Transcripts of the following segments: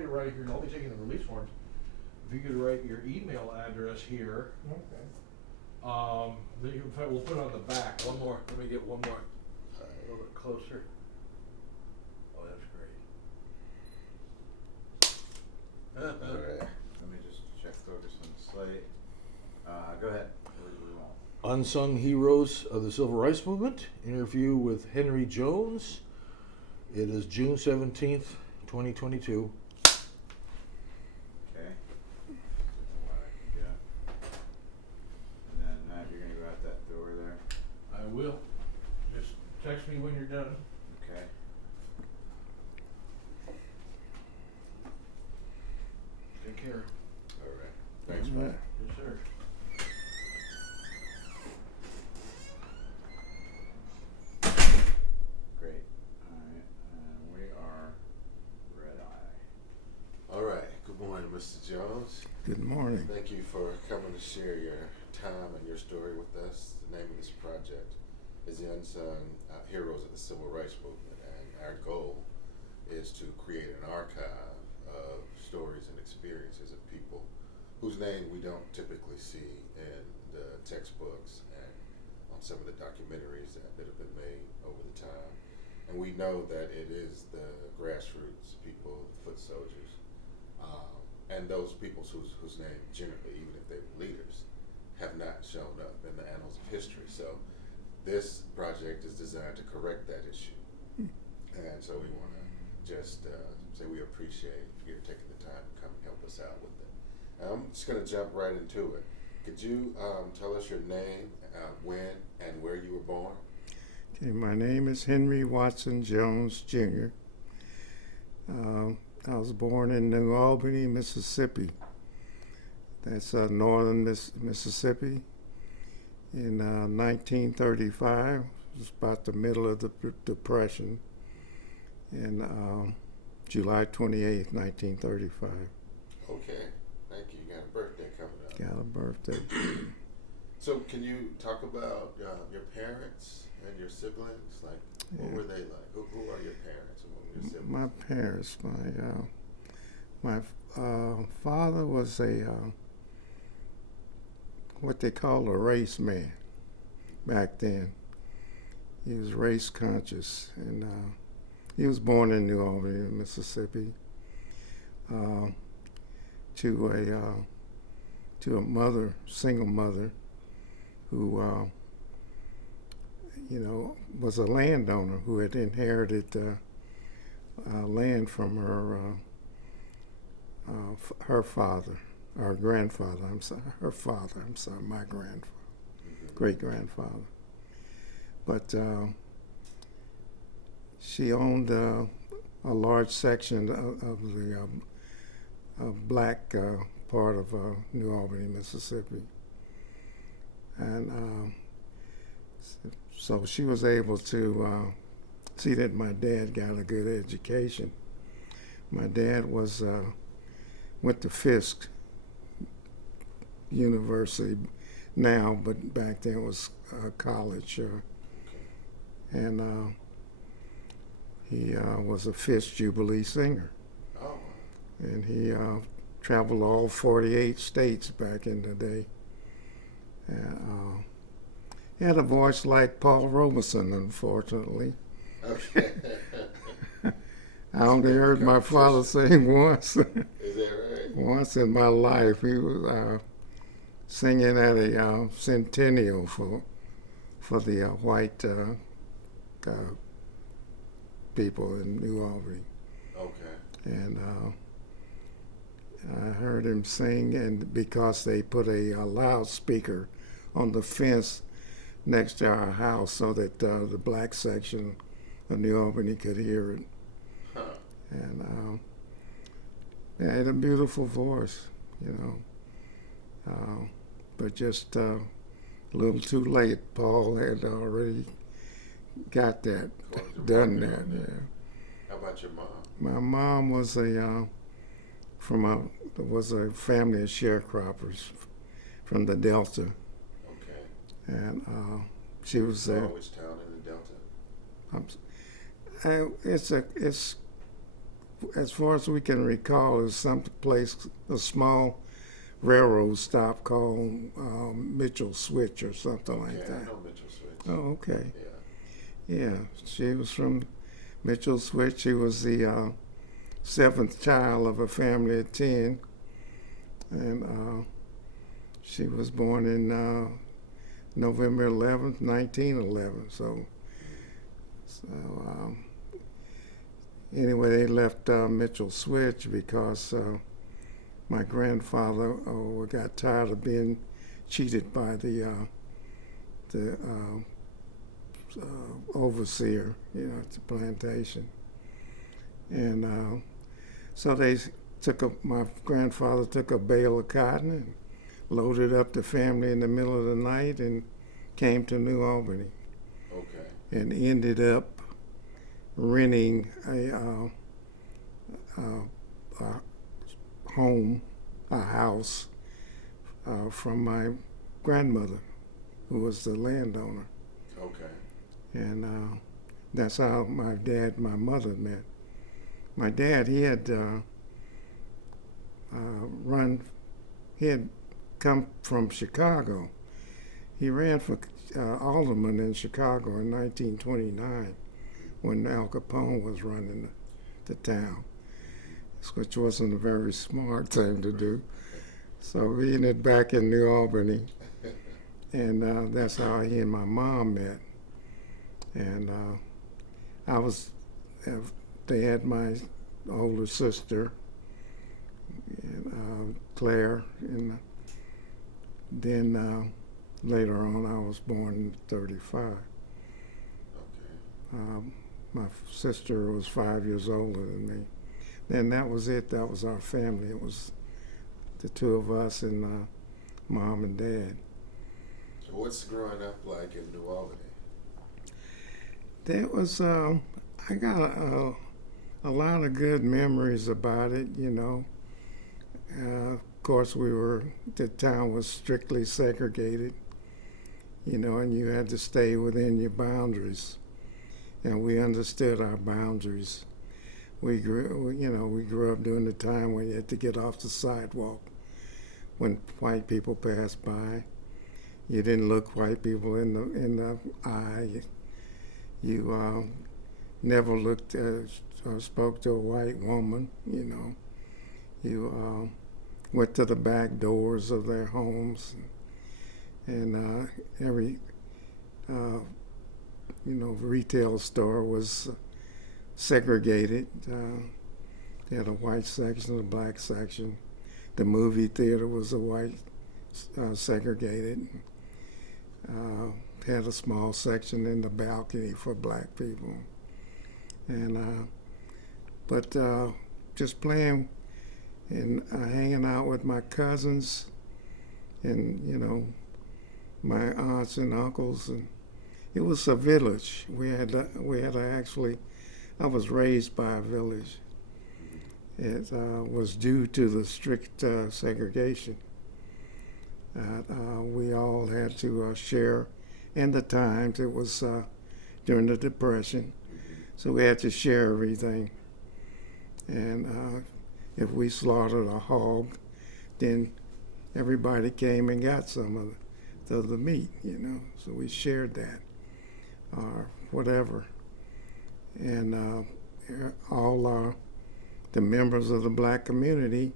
you to write here, and I'll be taking the release forms. If you could write your email address here, Okay. then you, in fact, we'll put it on the back. One more, let me get one more, a little bit closer. Oh, that's great. Alright, let me just check focus on the slate. Go ahead. What do we want? Unsung Heroes of the Civil Rights Movement, interview with Henry Jones. It is June 17th, 2022. Okay. What I can get. And then Matt, you're gonna go out that door there. I will. Just text me when you're done. Okay. Take care. Alright. Thanks, Matt. Yes, sir. Great. Alright, and we are red eye. Alright, good morning, Mr. Jones. Good morning. Thank you for coming to share your time and your story with us. The name of this project is the Unsung Heroes of the Civil Rights Movement, and our goal is to create an archive of stories and experiences of people whose name we don't typically see in the textbooks and on some of the documentaries that have been made over the time. And we know that it is the grassroots people, the foot soldiers, and those people whose name generally, even if they were leaders, have not shown up in the annals of history. So this project is designed to correct that issue. And so we want to just say we appreciate you taking the time to come and help us out with it. I'm just going to jump right into it. Could you tell us your name, when, and where you were born? Okay, my name is Henry Watson Jones, Jr. I was born in New Albany, Mississippi. That's northern Mississippi. In 1935, it was about the middle of the Depression. In July 28th, 1935. Okay, thank you. You got a birthday coming up. Got a birthday. So can you talk about your parents and your siblings? Like, what were they like? Who are your parents and what were your siblings? My parents, my father was a what they call a race man back then. He was race conscious, and he was born in New Albany, Mississippi, to a mother, single mother, who was a landowner who had inherited land from her father, our grandfather. Her father. I'm sorry, my grandfather, great grandfather. But she owned a large section of the black part of New Albany, Mississippi, and so she was able to see that my dad got a good education. My dad went to Fisk University now, but back then it was college, and he was a Fisk Jubilee singer. Oh. And he traveled all 48 states back in the day. And, he had a voice like Paul Robeson, unfortunately. Okay. I only heard my father sing once. Is that right? Once in my life. He was singing at a centennial for the white people in New Albany. Okay. And I heard him sing, and because they put a loudspeaker on the fence next to our house so that the black section of New Albany could hear it. Huh. And he had a beautiful voice, but just a little too late. Paul had already got that, done that. Yeah. How about your mom? My mom was a family of sharecroppers from the Delta, Okay. and she was So there. which town in the Delta? It's as far as we can recall, is some place, a small railroad stop called Mitchell Switch or something like I that. know Mitchell Switch. Oh, okay. Yeah. Yeah, she was from Mitchell Switch. She was the seventh child of a family of 10, and she was born in November 11th, 1911. So anyway, they left Mitchell Switch because my grandfather got tired of being cheated by the overseer, at the plantation. And so my grandfather took a bale of cotton and loaded up the family in the middle of the night and came to New Albany. Okay. And ended up renting a home, a house, from my grandmother, who was the landowner. Okay. And that's how my dad and my mother met. My dad, he had he had come from Chicago. He ran for alderman in Chicago in 1929 when Al Capone was running the town, which wasn't a very smart thing to do. So he ended back in New Albany, and that's how he and my mom met. And they had my older sister, Claire, and then later on I was born in 35. Okay. My sister was 5 years older than me. And that was it. That was our family. It was the two of us and mom and dad. So what's growing up like in New Albany? That was, I got a lot of good memories about it, Of course, the town was strictly segregated, and you had to stay within your boundaries. And we understood our boundaries. We grew up during the time when you had to get off the sidewalk when white people passed by. You didn't look white people in the eye. You never looked or spoke to a white woman. You went to the back doors of their homes, and every retail store was segregated. They had a white section, a black section. The movie theater was a white segregated. Had a small section in the balcony for black people. And but just playing and hanging out with my cousins and my aunts and uncles, and it was a village. We had actually, I was raised by a village. It was due to the strict segregation. We all had to share. In the times, it was during the Depression, so we had to share everything. And if we slaughtered a hog, then everybody came and got some of the meat, So we shared that, or whatever. And all the members of the black community,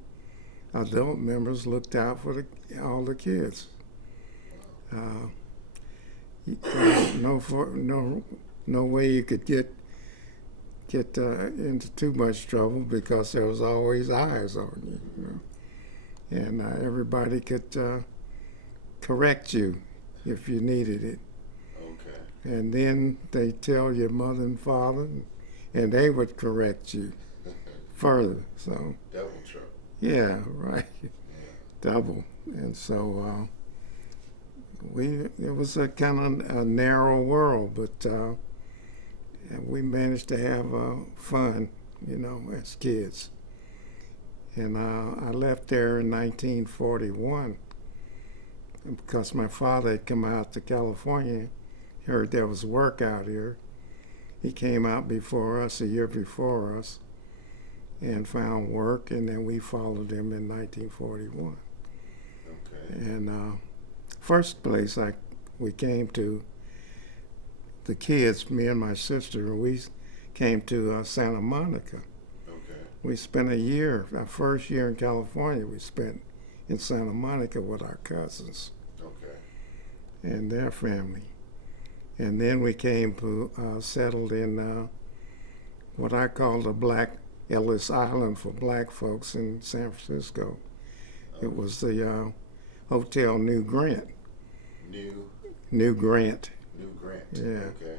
adult members, looked out for all the kids. No way you could get into too much trouble because there was always eyes on you, and everybody could correct you if you needed it. Okay. And then they tell your mother and father, and they would correct you further. So Double trouble. yeah, right, Yeah. double. And so it was a kind of a narrow world, but we managed to have fun, as kids. And I left there in 1941 because my father had come out to California, heard there was work out here. He came out before us, a year before us, and found work, and then we followed him in 1941. Okay. And first place we came to, the kids, me and my sister, we came to Santa Monica. Okay. We spent a year, our first year in California, we spent in Santa Monica with our cousins Okay. and their family. And then we came to, settled in what I call the Black Ellis Island for black folks in San Francisco. It was the Hotel New Grant. New Grant. New Grant. Yeah. Okay.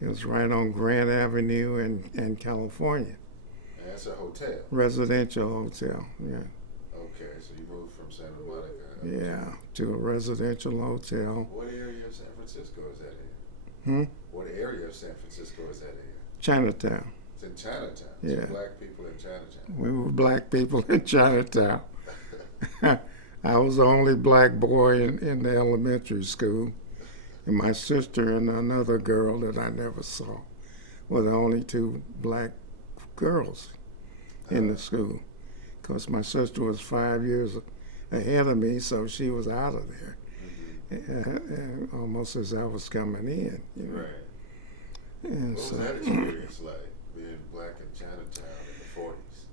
It was right on Grant Avenue in California. And that's a hotel. Residential hotel, yeah. Okay, so you moved from Santa Monica. Yeah, to a residential hotel. What area of San Francisco is that in? Hmm? What area of San Francisco is that in? Chinatown. It's in Chinatown. Yeah. So black people in Chinatown. We were black people in Chinatown. I was the only black boy in the elementary school. And my sister and another girl that I never saw were the only two black girls in the school. Because my sister was 5 years ahead of me, so she was out of there. Almost as I was coming in, you know. Right. And What so was that experience like, being black in Chinatown in the 40s?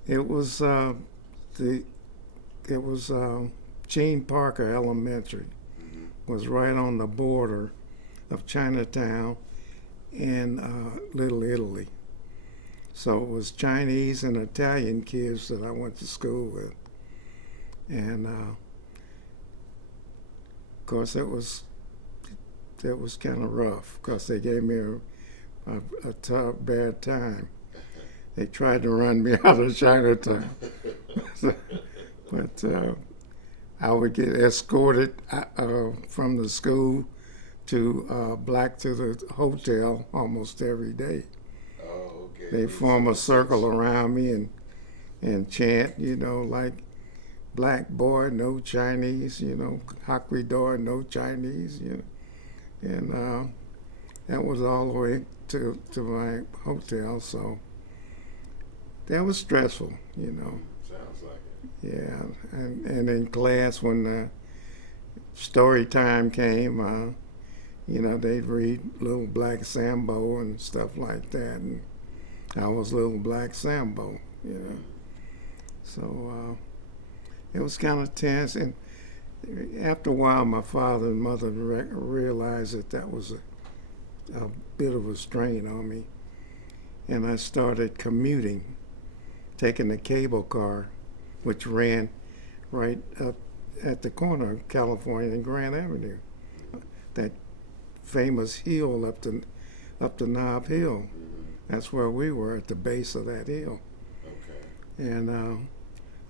it was Gene Parker Elementary was right on the border of Chinatown and Little Italy. So it was Chinese and Italian kids that I went to school with. And of course it was kind of rough because they gave me a tough, bad time. They tried to run me out of Chinatown. But I would get escorted from the school to the hotel almost every day. Oh, okay. They form a circle around me and chant, you know, like black boy, no Chinese, you know, Hakwi no Chinese, you know. And that was all the way to my hotel, so that was stressful, you know. Sounds like it. Yeah, and in class when the story time came, you know, they'd read Little Black Sambo and stuff like that, and I was Little Black Sambo, you know. So it was kind of tense, and after a while, my father and mother realized that was a bit of a strain on me, and I started commuting, taking the cable car, which ran right up at the corner of California and Grand Avenue, that famous hill up the Knob Hill. That's where we were, at the base of that hill. Okay. And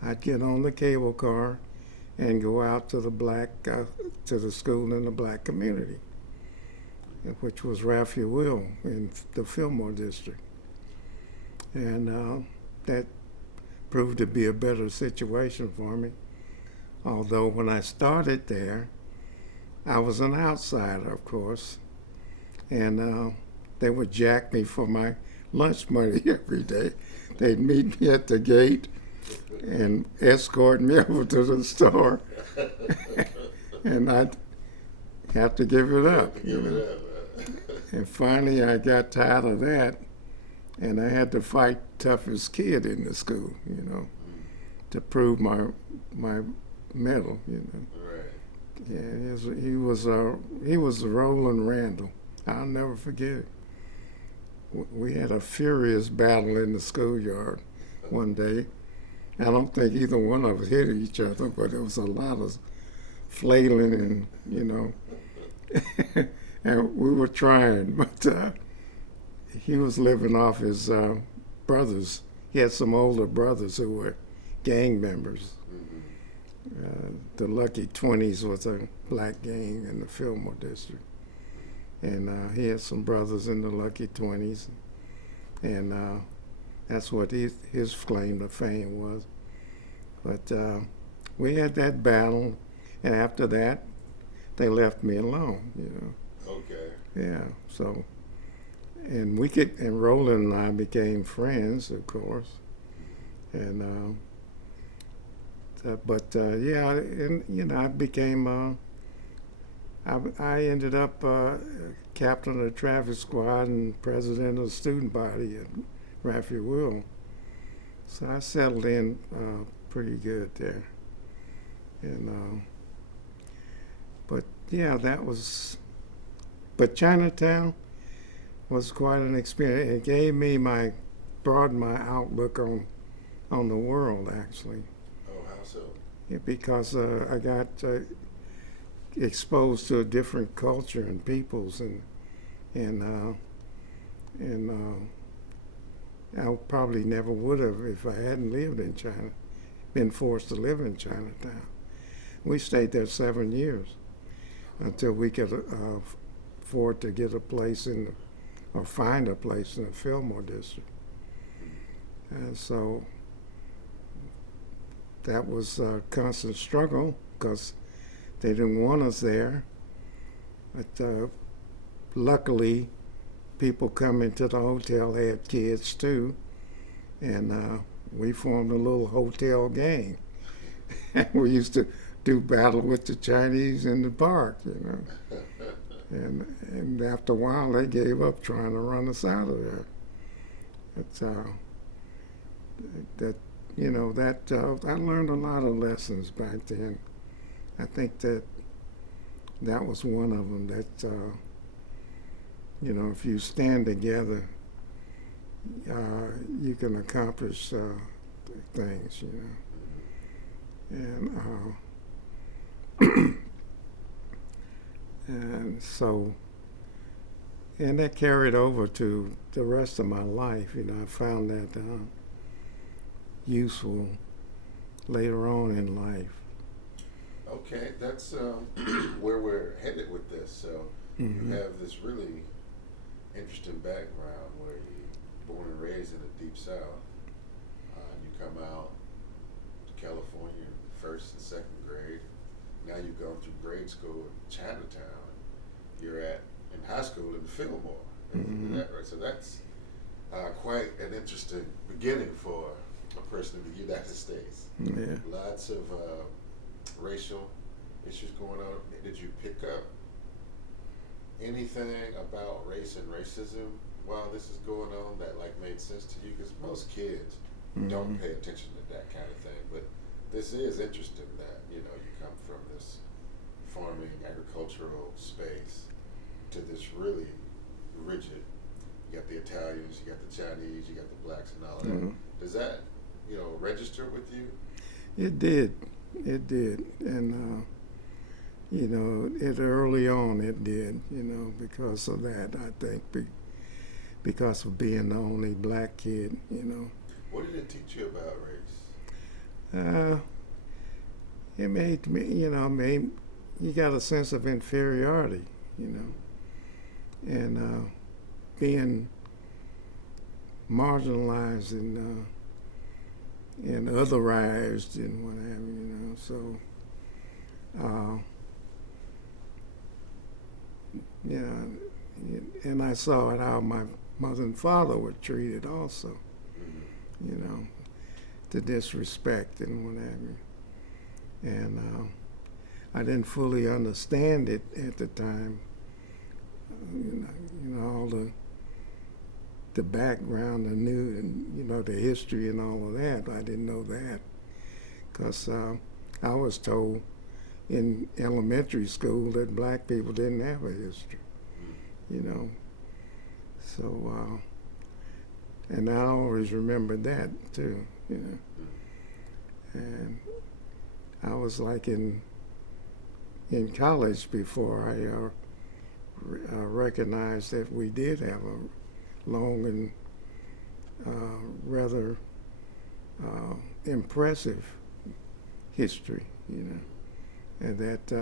I'd get on the cable car and go out to the school in the black community, which was Raphael in the Fillmore district. And that proved to be a better situation for me. Although when I started there, I was an outsider, of course, and they would jack me for my lunch money every day. They'd meet me at the gate and escort me over to the store, and I'd have to give it up. And finally, I got tired of that, and I had to fight toughest kid in the school, you know, to prove my medal, you know. Right. Yeah, he was Roland Randall. I'll never forget it. We had a furious battle in the schoolyard one day. I don't think either one of us hit each other, but there was a lot of flailing and, you know, and we were trying, but he was living off his brothers. He had some older brothers who were gang members. The Lucky 20s was a black gang in the Fillmore district. And he had some brothers in the Lucky 20s. And that's what his claim to fame was. But we had that battle, and after that, they left me alone, you know. Okay. Yeah, so, and Roland and I became friends, of course. And yeah, and I became. I ended up captain of the traffic squad and president of the student body at Raphael. So I settled in pretty good there. And but yeah, that was. But Chinatown was quite an experience. It gave me broadened my outlook on the world actually. Oh, how so? Yeah, because I got exposed to a different culture and peoples, and I probably never would have if I hadn't lived in China, been forced to live in Chinatown. We stayed there 7 years until we could afford to get a place or find a place in the Fillmore district. And so that was a constant struggle because they didn't want us there. But luckily, people coming to the hotel had kids too, and we formed a little hotel gang. We used to do battle with the Chinese in the park, and after a while, they gave up trying to run us out of there. But I learned a lot of lessons back then. I think that was one of them. That if you stand together, you can accomplish things. And and so, and that carried over to the rest of my life. I found that useful later on in life. Okay, that's where we're headed with this. So Mm-hmm. you have this really interesting background where you're born and raised in the Deep South. You come out to California in first and second grade. Now you've gone through grade school in Chinatown. You're in high school in Fillmore. Mm-hmm. Is that right? So that's quite an interesting beginning for a person in the United States. Yeah. Lots of racial issues going on. Did you pick up anything about race and racism while this is going on that made sense to you? Because most kids don't pay attention to that kind of thing. But this is interesting that you come from this farming agricultural space to this really rigid. You got the Italians, you got the Chinese, you got the blacks, and all that. Mm-hmm. Does that register with you? It did, and it early on it did, because of that. I think because of being the only black kid, What did it teach you about race? It made me, you got a sense of inferiority, and being marginalized and otherized and what have you, So, and I saw it how my mother and father were treated also, the disrespect and what have you. And I didn't fully understand it at the time, all the background, the history and all of that. I didn't know that because I was told in elementary school that black people didn't have a history, So, and I always remembered that too, And I was in college before I recognized that we did have a long and rather impressive history, and that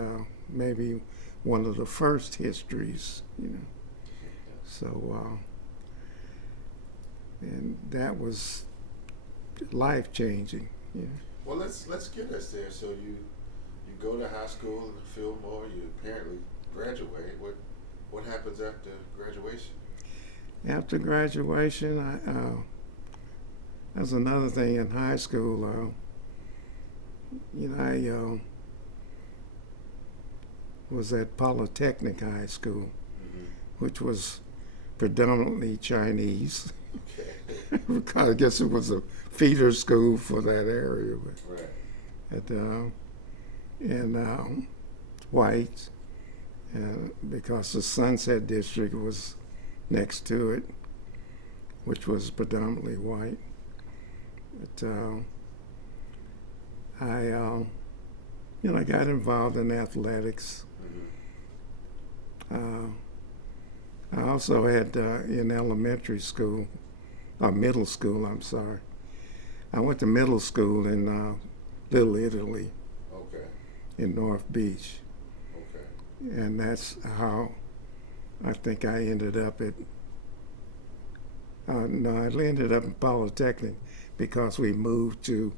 maybe one of the first histories, So, and that was life-changing, Well, let's get us there. So you go to high school in Fillmore. You apparently graduate. What happens after graduation? After graduation, That's another thing in high school. I was at Polytechnic High School, Mm-hmm. which was predominantly Chinese. Okay. Because I guess it was a feeder school for that area. Right. But, and white, because the Sunset District was next to it, which was predominantly white. But I got involved in athletics. Mm-hmm. I also had in elementary school, or middle school, I'm sorry. I went to middle school in Little Italy Okay. in North Beach. Okay. And that's how I think I ended up at, no, I ended up in Polytechnic because we moved to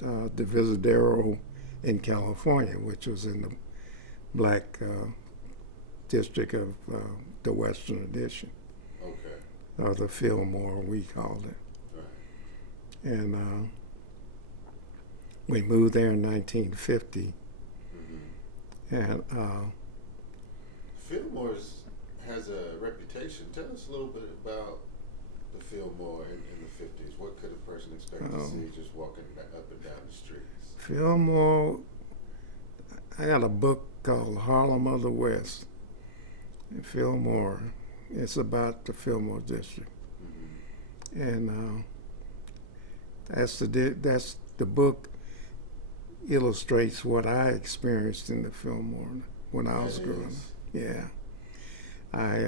Divisadero in California, which was in the black district of the Western Addition, Okay. or the Fillmore, we called it. Right. And we moved there in 1950. Mm-hmm. And Fillmore's has a reputation. Tell us a little bit about the Fillmore in the 50s. What could a person expect to see just walking up and down the streets? Fillmore, I got a book called Harlem of the West. And Fillmore, it's about the Fillmore district. Mm-hmm. And that's the book illustrates what I experienced in the Fillmore when I was growing up. Yeah. I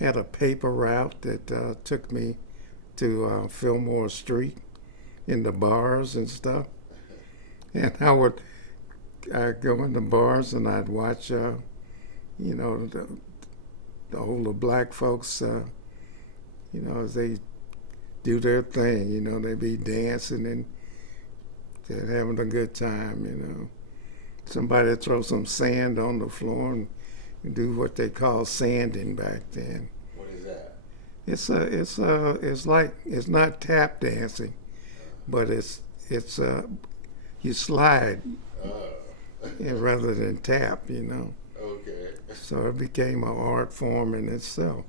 had a paper route that took me to Fillmore Street in the bars and stuff. And I'd go in the bars and I'd watch, the older black folks, as they do their thing, they'd be dancing and they're having a good time, Somebody would throw some sand on the floor and do what they call sanding back then. What is that? It's not tap dancing, but it's you slide rather than tap, Okay. So it became an art form in itself.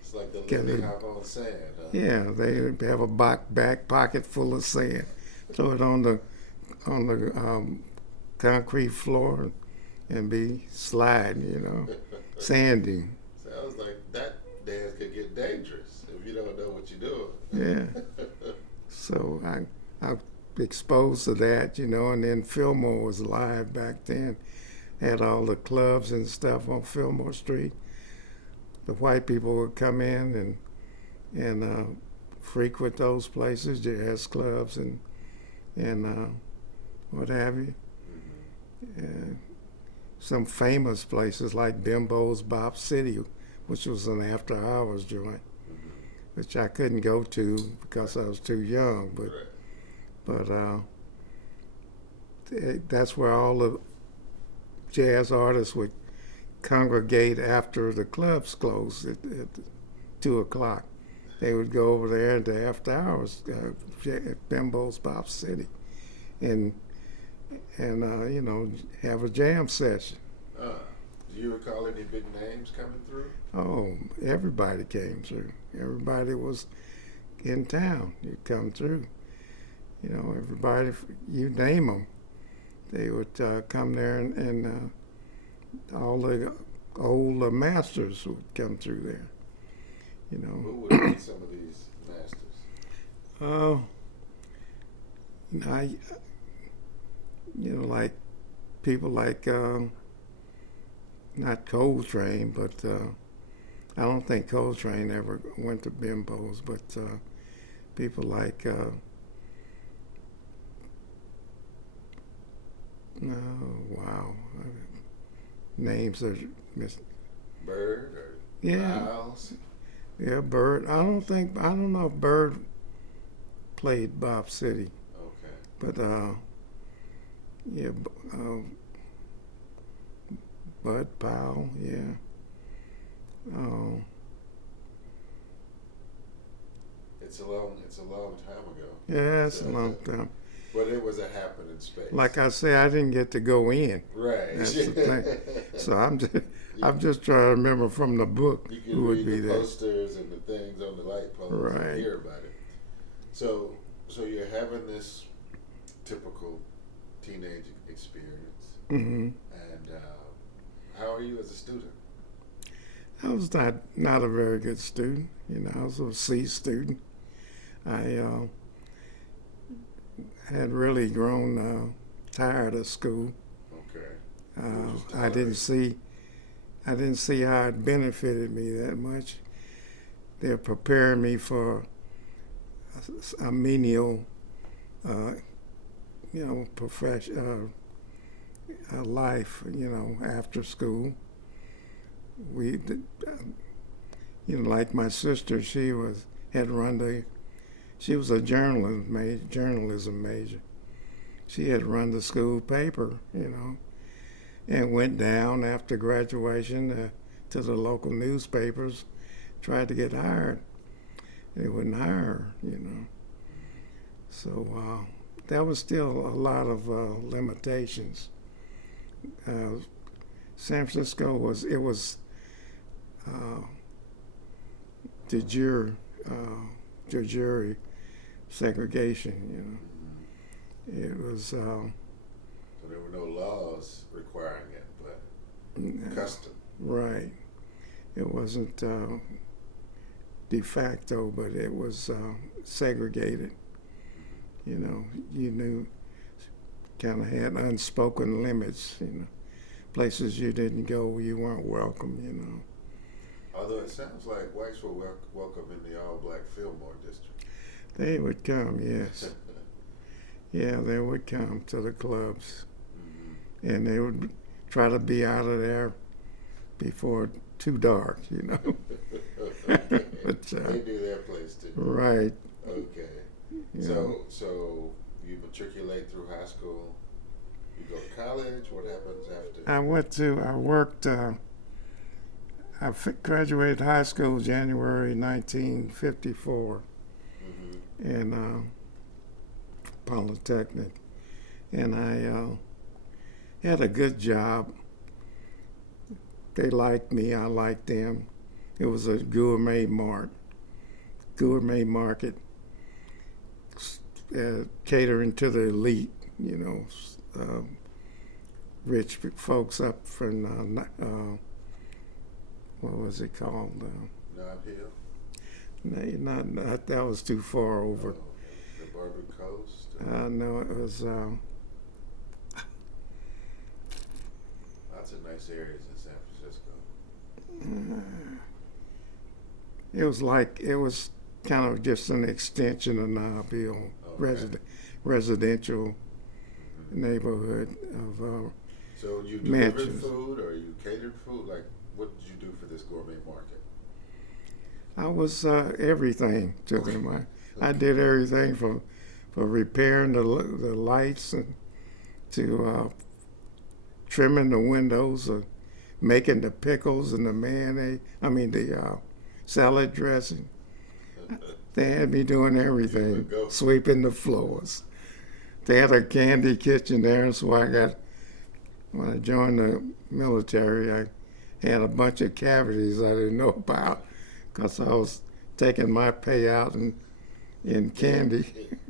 It's like the Lindy Hop on sand, huh? Yeah, they have a back pocket full of sand, throw it on the concrete floor and be sliding, sanding. Sounds like that dance could get dangerous if you don't know what you're doing. Yeah. So I exposed to that, and then Fillmore was live back then. Had all the clubs and stuff on Fillmore Street. The white people would come in and frequent those places, jazz clubs and what have you. Mm-hmm. Some famous places like Bimbo's Bop City, which was an after-hours joint, Mm-hmm. which I couldn't go to because I was too young. But that's where all the jazz artists would congregate after the clubs closed at 2 o'clock. They would go over there to after hours at Bimbo's Bop City and have a jam session. Do you recall any big names coming through? Oh, everybody came through. Everybody was in town. You'd come through. Everybody, you name them, they would come there, and all the old masters would come through there. Who would be some of these masters? Like people like not Coltrane, but I don't think Coltrane ever went to Bimbo's, but people like names are Bird or yeah. Miles? Yeah, Bird. I don't know if Bird played Bop City, Okay. but Bud Powell, yeah. It's a long time ago. Yeah, it's a So, long time. but it was a happening space. Like I say, I didn't get to go in. Right. That's the thing. So I'm just trying to remember from the book You who can would read be the there. posters and the things on the light poles Right. and hear about it. So you're having this typical teenage experience, Hmm. and how are you as a student? I was not a very good student. You know, I was a C student. I had really grown tired of school. Okay. I didn't see how it benefited me that much. They're preparing me for a menial, profession, a life. After school. Like my sister, she was a journalism major. She had run the school paper, and went down after graduation to the local newspapers, tried to get hired. They wouldn't hire her. So that was still a lot of limitations. San Francisco was de jure segregation. It was So there were no laws requiring it, but custom. right. It wasn't de facto, but it was segregated. You knew, kind of had unspoken limits. Places you didn't go, you weren't welcome. Although it sounds like whites were welcome in the all-black Fillmore district. They would come, yes. Yeah, they would come to the clubs, and they would try to be out of there before too dark. Okay. But, they do their place too. Right. Okay. Yeah. So you matriculate through high school. You go to college. What happens after? I graduated high school January 1954 in Polytechnic, and I had a good job. They liked me, I liked them. It was a gourmet market, catering to the elite, rich folks up from, what was it called? Nob Hill? Not that was too far over. The Bourbon Coast? No, it was, Lots of nice areas in San Francisco. it was kind of just an extension of Nob Hill, residential neighborhood of So you delivered mansions. food or you catered food? Like, what did you do for this gourmet market? I was everything to them. I did everything from repairing the lights and to trimming the windows, making the pickles and the mayonnaise. The salad dressing. They had me doing everything, sweeping the floors. They had a candy kitchen there, so when I joined the military, I had a bunch of cavities I didn't know about because I was taking my payout in candy.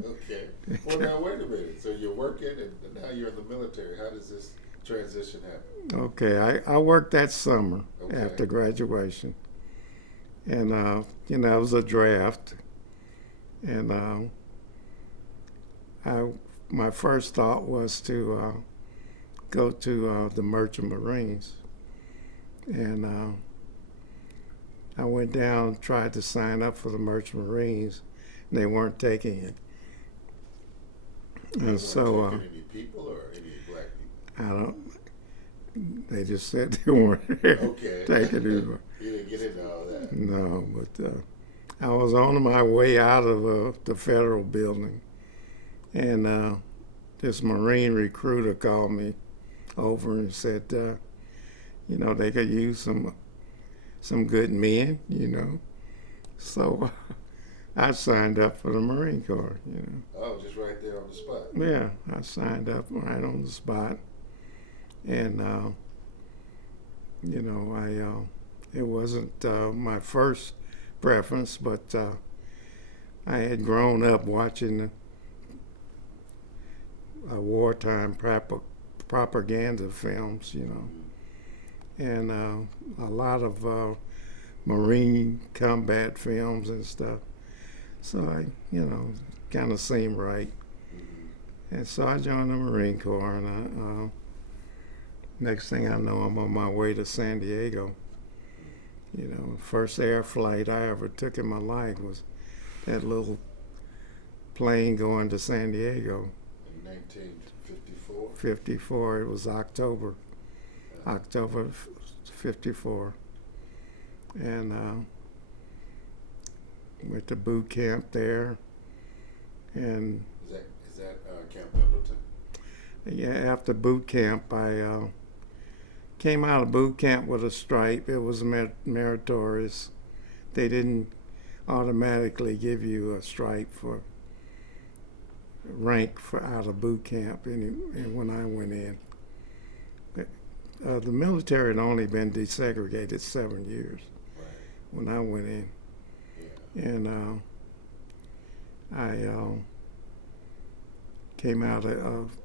Okay. Well, now wait a minute. So you're working and now you're in the military. How does this transition happen? Okay, I worked that summer Okay. after graduation, and it was a draft, and my first thought was to go to the Merchant Marines, and I went down, tried to sign up for the Merchant Marines, and they weren't taking it. You And weren't so taking any people or any black people? I don't. They just said they weren't Okay. taking it. You didn't get into all that. No, but I was on my way out of the federal building, and this Marine recruiter called me over and said, they could use some good men, So I signed up for the Marine Corps, Oh, just right there on the spot. Yeah, I signed up right on the spot. And, it wasn't my first preference, but I had grown up watching wartime propaganda films, and a lot of Marine combat films and stuff. So kind of seemed right. And so I joined the Marine Corps, and next thing I know, I'm on my way to San Diego. First air flight I ever took in my life was that little plane going to San Diego. In 1954? 54, it was October 54. And went to boot camp there. And Is that Camp Pendleton? yeah, after boot camp, I came out of boot camp with a stripe. It was meritorious. They didn't automatically give you a stripe for rank for out of boot camp. And when I went in, the military had only been desegregated 7 years Right. when I went in, Yeah. and I came out of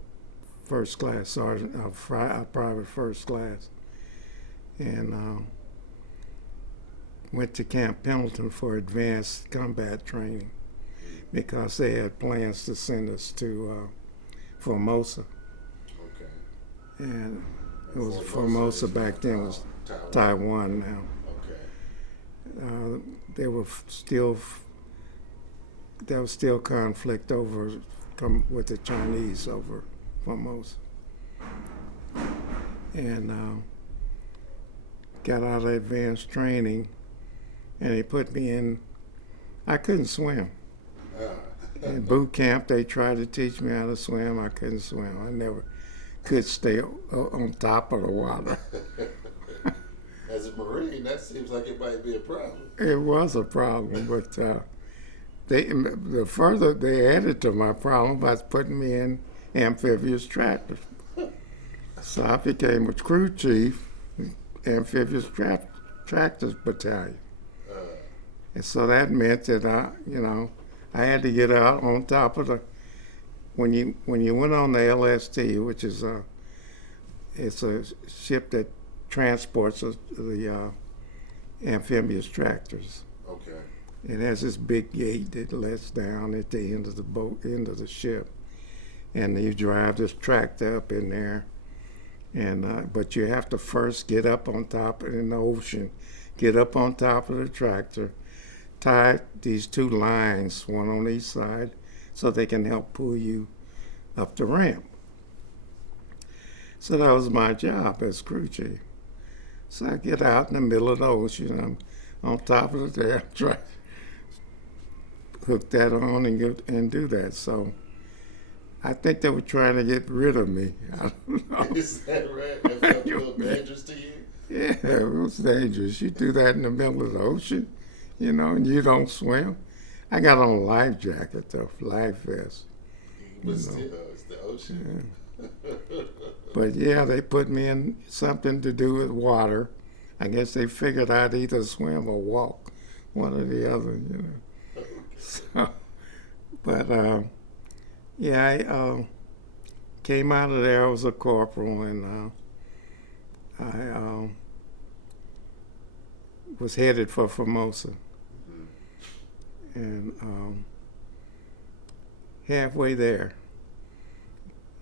first class sergeant, private first class, and went to Camp Pendleton for advanced combat training because they had plans to send us to Formosa. Okay. And it And was Formosa Formosa is back then, was Taiwan. Taiwan now. Okay. There was still conflict with the Chinese over Formosa. And got out of advanced training, and they put me in. I couldn't swim. In boot camp, they tried to teach me how to swim. I couldn't swim. I never could stay on top of the water. As a Marine, that seems like it might be a problem. It was a problem, but the further they added to my problem by putting me in amphibious tractors. So I became a crew chief, amphibious tractors battalion. And so that meant that I had to get out on top of when you went on the LST, which is it's a ship that transports the amphibious tractors. Okay. It has this big gate that lets down at the end of end of the ship, and you drive this tractor up in there, and but you have to first get up on top in the ocean, get up on top of the tractor, tie these two lines, one on each side, so they can help pull you up the ramp. So that was my job as crew chief. So I get out in the middle of the ocean, I'm on top of the tractor, hook that on and do that. So I think they were trying to get rid of me. I don't know. Is that right? That felt a little dangerous to you? Yeah, it was dangerous. You do that in the middle of the ocean, and you don't swim. I got on a life jacket, though, life vest. But still, it's the ocean. Yeah. But yeah, they put me in something to do with water. I guess they figured I'd either swim or walk, one or the other, So, but yeah, I came out of there. I was a corporal, and I was headed for Formosa. And halfway there,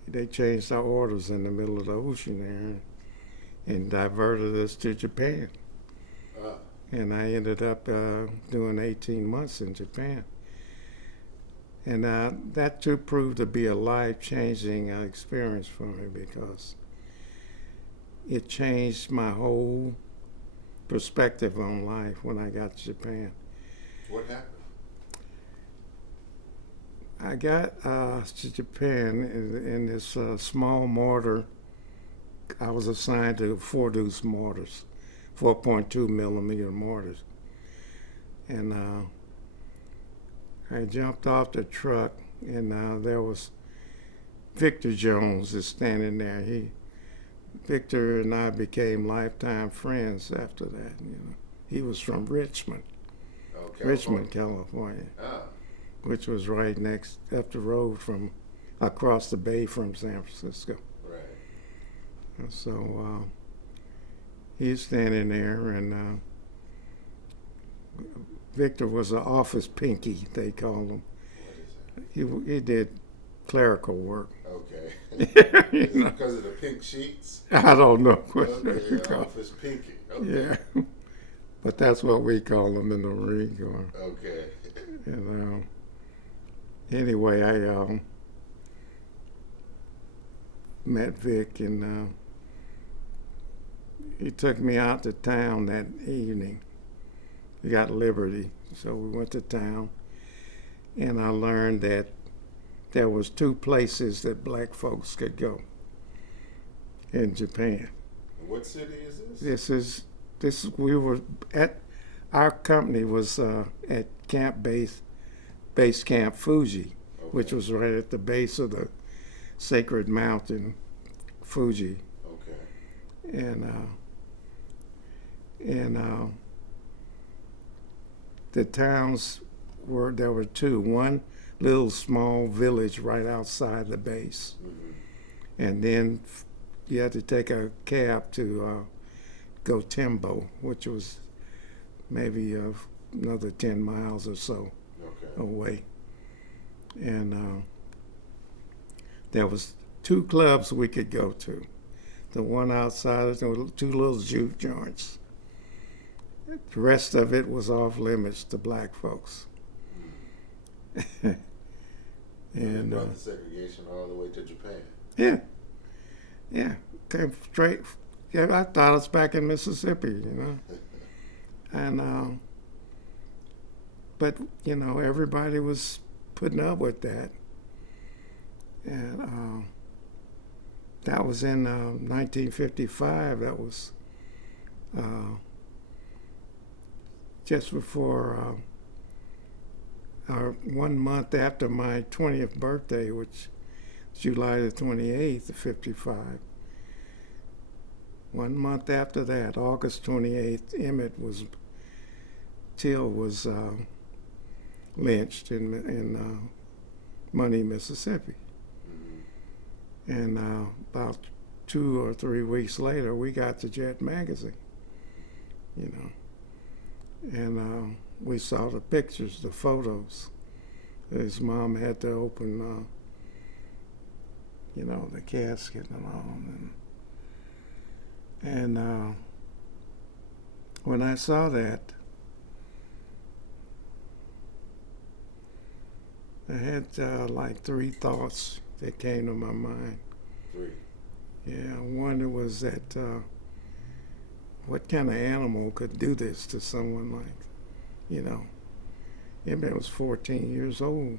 they changed our orders in the middle of the ocean there and diverted us to Japan. And I ended up doing 18 months in Japan. And that too proved to be a life-changing experience for me because it changed my whole perspective on life when I got to Japan. What happened? I got to Japan in this small mortar. I was assigned to 4-deuce mortars, 4.2 millimeter mortars. And I jumped off the truck, and there was Victor Jones is standing there. Victor and I became lifetime friends after that. He was from Richmond, California, Ah, which was right next up the road from across the bay from San Francisco. right. And so he's standing there, and Victor was an office pinky, they called him. What is He did clerical work. that? Okay. You Is know, it because of the pink sheets? I don't know what you Okay, call office pinky. Okay. Yeah, but that's what we call them in the Marine Corps. Okay. And anyway, I met Vic, and he took me out to town that evening. We got Liberty, so we went to town, and I learned that there was 2 places that black folks could go in Japan. What city is this? We were at, our company was at base camp Fuji, which Okay. was right at the base of the sacred mountain Fuji. Okay. And the towns there were 2. One little small village right outside the base, Mm-hmm. and then you had to take a cab to go Timbo, which was maybe another 10 miles or so Okay. away. And there was 2 clubs we could go to. The one outside, there were 2 little juke joints. The rest of it was off limits to black folks. And And brought the segregation all the way to Japan. yeah, came straight. Yeah, I thought I was back in Mississippi, and but everybody was putting up with that, and that was in 1955. That was just before. 1 month after my 20th birthday, which is July the 28th of 55. 1 month after that, August 28th, Till was lynched in Money, Mississippi. Mm-hmm. And about 2 or 3 weeks later, we got the Jet magazine, and we saw the pictures, the photos. His mom had to open, the casket and all. And when I saw that, I had like 3 thoughts that came to my mind. 3. Yeah, one was that what kind of animal could do this to someone like, Emmett was 14 years old,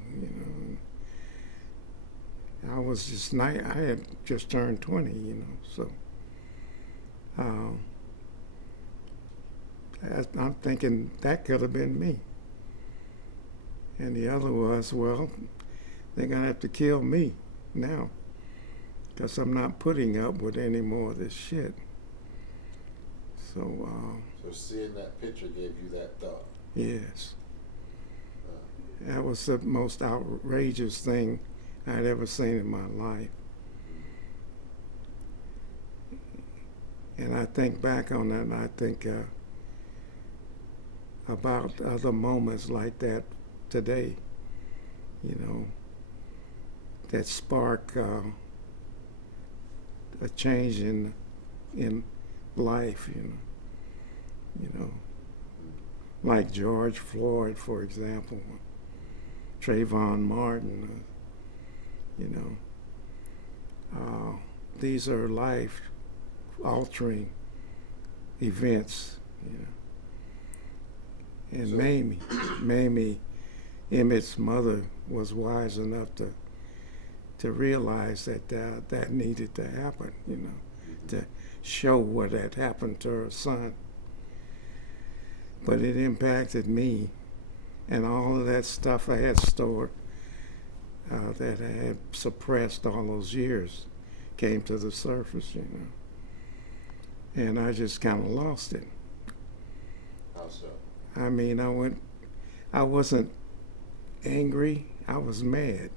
I was just I had just turned 20, so I'm thinking that could have been me. And the other was, well, they're gonna have to kill me now, because I'm not putting up with any more of this shit. So So seeing that picture gave you that thought. yes. That was the most outrageous thing I'd ever seen in my life. And I think back on that, and I think about other moments like that today, that spark a change in life, like George Floyd, for example. Trayvon Martin, these are life-altering events, And So- Mamie, Emmett's mother, was wise enough to realize that that needed to happen, to show what had happened to her son. But it impacted me and all of that stuff I had stored that I had suppressed all those years came to the surface, you know. And I just kind of lost it. How so? I mean, I wasn't angry, I was mad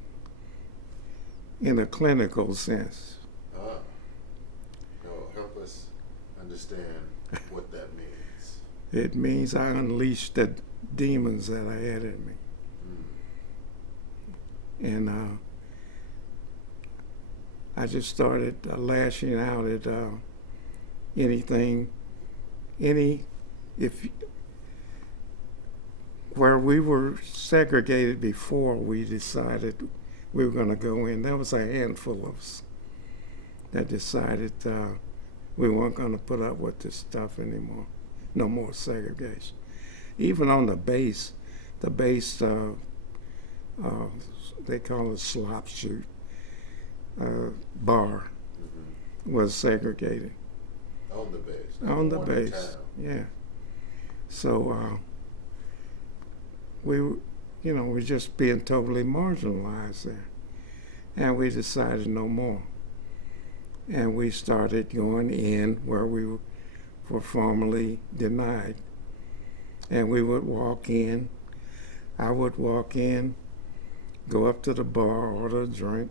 in a clinical sense. No, help us understand what that means. It means I unleashed the demons that I had in me. And I just started lashing out at anything, where we were segregated before we decided we were going to go in. There was a handful of us that decided we weren't going to put up with this stuff anymore. No more segregation. Even on the base, they call it slop shoot, bar was segregated. On the base. On the base, yeah. So we were just being totally marginalized there. And we decided no more. And we started going in where we were formerly denied. And we would walk in. I would walk in, go up to the bar, order a drink.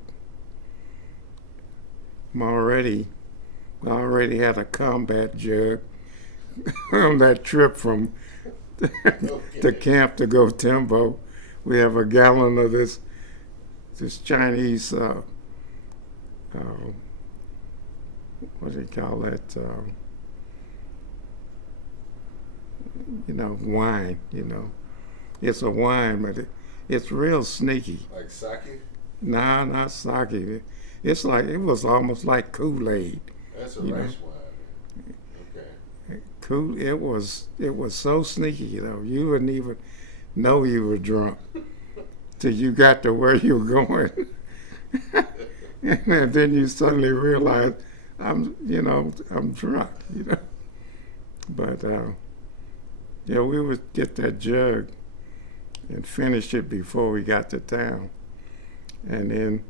I already had a combat jug on that trip from the camp to go Timbo. We have a gallon of this Chinese, what do you call that? Wine, It's a wine, but it's real sneaky. Like sake? Nah, not sake. It was almost like Kool-Aid. That's a rice wine. Okay. It was so sneaky, You wouldn't even know you were drunk till you got to where you were going. And then you suddenly realize I'm drunk, But we would get that jug and finish it before we got to town. And then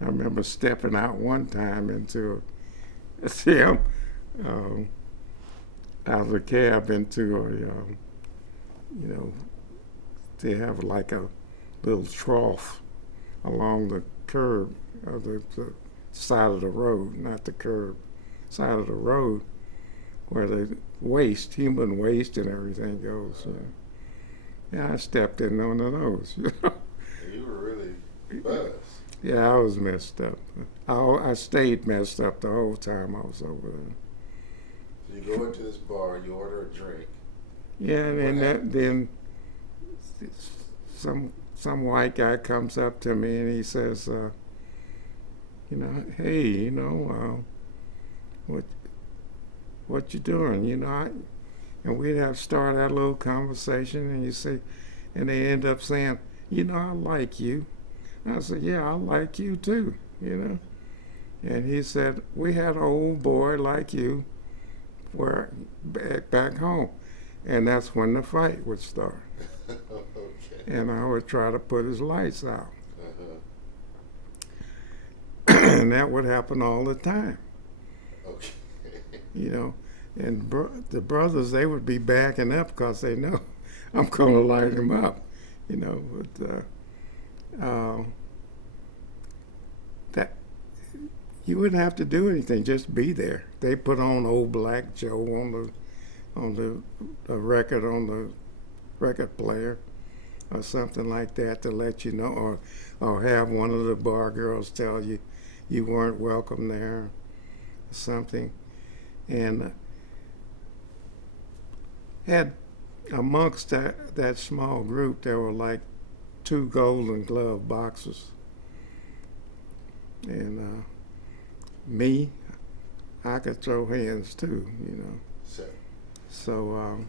I remember stepping out one time into out of the cab into they have like a little trough along the curb of the side of the road, not the curb, side of the road, where the human waste and everything goes. Yeah, I stepped in one of those. You were really buzzed. Yeah, I was messed up. I stayed messed up the whole time I was over there. So you go into this bar, you order a drink. Yeah, and then some white guy comes up to me and he says, hey, what you doing? And we'd have to start that little conversation, and they end up saying, I like you. I said, yeah, I like you too, And he said, we had an old boy like you back home. And that's when the fight would start. Okay. And I would try to put his lights out. And that would happen all the time. Okay. And the brothers, they would be backing up because they know I'm going to light him up, But that you wouldn't have to do anything, just be there. They put on Old Black Joe on the record, on the record player, or something like that to let you know, or have one of the bar girls tell you you weren't welcome there, or something. And had amongst that small group, there were like 2 Golden Glove boxers. And me, I could throw hands too, So,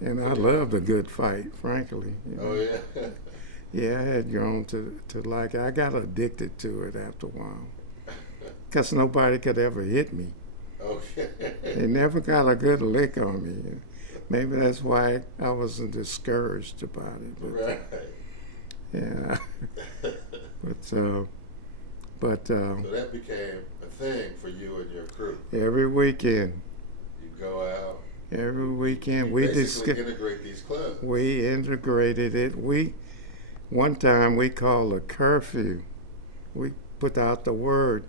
and I loved a good fight, frankly. Oh, yeah? Yeah, I had grown to like it. I got addicted to it after a while. Because nobody could ever hit me. Okay. They never got a good lick on me. Maybe that's why I wasn't discouraged about it. But, Right. yeah. But So that became a thing for you and your crew. every weekend, You go out. every weekend, You we basically integrate these clubs. we integrated it. One time we called a curfew. We put out the word,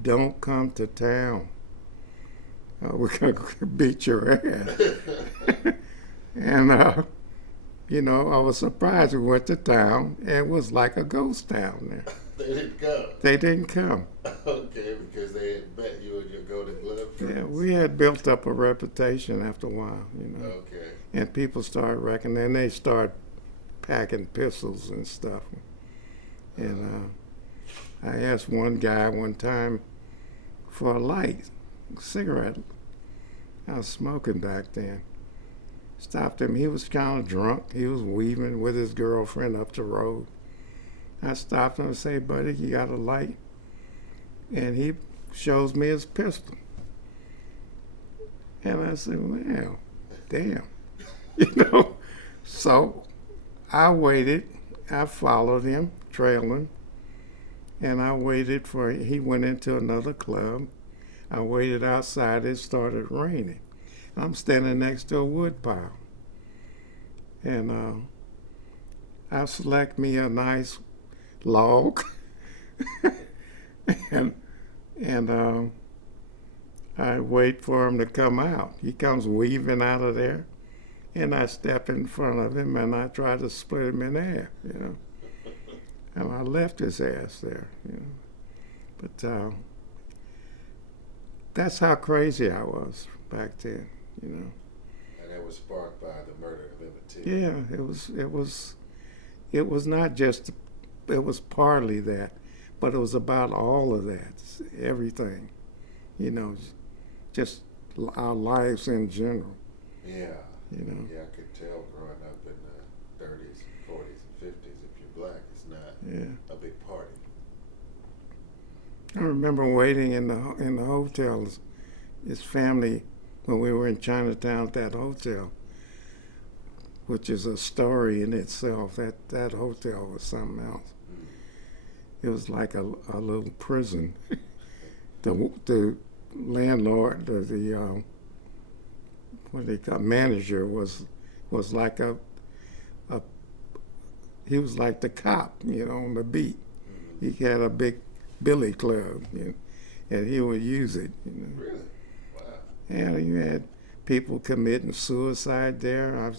"Don't come to town. We're gonna beat your ass." And I was surprised. We went to town, and it was like a ghost town there. They didn't come. They didn't come. Okay, because they had met you and your Golden Glove friends. Yeah, we had built up a reputation after a while, Okay. and people started recognizing. They started packing pistols and stuff. And I asked one guy one time for a light, cigarette. I was smoking back then. Stopped him. He was kind of drunk. He was weaving with his girlfriend up the road. I stopped him and said, "Buddy, you got a light?" And he shows me his pistol. And I said, "Well, damn." So I waited. I followed him, trailing. And I waited he went into another club. I waited outside. It started raining. I'm standing next to a wood pile. And I select me a nice log. and I wait for him to come out. He comes weaving out of there. And I step in front of him and I try to split him in half, And I left his ass there, But that's how crazy I was back then, And it was sparked by the murder of Emmett Till. Yeah, it was not just, it was partly that, but it was about all of that, everything, just our lives in general. Yeah. Yeah, I could tell growing up in the 30s, 40s, and 50s, if you're black, it's not a big party. I remember waiting in the hotel. His family, when we were in Chinatown at that hotel, which is a story in itself. That hotel was something else. It was like a little prison. The landlord, what they call manager was like he was like the cop, on the beat. He had a big billy club, and he would use it. Really? Wow. And you had people committing suicide there.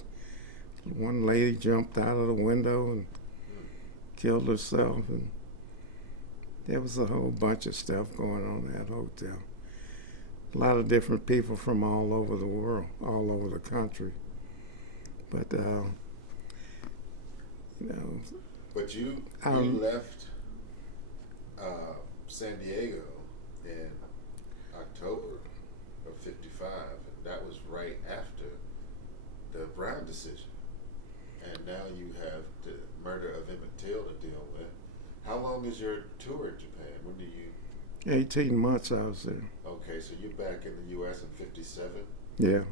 One lady jumped out of the window and killed herself, and there was a whole bunch of stuff going on in that hotel. A lot of different people from all over the world, all over the country. But But you left San Diego in October of '55, and that was right after the Brown decision. And now you have the murder of Emmett Till to deal with. How long is your tour in Japan? When do you? 18 months I was there. Okay, so you're back in the U.S. in '57. Yeah.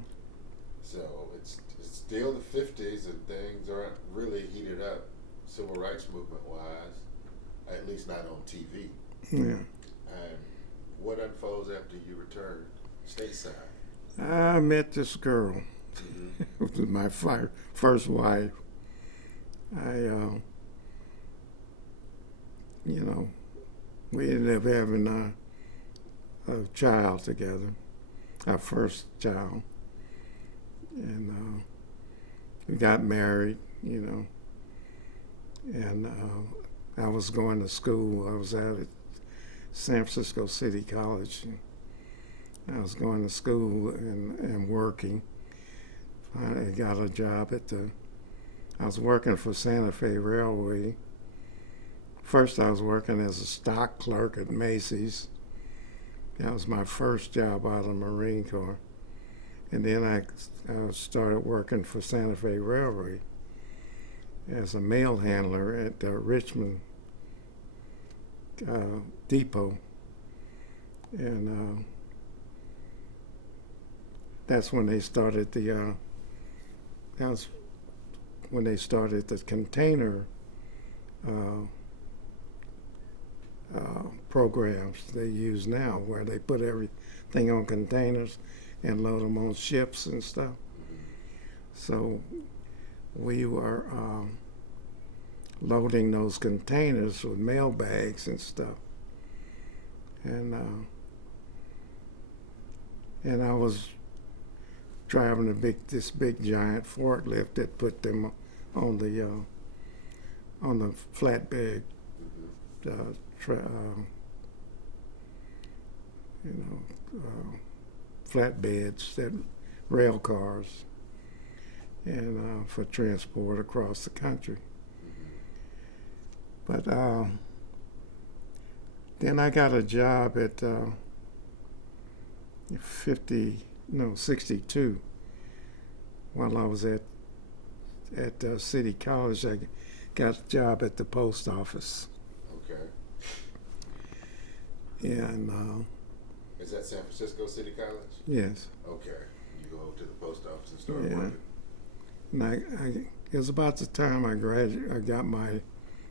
So it's still the '50s, and things aren't really heated up, civil rights movement wise, at least not on TV. Yeah. And what unfolds after you return stateside? I met this girl. Mm-hmm. It was my first wife. We ended up having a child together, our first child. And we got married, and I was going to school. I was out at San Francisco City College. I was going to school and working. Finally got a job I was working for Santa Fe Railway. First I was working as a stock clerk at Macy's. That was my first job out of the Marine Corps. And then I started working for Santa Fe Railway as a mail handler at the Richmond depot. And that's when they started the that was when they started the container programs they use now, where they put everything on containers and load them on ships and stuff. So we were loading those containers with mail bags and stuff, and I was driving this big giant forklift that put them on the flatbed, flatbeds, that rail cars, and for transport across the country. But then I got a job at 62. While I was at City College, I got a job at the post office. Okay. And is that San Francisco City College? yes. Okay. You go to the post office and start Yeah. working. And it was about the time I graduated. I got my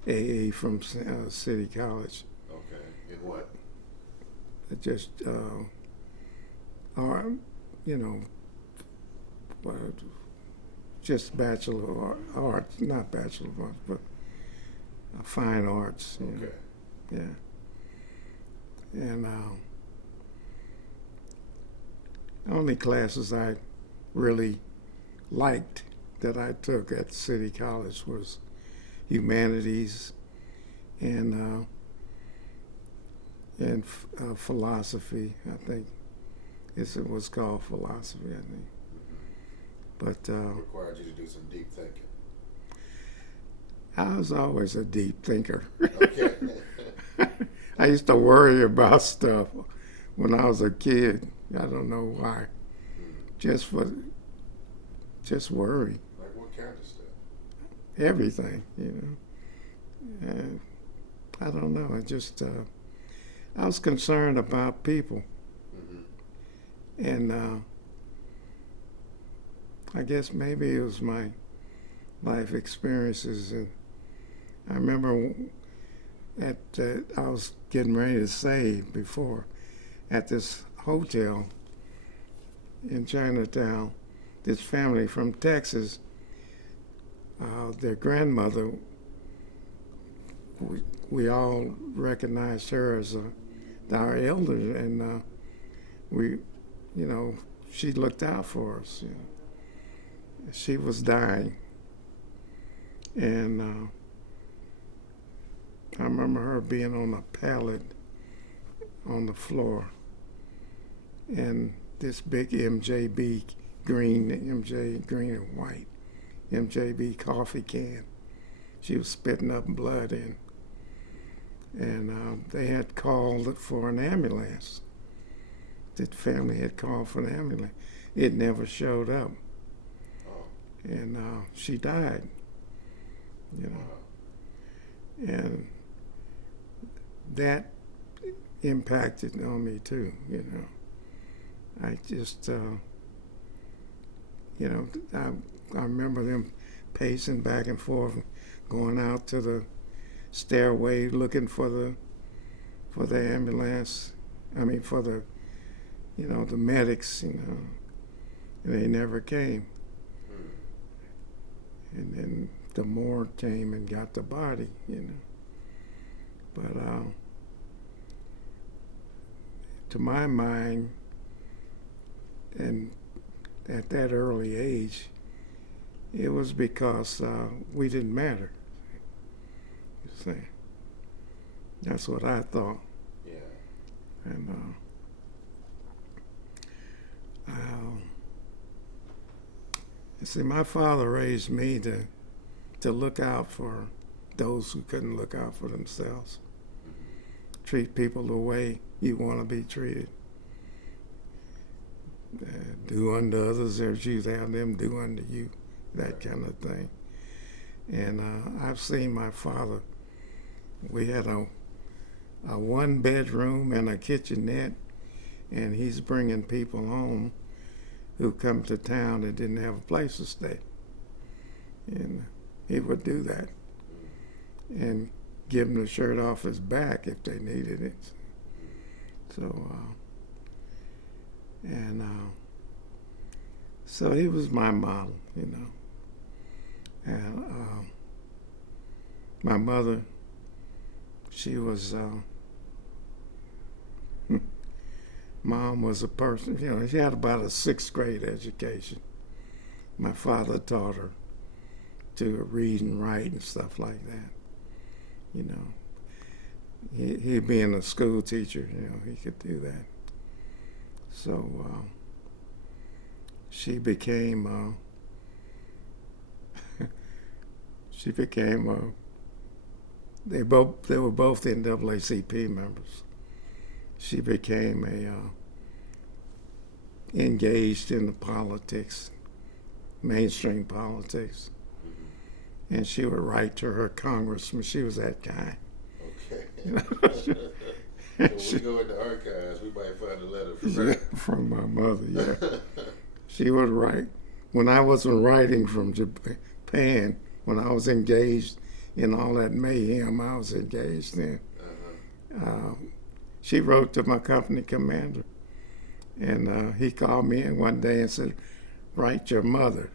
AA from City College. Okay. In what? Just art, just Bachelor of Arts, not Bachelor of Arts, but Fine Arts. Okay. Yeah. And only classes I really liked that I took at City College was humanities and philosophy. I think it was called philosophy, I think. But Required you to do some deep thinking. I was always a deep thinker. Okay. I used to worry about stuff when I was a kid. I don't know why. Just worry. Like what kind of stuff? Everything, And I don't know. I was concerned about people. And I guess maybe it was my life experiences. And I remember I was getting ready to say before, at this hotel in Chinatown, this family from Texas, their grandmother, we all recognized her as our elder, and she looked out for us. She was dying, and I remember her being on a pallet on the floor, and this big MJB green and white MJB coffee can she was spitting up blood in, and they had called for an ambulance. The family had called for an ambulance. It never showed up, and she died. And that impacted on me too. I just, I remember them pacing back and forth, going out to the stairway looking for the ambulance. I mean, for the medics, and they never came. And then the morgue came and got the body, But to my mind, and at that early age, it was because we didn't matter. You see, that's what I thought. Yeah. And see, my father raised me to look out for those who couldn't look out for themselves. Treat people the way you want to be treated. Do unto others as you have them do unto you, that kind of thing. And I've seen my father. We had a one bedroom and a kitchenette, and he's bringing people home who come to town that didn't have a place to stay. and he would do that and give them the shirt off his back if they needed it. So, so he was my model, you know. And my mother, she was, mom was a person, you know, she had about a 6th grade education. My father taught her to read and write and stuff like that, you know. He being a school teacher, you know, he could do that. So she became they were both NAACP members. She became engaged in the politics, mainstream politics, and she would write to her congressman. She was that guy. Okay. You know? So when we go in the archives, we might find a letter from her. From my mother, yeah. She would write. When I wasn't writing from Japan, when I was engaged in all that mayhem I was engaged in, she wrote to my company commander. And he called me in one day and said, "Write your mother."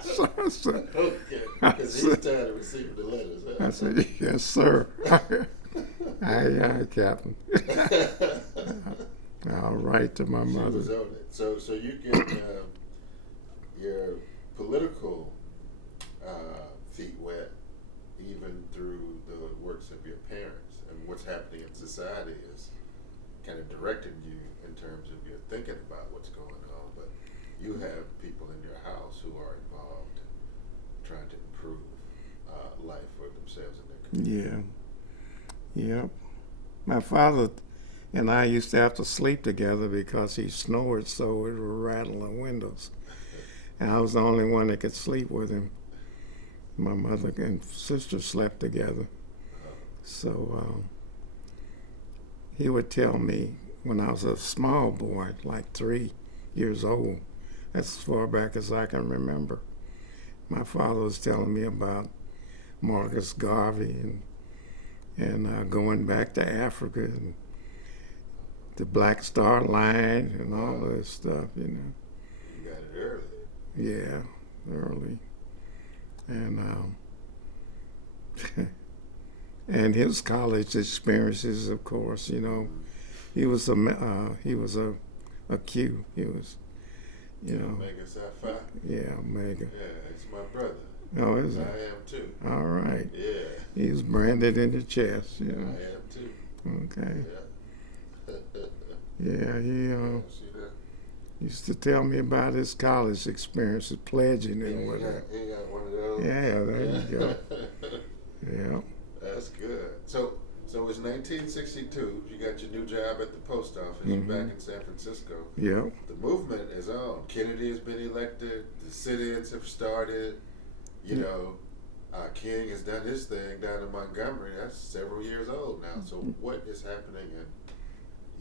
So I said, Okay, because he's tired of receiving the letters. Huh? I said, "Yes, sir." Aye, Captain. I'll write to my She mother. was on it. So you get your political feet wet even through the works of your parents, and what's happening in society is kind of directing you in terms of your thinking about what's going on. But you have people in your house who are involved trying to improve life for themselves and their community. Yeah. Yep. My father and I used to have to sleep together because he snored so it would rattle the windows. And I was the only one that could sleep with him. My mother and sister slept together. So he would tell me when I was a small boy, like 3 years old, that's as far back as I can remember. My father was telling me about Marcus Garvey and going back to Africa and the Black Star Line and all this stuff, you know. You got it early. Yeah, early. And and his college experiences, of course, you know. He was a Q. He was, you know. Omega Psi Phi. Yeah, Omega. Yeah, it's my brother. Oh, is I it? am too. All right. Yeah. He's branded in the chest, you I know. am too. Okay. Yeah. Yeah, he See that? used to tell me about his college experiences, pledging and He whatever. got one of those. Yeah, there you go. Yeah. That's good. So it's 1962. You got your new job at the post office. You're back in San Francisco. Yep. The movement is on. Kennedy has been elected. The sit-ins have started. You know, King has done his thing down in Montgomery. That's several years old now. So what is happening in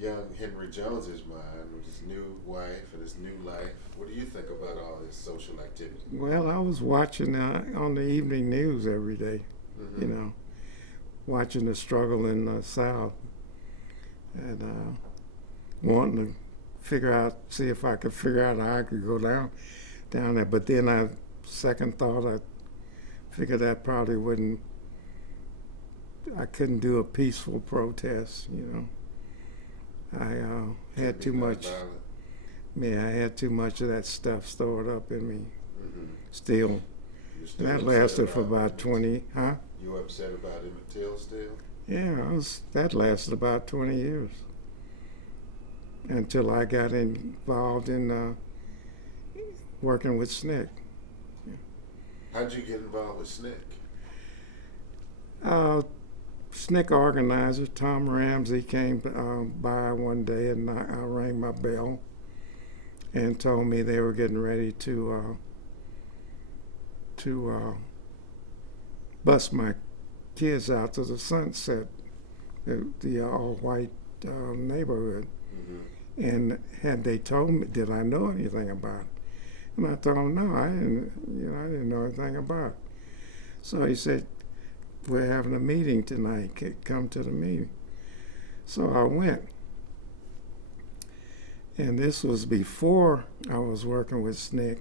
young Henry Jones's mind with his new wife and his new life? What do you think about all this social activity? Well, I was watching on the evening news every day, you know, watching the struggle in the South and wanting to see if I could figure out how I could go down there. But then second thought, I figured that probably I couldn't do a peaceful protest, you know. I had too much. Yeah, I had too much of that stuff stored up in me. Still. That lasted for about 20. Huh? You were upset about Emmett Till still? Yeah, that lasted about 20 years until I got involved in working with SNCC. How'd you get involved with SNCC? SNCC organizer Tom Ramsey came by one day, and I rang my bell and told me they were getting ready to bus my kids out to the Sunset, the all-white neighborhood. And had they told me, did I know anything about it? And I told him, no, I didn't know anything about it. So he said, we're having a meeting tonight. Come to the meeting. So I went. And this was before I was working with SNCC.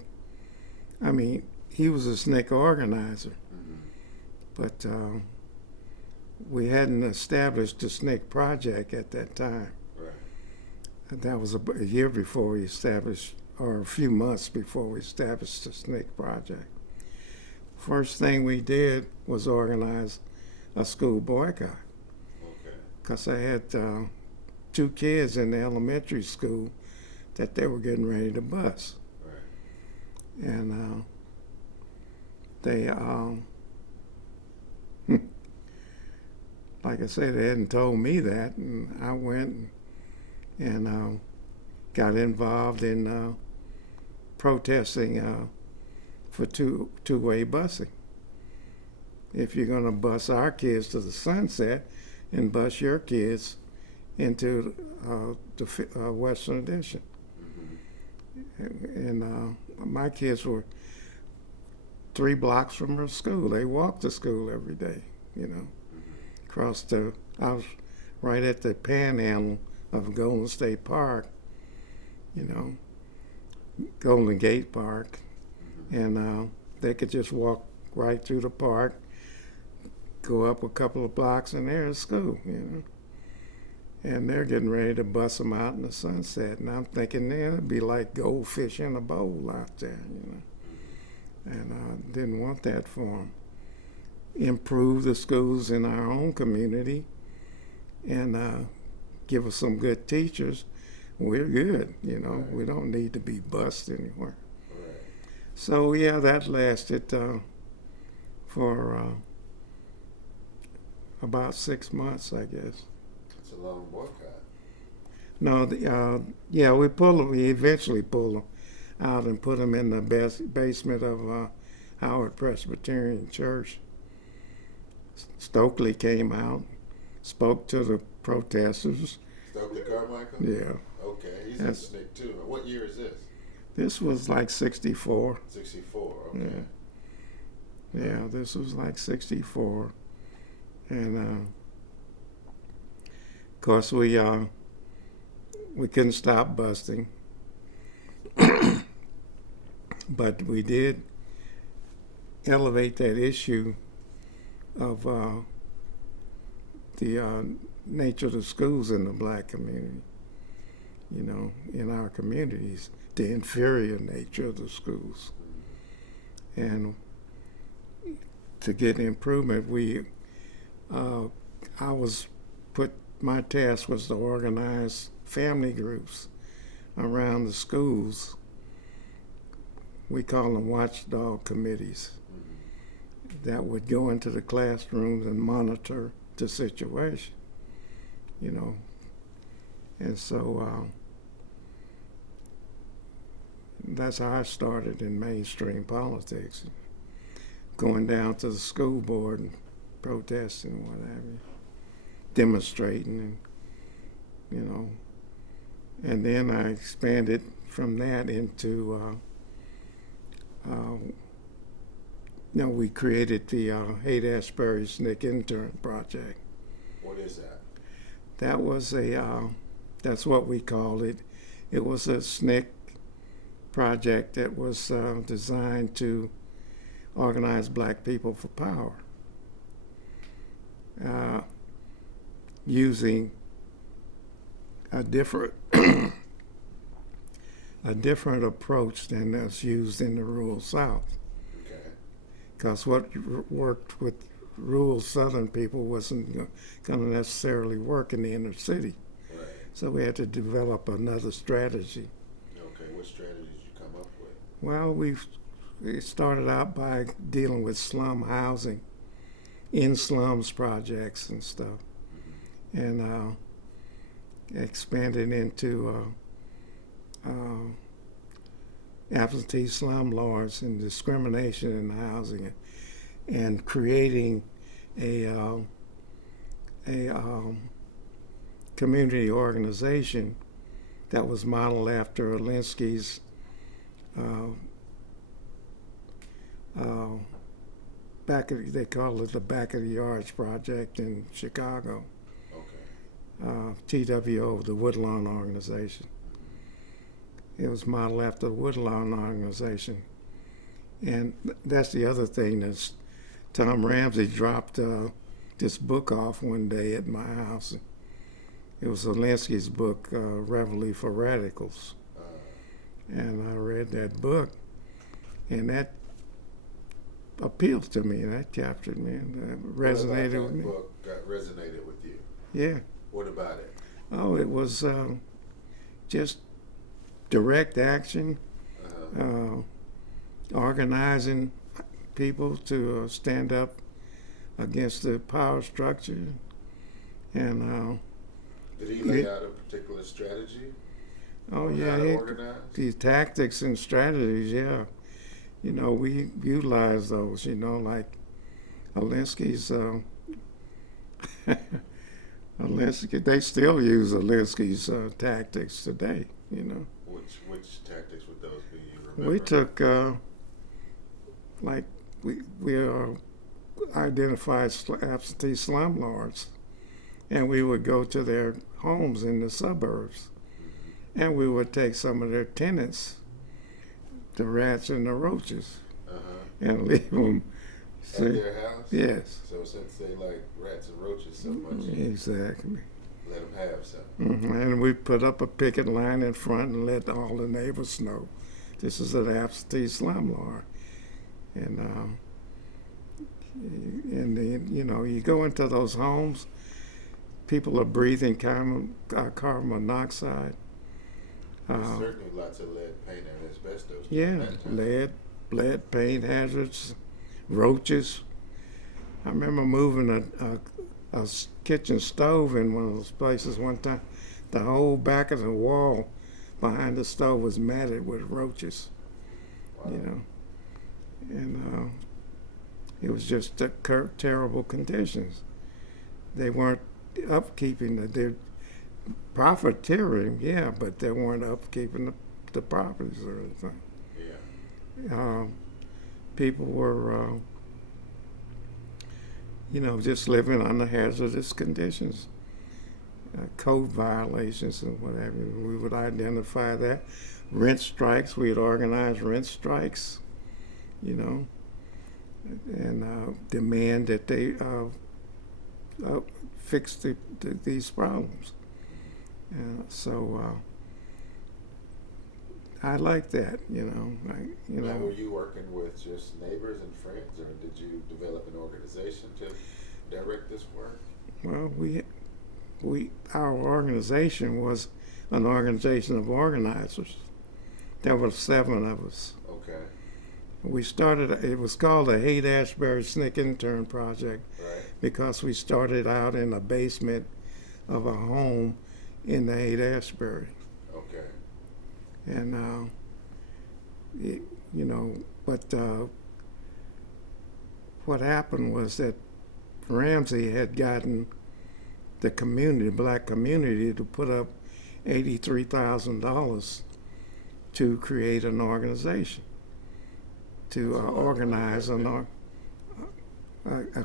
I mean, he was a SNCC organizer, but we hadn't established the SNCC project at that time. Right. And that was a year before we established, or a few months before we established the SNCC project. First thing we did was organize a school boycott. Okay. Because I had 2 kids in the elementary school that they were getting ready to bus. Right. And they, like I said, they hadn't told me that, and I went and got involved in protesting for two-way busing. If you're going to bus our kids to the sunset and bus your kids into the Western Addition. And my kids were 3 blocks from her school. They walked to school every day, I was right at the panhandle of Golden State Park, Golden Gate Park. And they could just walk right through the park, go up a couple of blocks, and they're at school, And they're getting ready to bust them out in the sunset. And I'm thinking, man, it'd be like goldfish in a bowl out there, And I didn't want that for them. Improve the schools in our own community and give us some good teachers. We're good, Right. We don't need to be bussed anywhere. Right. So, yeah, that lasted for about 6 months, I guess. It's a long boycott. No, we eventually pulled them out and put them in the basement of Howard Presbyterian Church. Stokely came out, spoke to the protesters. Stokely Carmichael? Yeah. Okay, he's in SNCC too. What year is this? This was like 64. 64, okay. Yeah, this was like 64. And of course we couldn't stop busting. But we did elevate that issue of the nature of the schools in the black community, in our communities, the inferior nature of the schools. And to get improvement, my task was to organize family groups around the schools. We call them watchdog committees that would go into the classrooms and monitor the situation, And so that's how I started in mainstream politics, going down to the school board and protesting, what have you, demonstrating, and then I expanded from that into we created the Haight-Ashbury SNCC Intern Project. What is that? That was that's what we called it. It was a SNCC project that was designed to organize black people for power, using a different approach than that's used in the rural South. Okay. Because what worked with rural Southern people wasn't going to necessarily work in the inner city. Right. So we had to develop another strategy. Okay, what strategies did you come up with? Well, we started out by dealing with slum housing, in slums projects and stuff, and expanded into absentee slumlords and discrimination in housing, and creating a community organization that was modeled after Alinsky's they call it the Back of the Yards Project in Chicago. Okay. TWO, the Woodlawn Organization. It was modeled after the Woodlawn Organization. And that's the other thing that's Tom Ramsey dropped this book off one day at my house. It was Zelensky's book, Reveille for Radicals. And I read that book, and that appealed to me, and that captured me, and that resonated with me. What about that book resonated with you? Yeah. What about it? Oh, it was just direct action, organizing people to stand up against the power structure, and did he lay out a particular strategy? oh on yeah, how to organize? these tactics and strategies, yeah. You know, we utilize those. You know, like Alinsky's. Alinsky, they still use Alinsky's tactics today. You know. Which tactics would those be? You remember? We took like we identified absentee slumlords, and we would go to their homes in the suburbs, and we would take some of their tenants, the rats and the roaches, and leave them. At their house? Yes. So since they like rats and roaches so much, Exactly. let them have some. And we put up a picket line in front and let all the neighbors know this is an absentee slumlord. And then, you know, you go into those homes, people are breathing carbon monoxide. There's certainly lots of lead, paint, and asbestos. Yeah, at that time. lead, paint hazards, roaches. I remember moving a kitchen stove in one of those places one time. The whole back of the wall behind the stove was matted with roaches. Wow. You know, and it was just terrible conditions. They weren't upkeeping they're profiteering, yeah, but they weren't upkeeping the properties or anything. Yeah. People were, you know, just living under hazardous conditions, code violations and whatever. We would identify that. Rent strikes, we'd organize rent strikes, you know, and demand that they fix these problems. So I like that, you know. Now, were you working with just neighbors and friends, or did you develop an organization to direct this work? Well, our organization was an organization of organizers. There were 7 of us. Okay. We started, it was called the Haight-Ashbury SNCC Intern Project, Right. because we started out in the basement of a home in the Haight-Ashbury. Okay. And, you know, but what happened was that Ramsey had gotten the community, the black community, to put up $83,000 to create an organization, to organize a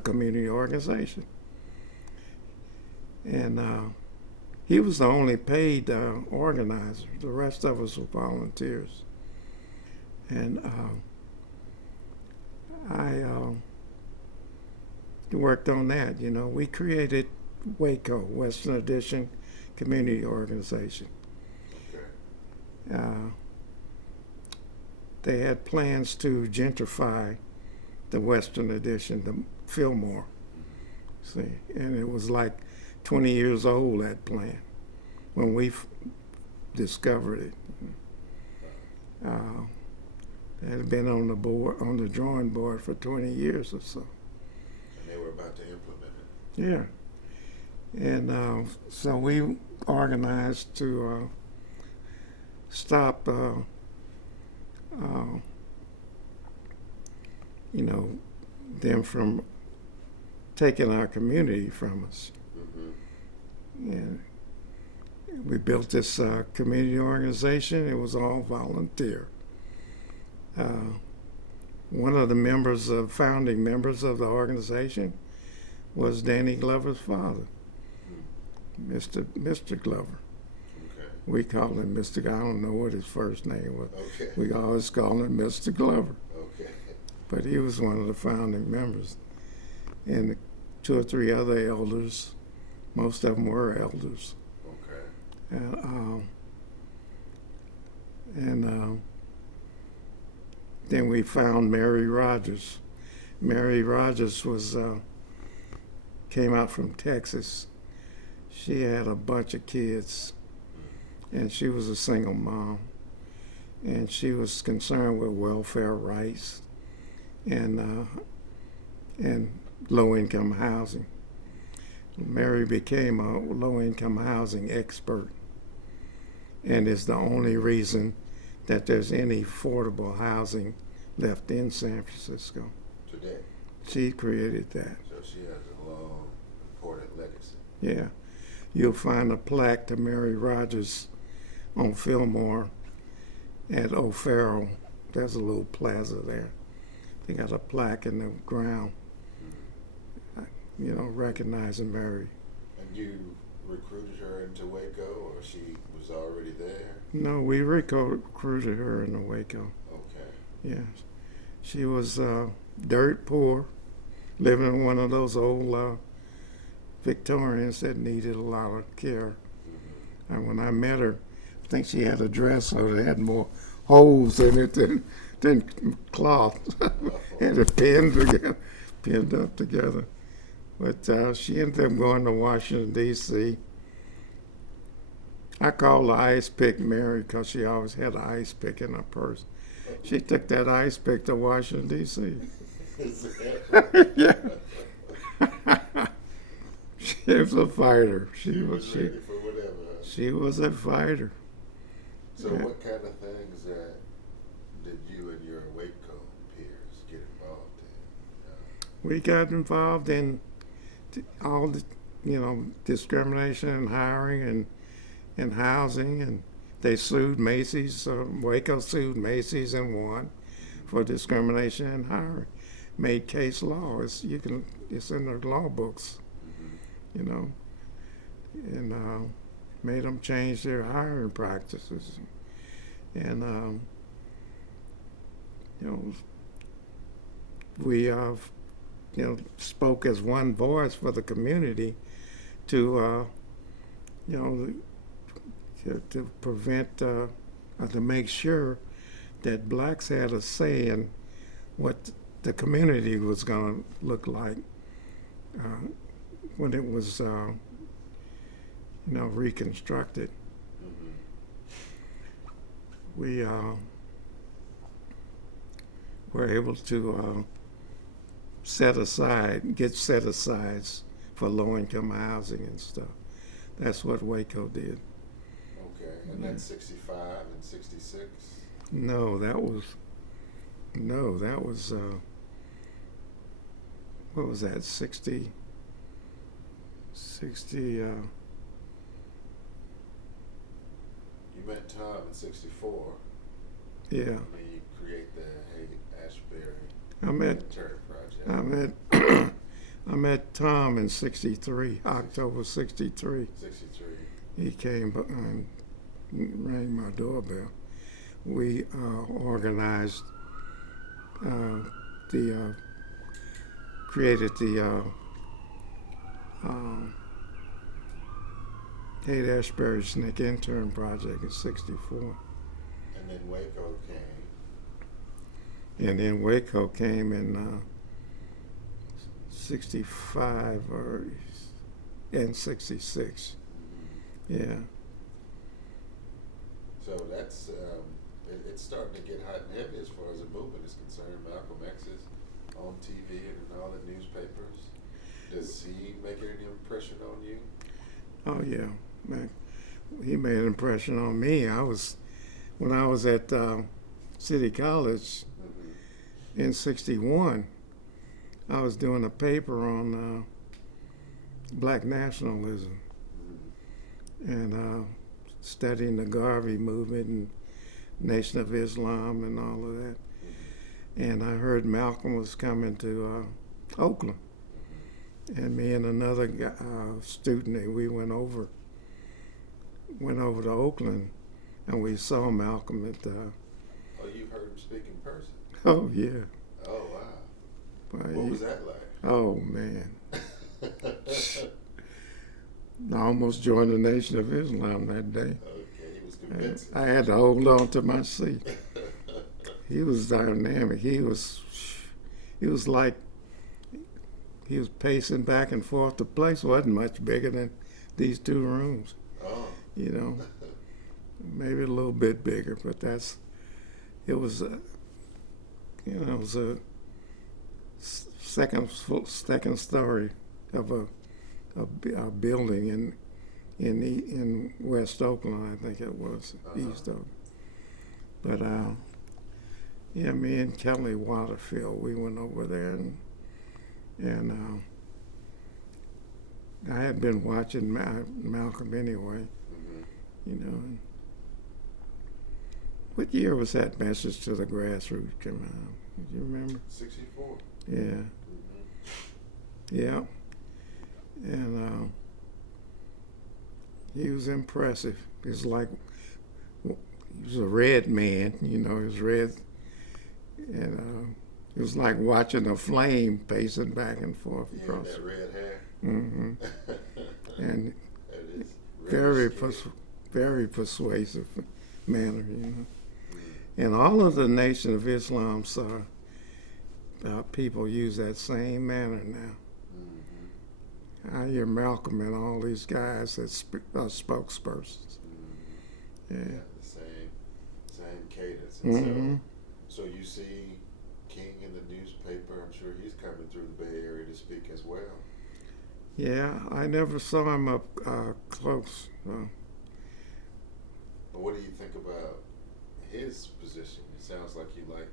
community organization. And he was the only paid organizer. The rest of us were volunteers. And I worked on that. You know, we created Waco, Western Addition Community Organization. Okay. They had plans to gentrify the Western Addition, the Fillmore. See, and it was like 20 years old, that plan, when we discovered it. It had been on the drawing board for 20 years or so. And they were about to implement it. Yeah. And so we organized to stop, you know, them from taking our community from us. Mm-hmm. And we built this community organization. It was all volunteer. one of the founding members of the organization was Danny Glover's father, Mr. Glover. Okay. We call him Mr. I don't know what his first name was. Okay. We always call him Mr. Glover. Okay. But he was one of the founding members. And 2 or 3 other elders, most of them were elders. Okay. And then we found Mary Rogers. Mary Rogers came out from Texas. She had a bunch of kids, and she was a single mom. And she was concerned with welfare rights and low-income housing. Mary became a low-income housing expert, and is the only reason that there's any affordable housing left in San Francisco. Today. She created that. So she has a long, important legacy. Yeah. You'll find a plaque to Mary Rogers on Fillmore at O'Farrell. There's a little plaza there. They got a plaque in the ground, recognizing Mary. And you recruited her into Waco, or she was already there? No, we recruited her in Waco. Okay. Yeah. She was dirt poor, living in one of those old Victorians that needed a lot of care. Mm-hmm. And when I met her, I think she had a dress so that had more holes in it than cloth. Had it pinned up together. But she ended up going to Washington, D.C. I call her Ice Pick Mary because she always had an ice pick in her purse. She took that ice pick to Washington, D.C. Yeah. She was a fighter. She was ready for whatever. She was a fighter. So Yeah. what kind of things did you and your Waco peers get involved in? We got involved in all the, discrimination in hiring and housing, and they sued Macy's. Waco sued Macy's and won for discrimination in hiring. Made case law. It's in the law books, and made them change their hiring practices, and we spoke as one voice for the community to to prevent or to make sure that blacks had a say in what the community was going to look like when it was reconstructed. We were able to get set asides for low-income housing and stuff. That's what Waco did. Okay, and that's 65 and 66? No, that was what was that, 60, You met Tom in 64. yeah. And then you create the Ashbury I met Terry Project. I met Tom in 63, October 63. 63. He came and rang my doorbell. We organized created the Haight-Ashbury SNCC Intern Project in 64. And then Waco came. And then Waco came in 65 and 66. Yeah. So that's it's starting to get hot and heavy as far as the movement is concerned. Malcolm X is on TV and in all the newspapers. Does he make any impression on you? Oh yeah, man. He made an impression on me. When I was at City College in 61, I was doing a paper on black nationalism and studying the Garvey movement and Nation of Islam and all of that. and I heard Malcolm was coming to Oakland, and me and another guy, student, and we went over to Oakland, and we saw Malcolm at the. Oh, you heard him speak in person? Oh yeah. Oh, wow. Well, What was that like? Oh man. I almost joined the Nation of Islam that day. Okay, he was convincing. I had to hold on to my seat. He was dynamic. He was like, he was pacing back and forth. The place wasn't much bigger than these two rooms, Oh. you know, maybe a little bit bigger, but it was a second story of a building in West Oakland, I think it was, East Oakland. But yeah, me and Kelly Waterfield, we went over there, and I had been watching Malcolm anyway, you know. What year was that Message to the Grassroots come out? Do you remember? 64. Yeah. Yeah. And he was impressive. He was like, he was a red man, you know, he was red. And it was like watching a flame pacing back and forth Yeah, across. that red hair. Mm-hmm. And That is very persuasive manner, you know. And all of the Nation of Islam saw people use that same manner now. I hear Malcolm and all these guys as spokespersons. Yeah. The same cadence. And so you see King in the newspaper. I'm sure he's coming through the Bay Area to speak as well. Yeah, I never saw him up close. But what do you think about his position? It sounds like you like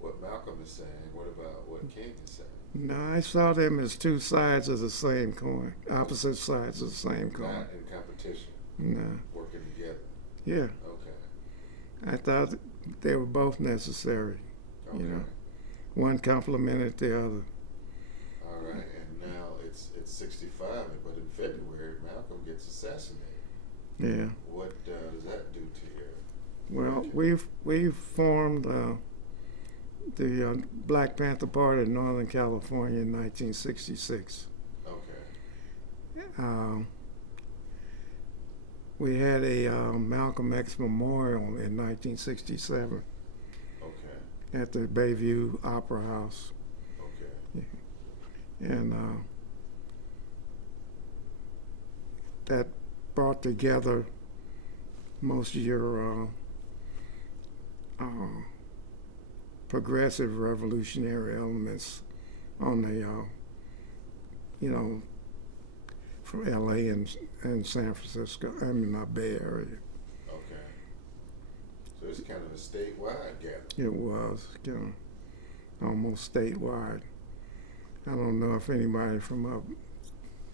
what Malcolm is saying. What about what King is saying? No, I saw them as two sides of the same coin, opposite sides of the same coin. Not in competition. No. Working together. Yeah. Okay. I thought they were both necessary. Okay. You know, one complemented the other. All right. And now it's 65, but in February Malcolm gets assassinated. Yeah. What does that do to you? Well, we've formed the Black Panther Party in Northern California in 1966. Okay. We had a Malcolm X Memorial in 1967 Okay. at the Bayview Opera House. Okay. And that brought together most of your progressive revolutionary elements on the, you know, from LA and San Francisco, I mean, my Bay Area. Okay. So it's kind of a statewide gathering. It was, you know, almost statewide. I don't know if anybody from up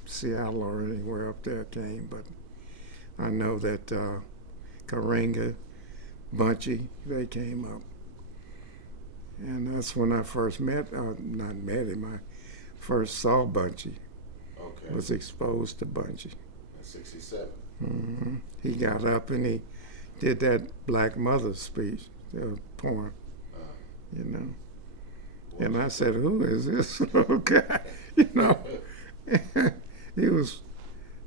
Seattle or anywhere up there came, but I know that Karinga, Bunchy, they came up. And that's when I first not met him, I first saw Bunchy, Okay. was exposed to Bunchy. That's 67. Mm-hmm. He got up and he did that Black Mother speech, the poem, you know. And I said, "Who is this little guy?" You know, he was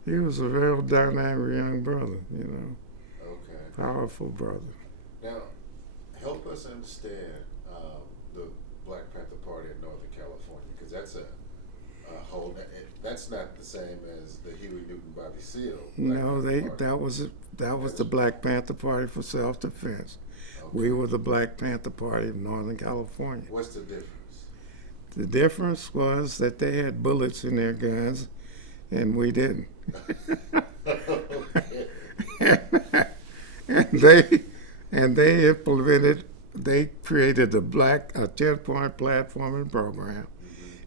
a real dynamic young brother, you know, Okay. powerful brother. Now, help us understand the Black Panther Party in Northern California, because that's a whole. That's not the same as the Huey Newton Bobby Seale. No, that was the Black Panther Party for self-defense. Okay. We were the Black Panther Party of Northern California. What's the difference? The difference was that they had bullets in their guns, and we didn't. and they created a 10-point platform and program,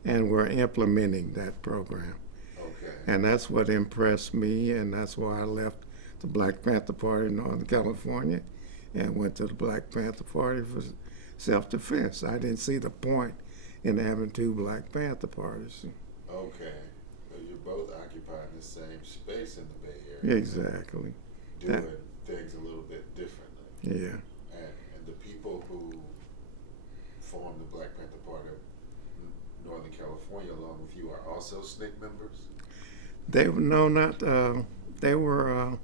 and were implementing that program. Okay. And that's what impressed me, and that's why I left the Black Panther Party in Northern California and went to the Black Panther Party for self-defense. I didn't see the point in having two Black Panther parties. Okay. So you're both occupying the same space in the Bay Area. Exactly. Doing things a little bit differently. Yeah. And the people who formed the Black Panther Party of Northern California along with you are also SNCC members? They were no, not. They were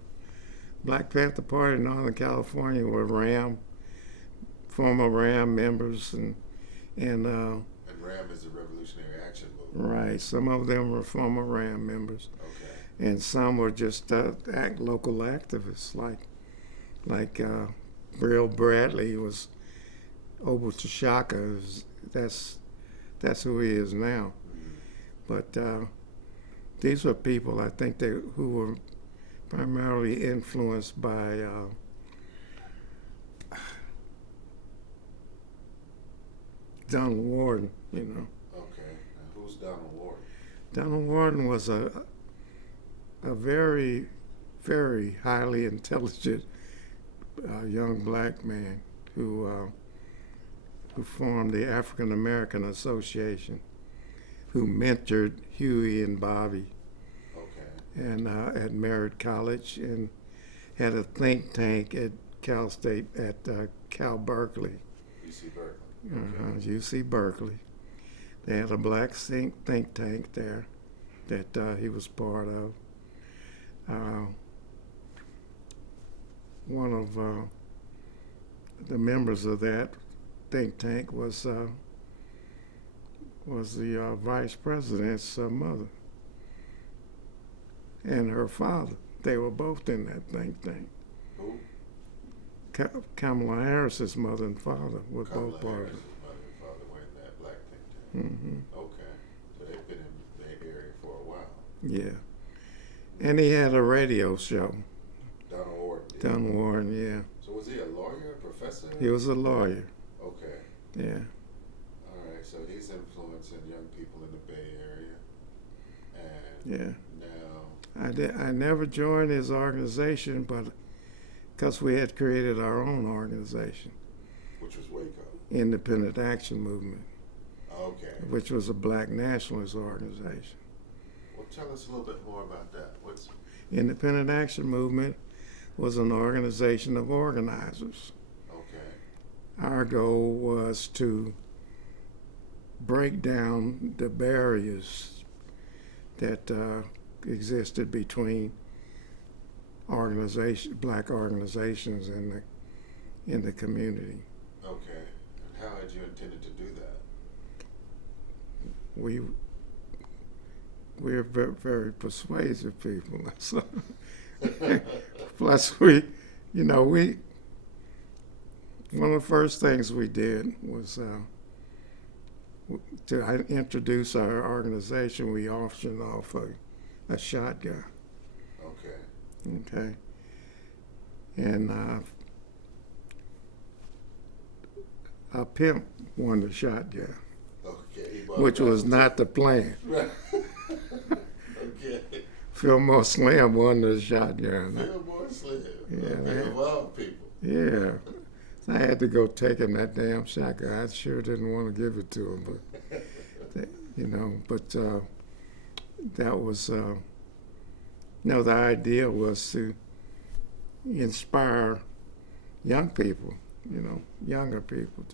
Black Panther Party in Northern California were former RAM members, and And RAM is the Revolutionary Action Movement. right. Some of them were former RAM members, Okay. and some were just local activists, like Brill Bradley was over to Shaka. That's who he is now. But these were people, I think, who were primarily influenced by Donald Warden, you know. Okay. And who's Donald Warden? Donald Warden was a very, very highly intelligent young black man who formed the African American Association, who mentored Huey and Bobby, Okay. and at Merritt College, and had a think tank at Cal State, at Cal Berkeley, UC Berkeley. UC Berkeley. They had a black think tank there that he was part of. One of the members of that think tank was the vice president's mother and her father. They were both in that think tank. Who? Kamala Harris's mother and father were Kamala both part of Harris's it. mother and father were in that black think tank. Hmm. Okay. So they've been in the Bay Area for a while. Yeah. And he had a radio show. Donald Warden did. Don Warren, yeah. So was he a lawyer, a professor? He was a lawyer. Okay. Yeah. All right. So he's influencing young people in the Bay Area. And Yeah. now, I never joined his organization, but because we had created our own organization, which was Waco. Independent Action Movement, Okay. which was a black nationalist organization. Well, tell us a little bit more about that. What's Independent Action Movement was an organization of organizers. okay? Our goal was to break down the barriers that existed between black organizations in the community. Okay. And how had you intended to do that? We're very, very persuasive people. So, plus one of the first things we did was to introduce our organization. We auctioned off a shotgun. Okay. Okay. And a pimp won the shotgun, Okay. He bought which that. was not the plan. Right. Okay. Fillmore Slim won the shotgun. Fillmore Slim. Yeah, Okay, man. of all people. Yeah. I had to go take him that damn shotgun. I sure didn't want to give it to him, but that was, the idea was to inspire young people, younger people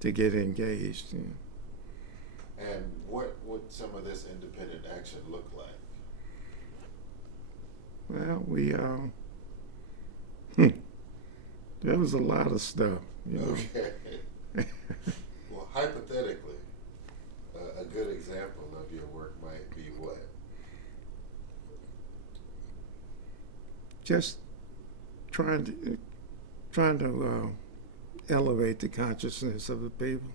to get engaged. And what would some of this independent action look like? Well, there was a lot of stuff, Okay. Well, hypothetically, a good example of your work might be what? Just trying to elevate the consciousness of the people,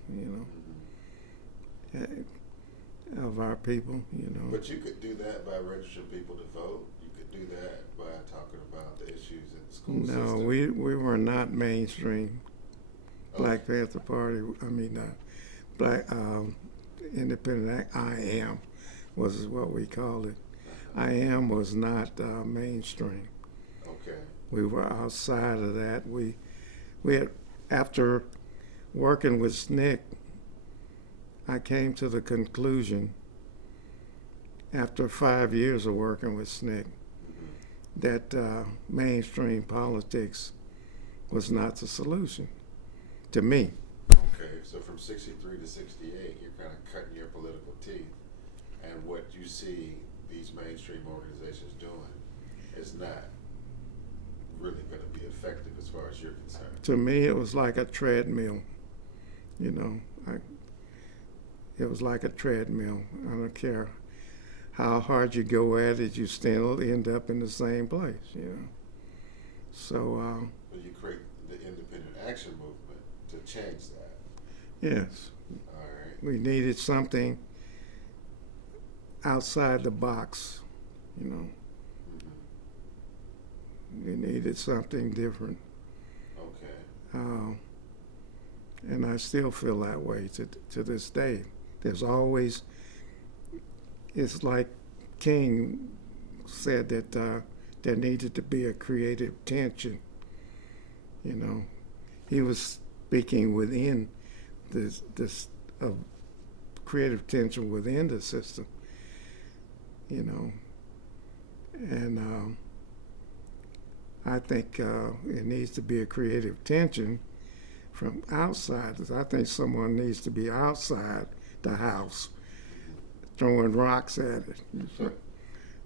of our people, But you could do that by registering people to vote. You could do that by talking about the issues in the school No, system. we were not mainstream. Black Panther Party. Black Independent. I Am was what we called it. I Am was not mainstream. Okay. We were outside of that. We had, after working with SNCC, I came to the conclusion after 5 years of working with SNCC that mainstream politics was not the solution to me. Okay, so from 63 to 68, you're kind of cutting your political teeth, and what you see these mainstream organizations doing is not really going to be effective as far as you're concerned. To me, it was like a treadmill. You know, it was like a treadmill. I don't care how hard you go at it, you still end up in the same place. You know, so. Well, you create the independent action movement to change that. Yes. All right. We needed something outside the box, you know. We needed something different. Okay. And I still feel that way to this day. There's always, it's like King said that there needed to be a creative tension. You know, he was speaking within this creative tension within the system. You know, and I think it needs to be a creative tension from outside. I think someone needs to be outside the house throwing rocks at it.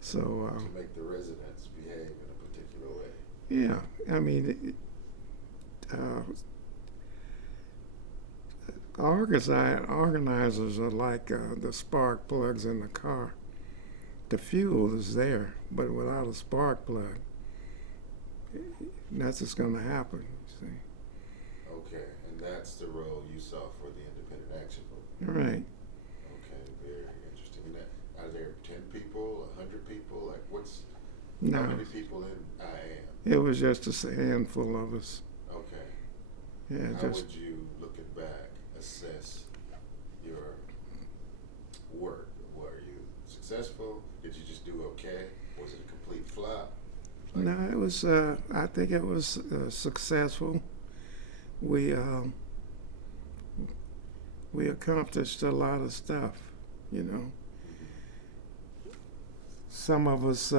So to make the residents behave in a particular way. Yeah, I mean, organizers are like the spark plugs in the car. The fuel is there, but without a spark plug, nothing's going to happen. You see. Okay, and that's the role you saw for the independent action movement. Right. Okay, very interesting. And are there 10 people, 100 people? Like, No. how many people in IAM? It was just a handful of us. Okay. Yeah, How just would you, looking back, assess your work? Were you successful? Did you just do okay? Was it a complete flop? Like, no. It was. I think it was successful. We accomplished a lot of stuff. You know. Some of us,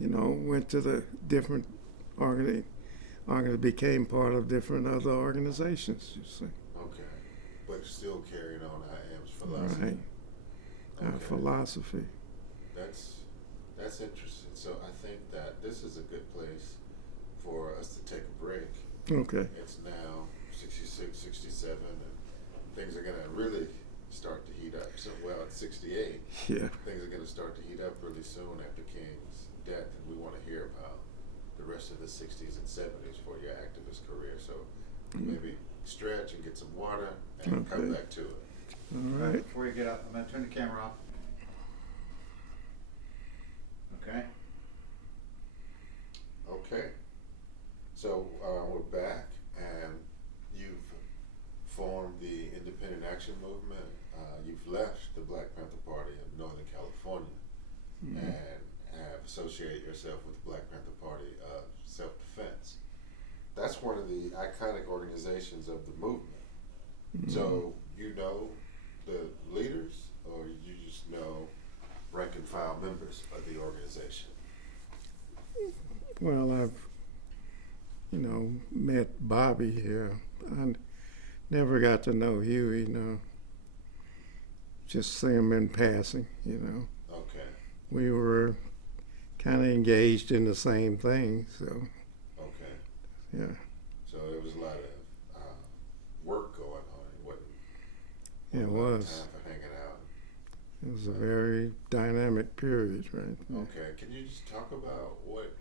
went to the different became part of different other organizations. You see. okay. But still carrying on IAM's philosophy. Right. Our Okay. philosophy. That's interesting. So I think that this is a good place for us to take a break. Okay. It's now 66, 67, and things are going to really start to heat up. So, well, at 68, Yeah. things are going to start to heat up really soon after King's death, and we want to hear about the rest of the 60s and 70s for your activist career. So maybe stretch and get some water and come Okay. back to it. All right. Before you get up, I'm going to turn the camera off. Okay? Okay. So we're back, and you've formed the Independent Action Movement. You've left the Black Panther Party of Northern California and have associated yourself with the Black Panther Party of Self-Defense. That's one of the iconic organizations of the movement. So you know the leaders, or you just know rank and file members of the organization? Well, I've, met Bobby here. I never got to know Huey, just see him in passing, Okay. We were kind of engaged in the same thing, so, Okay. yeah. So there was a lot of work going on. It It wasn't a lot of was. time for hanging out. It was a very dynamic period, right? Okay. Can you just talk about what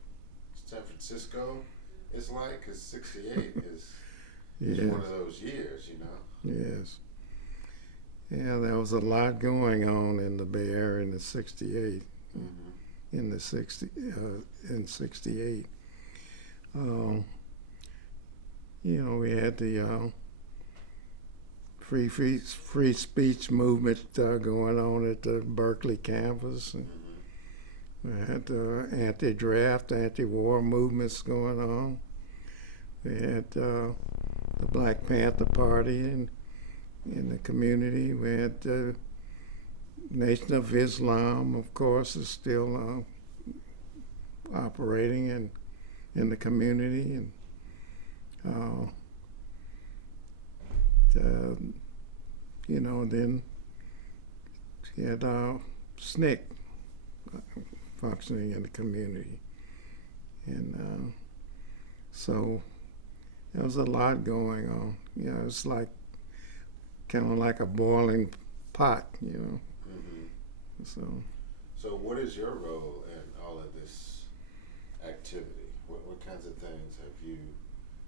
San Francisco is like? Because 68 is Yeah. one of those years, Yes. Yeah, there was a lot going on in the Bay Area in the 68. Mm-hmm. In 68. We had the free speech movement going on at the Berkeley campus. And we had the anti-draft, anti-war movements going on. We had the Black Panther Party in the community. We had the Nation of Islam, of course, is still operating in the community, and then you had SNCC functioning in the community, and so there was a lot going on. It's like kind of like a boiling pot, Mm-hmm. So what is your role in all of this activity? What kinds of things have you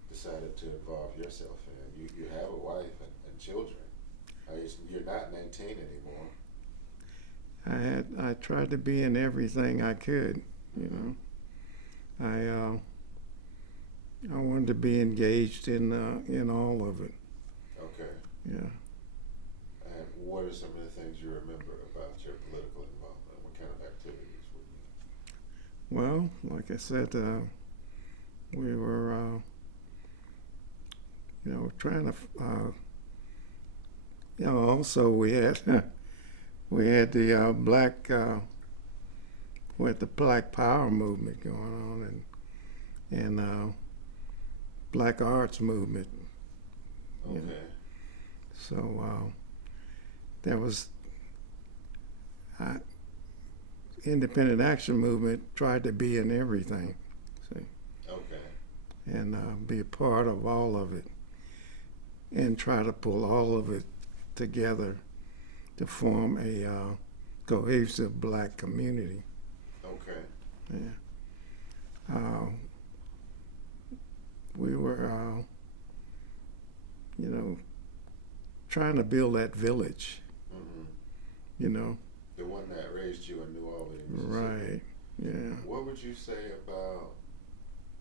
decided to involve yourself in? You have a wife and children. You're not 19 anymore. I tried to be in everything I could, I wanted to be engaged in all of it. Okay. Yeah. And what are some of the things you remember about your political involvement? What kind of activities were you? Well, like I said, we were, trying to, also we had the Black Power movement going on, and Black Arts movement. Okay. So there was Independent Action Movement tried to be in everything, see, Okay. and be a part of all of it, and try to pull all of it together to form a cohesive Black community. Okay. Yeah. We were, trying to build that village, Mm-hmm. The one that raised you in New Albany, Mississippi. Right, yeah. What would you say about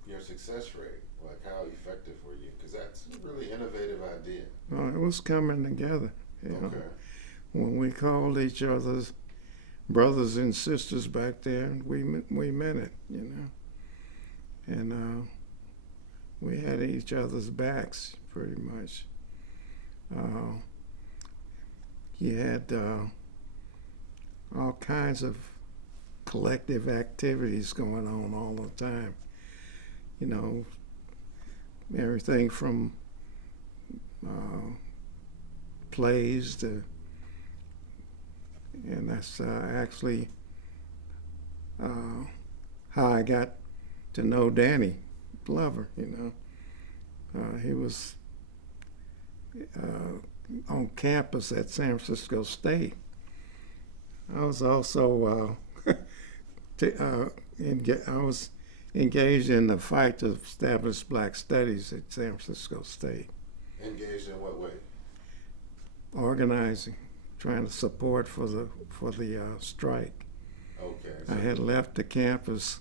your success rate? Like, how effective were you? Because that's a really innovative idea. Well, it was coming together, Okay. When we called each other's brothers and sisters back there, we meant it, and we had each other's backs pretty much. You had all kinds of collective activities going on all the time. Everything from plays to, and that's actually how I got to know Danny Glover. He was on campus at San Francisco State. I was also I was engaged in the fight to establish Black studies at San Francisco State. Engaged in what way? Organizing, trying to support for the strike. Okay. I had left the campus.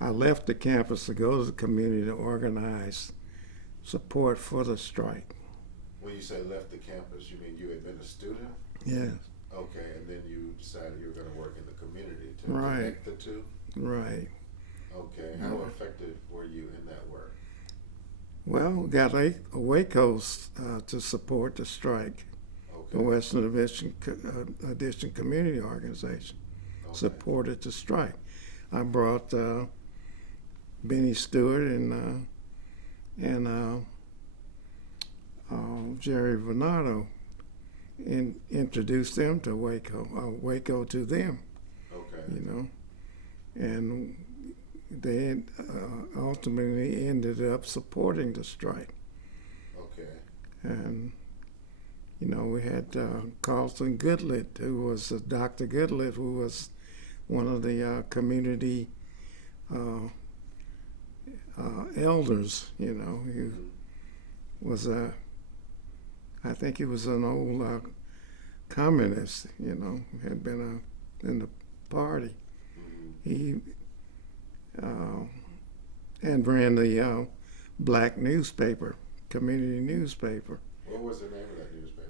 I left the campus to go to the community to organize support for the strike. When you say left the campus, you mean you had been a student? Yes. Okay, and then you decided you were going to work in the community to Right. connect the two? Right. Okay, how effective were you in that work? Well, we got Waco's to support the strike, Okay. the Western Addition Community Organization Okay. supported the strike. I brought Benny Stewart and Jerry Venado and introduced them to Waco to them, Okay. and they ultimately ended up supporting the strike. Okay. And, we had Carlton Goodlett, who was Dr. Goodlett, who was one of the community elders, He was I think he was an old communist, had been in the party. He and ran the black newspaper, community newspaper. What was the name of that newspaper?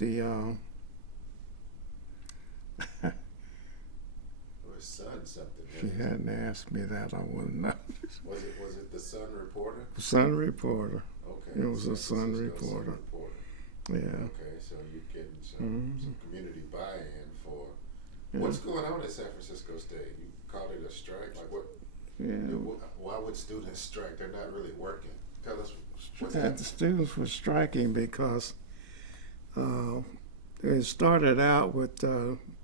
It was Sun something. If you hadn't asked me that, I wouldn't know. Was it the Sun Reporter? Sun Reporter. Okay. It was a San Sun Francisco reporter. Reporter. Yeah. Okay, so you're getting Mhm. some community buy-in for Yeah. what's going on at San Francisco State. You called it a strike. Like what? Yeah. Why would students strike? They're not really working. Tell us what's The happening. students were striking because it started out with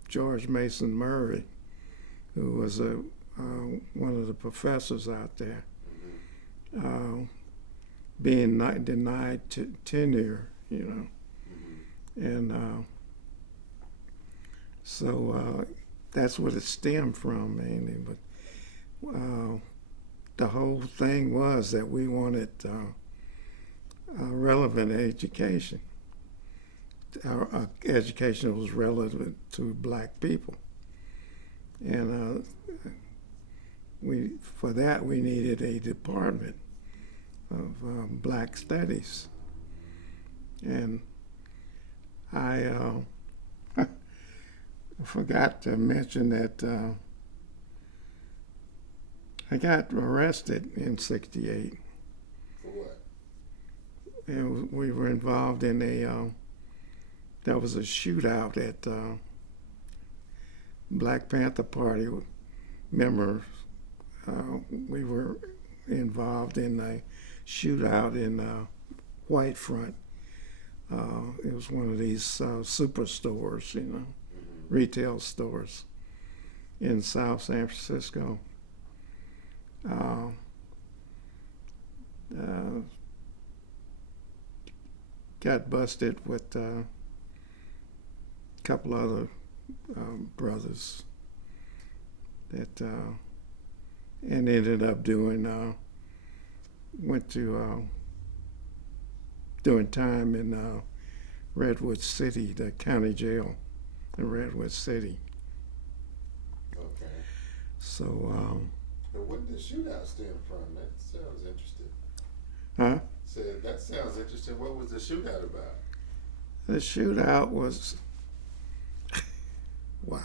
George Mason Murray, who was one of the professors out there, being denied tenure, you know. And so that's what it stemmed from mainly. But the whole thing was that we wanted relevant education. Our education was relevant to black people. And for that we needed a department of black studies. And I forgot to mention that I got arrested in '68. For what? And we were involved in there was a shootout at Black Panther Party members. We were involved in a shootout in White Front. It was one of these superstores, you know, retail stores in South San Francisco. Got busted with a couple other brothers that and ended up went to doing time in Redwood City, the county jail in Redwood City. Okay. So But what did the shootout stem from? That sounds interesting. huh? Said that sounds interesting. What was the shootout about? The shootout was wow.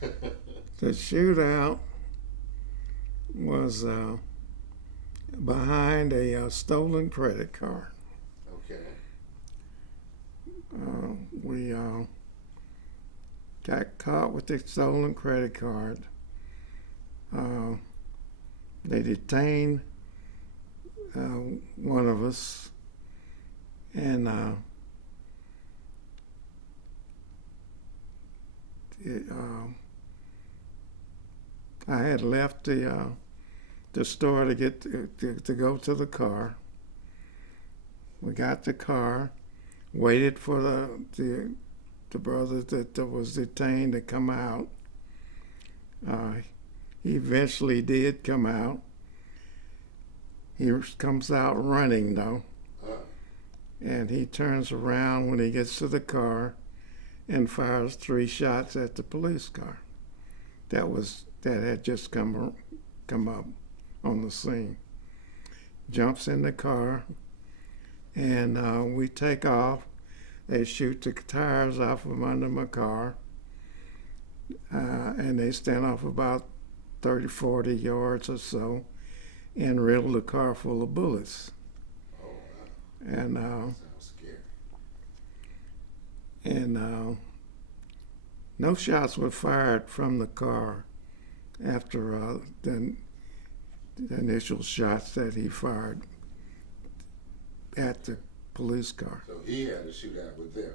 The shootout was behind a stolen credit card. Okay. We got caught with the stolen credit card. They detained one of us, and I had left the store to get to go to the car. We got the car, waited for the brother that was detained to come out. He eventually did come out. He comes out running though, and he turns around when he gets to the car and fires 3 shots at the police car that had just come up on the scene. Jumps in the car, and we take off. They shoot the tires off from under my car, and they stand off about 30, 40 yards or so and riddle the car full of bullets. Oh wow. And Sounds scary. no shots were fired from the car after the initial shots that he fired at the police car. So he had a shootout with them.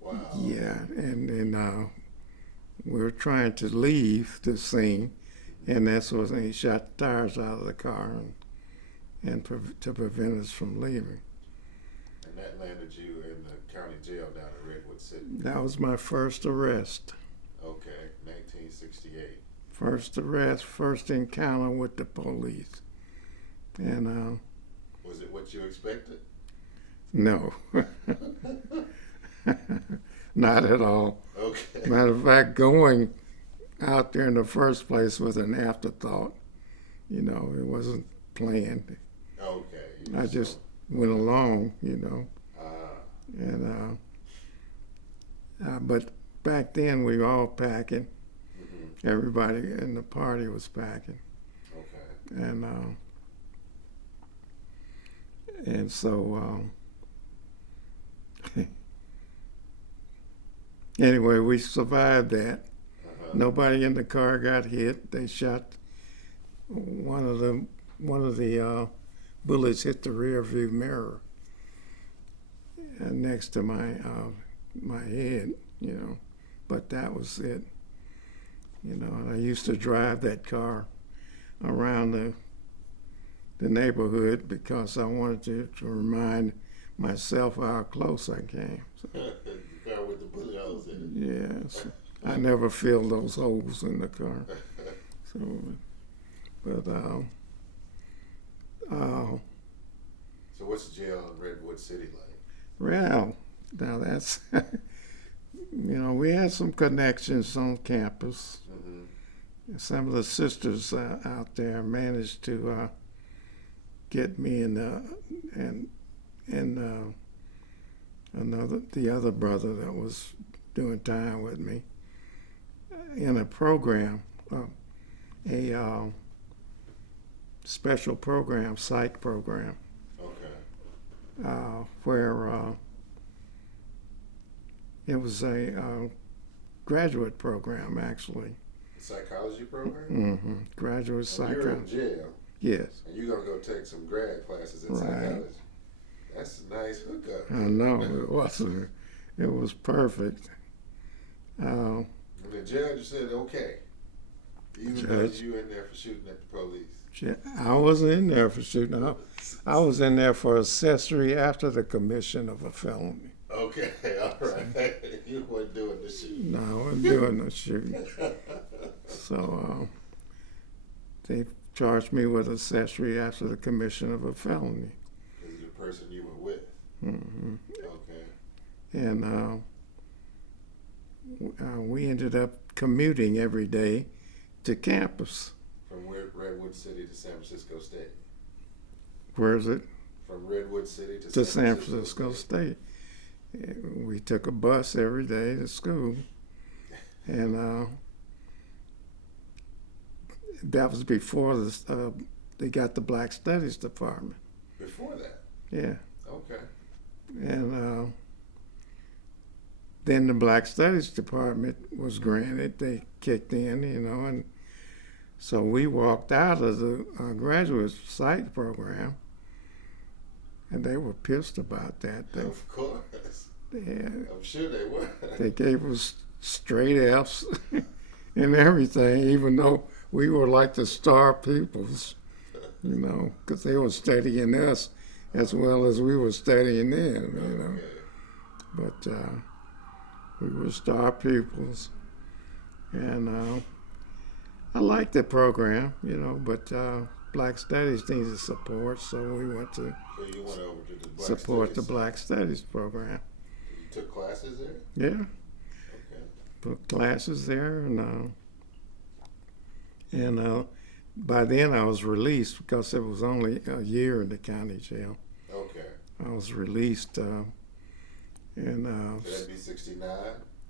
Wow. Yeah, and we were trying to leave the scene, and that's when he shot the tires out of the car to prevent us from leaving. And that landed you in the county jail down in Redwood City. That was my first arrest. Okay, 1968. First arrest, first encounter with the police. And Was it what you expected? no, not at all. Okay. Matter of fact, going out there in the first place was an afterthought. You know, it wasn't planned. Okay. I just went along, you know. Ah. And but back then we were all packing. Mm-hmm. Everybody in the party was packing. Okay. And And so, anyway, we survived that. Nobody in the car got hit. They shot one of the bullets hit the rear view mirror next to my head, you know. But that was it, you know. And I used to drive that car around the neighborhood because I wanted to remind myself how close I came. So, The car with the bullet holes in it. yes, I never filled those holes in the car. So, but So what's jail in Redwood City like? well, now that's you know, we had some connections on campus. Mm-hmm. Some of the sisters out there managed to get me and the other brother that was doing time with me in a program, a special program, psych program, Okay. where it was a graduate program actually. Psychology program? Mm-hmm. Graduate And psych. you're in jail, Yes. and you're gonna go take some grad classes in Right. psychology. That's a nice hookup. I know it wasn't. It was perfect. And the judge said, okay, even though Judge. you in there for shooting at the police. I wasn't in there for shooting. I was in there for accessory after the commission of a felony. Okay, all right. You weren't doing the shooting. No, I wasn't doing no shooting. So they charged me with accessory after the commission of a felony. Because the person you were with. Hmm. Okay. And we ended up commuting every day to campus. From Redwood City to San Francisco State. Where is it? From Redwood City To San Francisco State. We took a bus every day to school. And that was before they got the Black Studies Department. Before that? Yeah. Okay. And then the Black Studies Department was granted. They kicked in, you know, and so we walked out of the graduate psych program, and they were pissed about that. Of course. They I'm sure they were. They gave us straight F's and everything, even though we were like the star pupils, you know, because they were studying us as well as we were studying them, you know. But we were star pupils, and I liked the program, you know, but Black Studies needed support, so we went to So you went over to the Black support Studies. the Black Studies program. You took classes there? Yeah. Okay. Took classes there, and by then I was released because it was only a year in the county jail. Okay. I was released, So that'd be 69?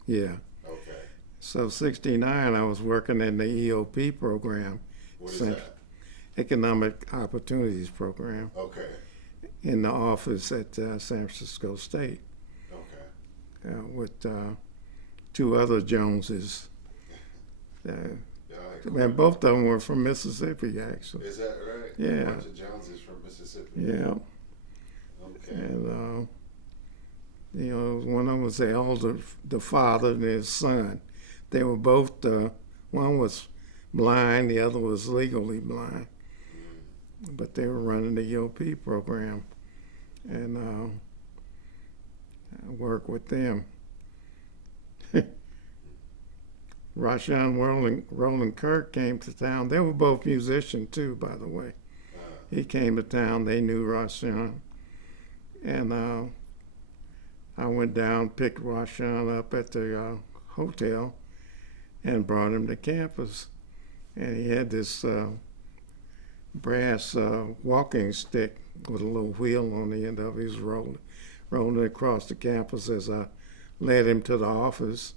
yeah. Okay. So 69, I was working in the EOP program, What is Cent- that? Economic Opportunities Program, Okay. in the office at San Francisco State Okay. with two other Joneses. All right. And both of them were from Mississippi, actually. Is that right? Yeah. A bunch of Joneses from Mississippi. Yeah. Okay. And, you know, one of them was the elder, the father and his son. They were both, one was blind, the other was legally blind. But they were running the EOP program. And I worked with them. Rashawn Roland Kirk came to town. They were both musicians too, by the way. He came to town. They knew Rashawn. And I went down, picked Rashawn up at the hotel and brought him to campus. And he had this brass walking stick with a little wheel on the end of it. He was rolling it across the campus as I led him to the office.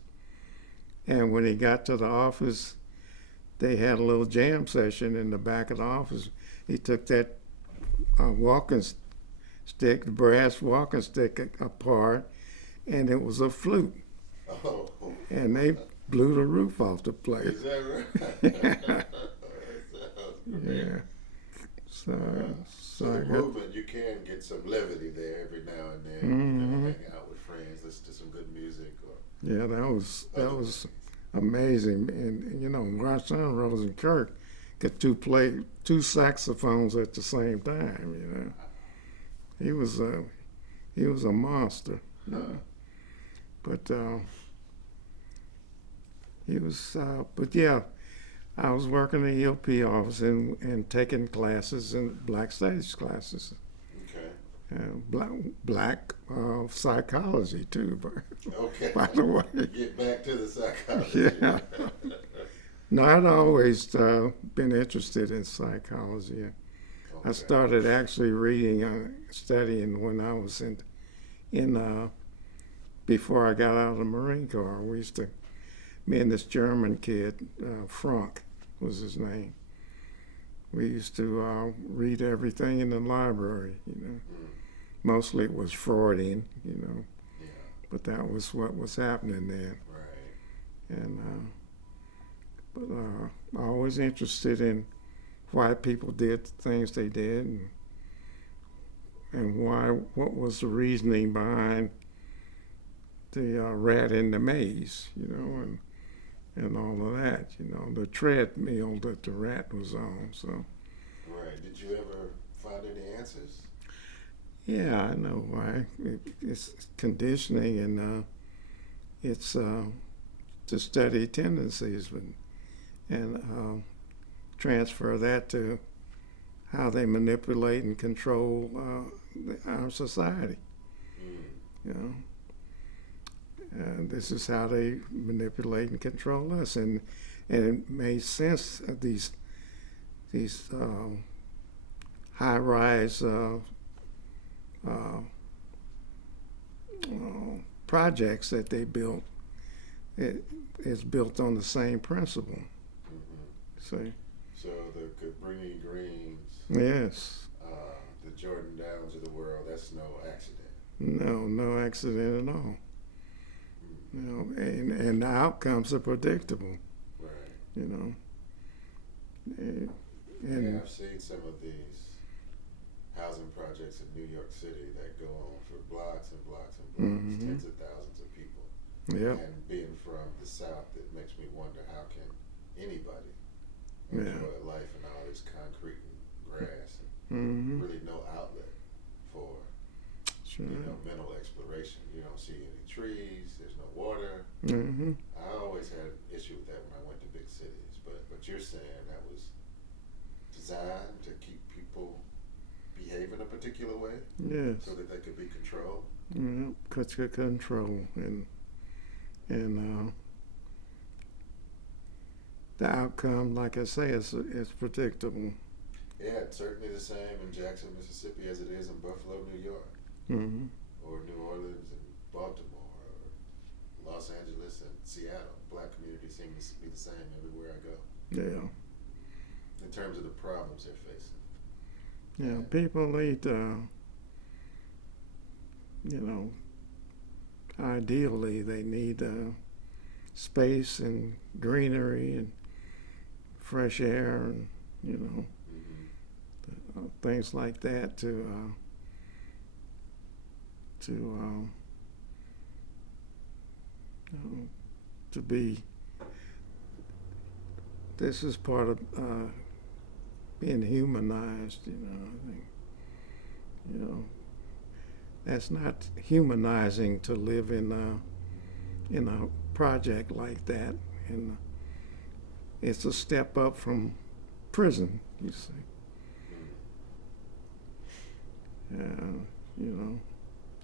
And when he got to the office, they had a little jam session in the back of the office. He took that walking stick, the brass walking stick apart, and it was a flute. Oh, And they blew the roof off the place. is that right? That sounds great. Yeah. So, So so the I got, movement, you can get some levity there every now and then. You know, hang out with friends, listen to some good music. Or yeah, that other was things. amazing. And you know, my son Rosenkirk could play two saxophones at the same time. You know, he was a monster. You know? But he was. But yeah, I was working in the EOP office and taking classes and black studies classes. Okay. Black psychology too, Okay. by the way. Get back to the psychology. Yeah. No, I'd always been interested in psychology. I Okay. started actually reading, studying when I was in before I got out of the Marine Corps. We used to, me and this German kid, Frank was his name. We used to read everything in the library, you know. Mostly it was Freudian, you know, Yeah. but that was what was happening then. Right. And I was interested in why people did the things they did, and what was the reasoning behind the rat in the maze, you know, and all of that, you know, the treadmill that the rat was on. So Right. Did you ever find any answers? yeah, I know why. It's conditioning, and it's to study tendencies, and transfer that to how they manipulate and control our society. You know, and this is how they manipulate and control us, and it made sense of these high-rise projects that they built. It is built on the same principle. See? So the Cabrini Greens, Yes. the Jordan Downs of the world, that's no accident. No accident at all. You know, and the outcomes are predictable. Right. You know. And Yeah, I've seen some of these housing projects in New York City that go on for blocks and blocks and blocks, tens of thousands of people. yeah, And being from the South, it makes me wonder how can anybody Yeah. enjoy a life in all this concrete and grass and really no outlet for sure. mental exploration. You don't see any trees. There's no water. Mm-hmm. I always had an issue with that when I went to big cities. But you're saying that was designed to keep people behave in a particular way Yes. so that they could be controlled. Yeah, control and the outcome, like I say, is predictable. Yeah, it's certainly the same in Jackson, Mississippi as it is in Buffalo, New York, Mm-hmm. or New Orleans and Baltimore, or Los Angeles and Seattle. Black communities seem to be the same everywhere I go Yeah. in terms of the problems they're facing. Yeah. People need, ideally they need space and greenery and fresh air and things like that to be. This is part of being humanized. I think that's not humanizing to live in a project like that, and it's a step up from prison. You see.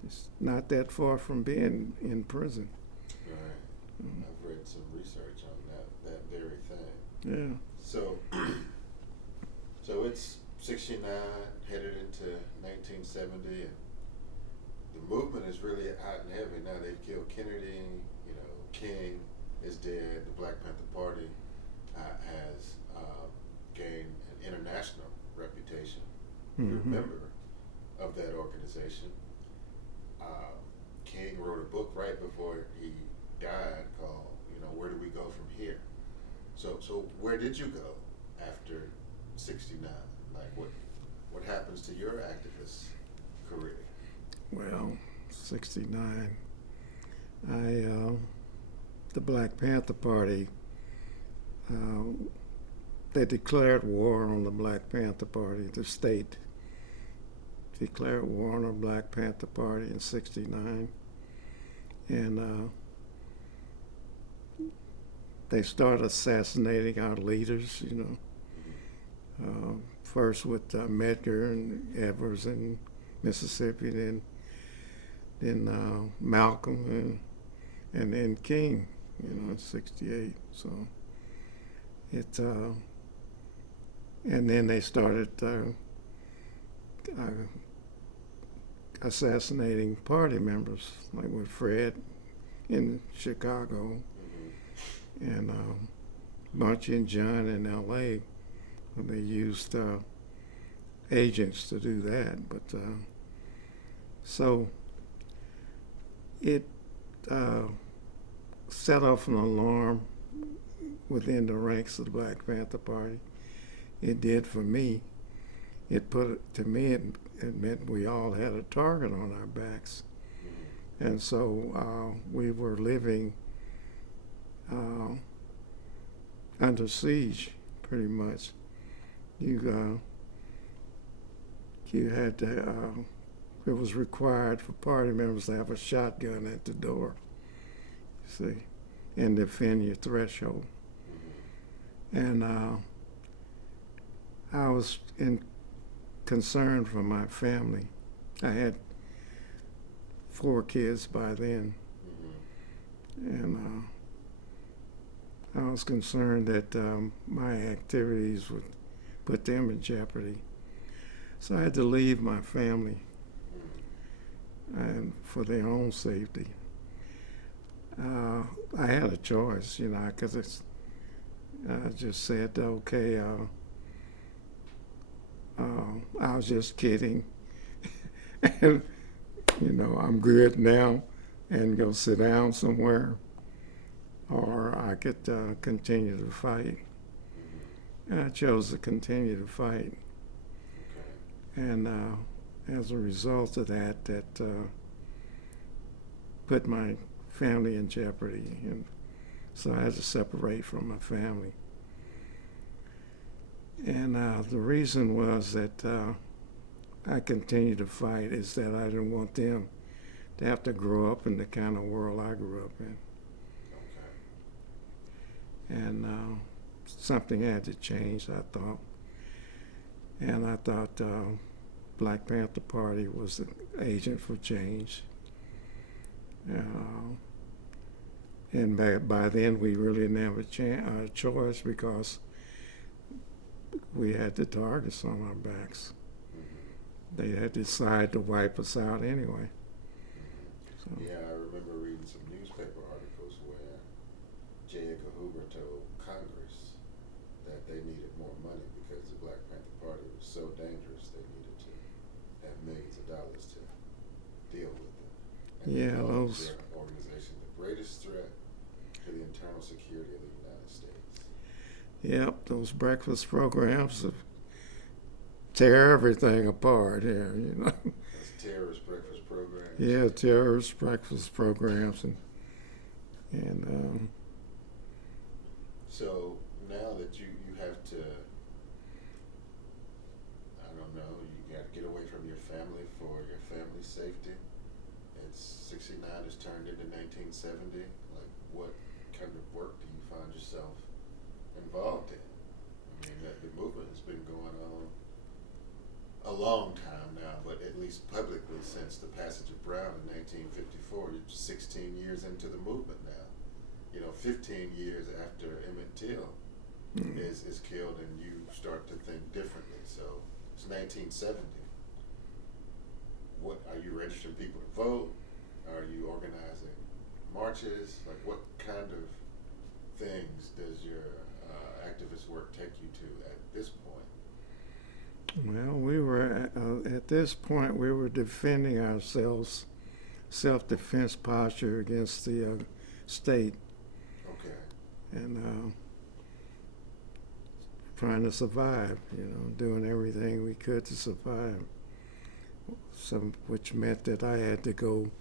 It's not that far from being in prison. Right. I've read some research on that very thing. Yeah. So it's 69, headed into 1970, and the movement is really hot and heavy now. They've killed Kennedy, King is dead. The Black Panther Party has gained an international reputation. You're a member of that organization. King wrote a book right before he died called, Where Do We Go From Here? So where did you go after 69? Like what happens to your activist career? Well, 69, the Black Panther Party, they declared war on the Black Panther Party. The state declared war on the Black Panther Party in 69. And they started assassinating our leaders, first with Medgar and Evers in Mississippi, then Malcolm, and then King, in 68. So and then they started assassinating party members, like with Fred in Chicago, and Bunchy and John in L.A. They used agents to do that, but so it set off an alarm within the ranks of the Black Panther Party. It did for me. It meant we all had a target on our backs. And so we were living under siege, pretty much. You had to, it was required for party members to have a shotgun at the door, see, and defend your threshold. And I was concerned for my family. I had 4 kids by then, and I was concerned that my activities would put them in jeopardy. So I had to leave my family and for their own safety. I had a choice, because I just said, okay, I was just kidding. And, I'm good now and go sit down somewhere, or I could continue to fight. And I chose to continue to fight. And as a result of that put my family in jeopardy. And so I had to separate from my family. And the reason was that I continued to fight is that I didn't want them to have to grow up in the kind of world I grew up in. And something had to change, I thought. And I thought Black Panther Party was an agent for change. And by then we really didn't have a choice, because we had the targets on our backs. They had decided to wipe us out anyway. So. Yeah, I remember reading some newspaper articles where J. Edgar Hoover told Congress that they needed more money because the Black Panther Party was so dangerous they needed to have millions of dollars to deal with it. And yeah, those their organization, the greatest threat to the internal security of the United States. Yep, those breakfast programs tear everything apart here, That's terrorist breakfast programs. Yeah, terrorist breakfast programs, and so now that you have to, I don't know, you got to get away from your family for your family's safety. It's 69 has turned into 1970. Like, what kind of work do you find yourself involved in? I mean, the movement has been going on a long time now, but at least publicly since the passage of Brown in 1954. You're 16 years into the movement now. 15 years after Emmett Till is killed, and you start to think differently. So it's 1970. What are you registering people to vote? Are you organizing marches? Like, what kind of things does your activist work take you to at this point? well, we were At this point, we were defending ourselves, self-defense posture against the state, Okay. and trying to survive, doing everything we could to survive. Which meant that I had to go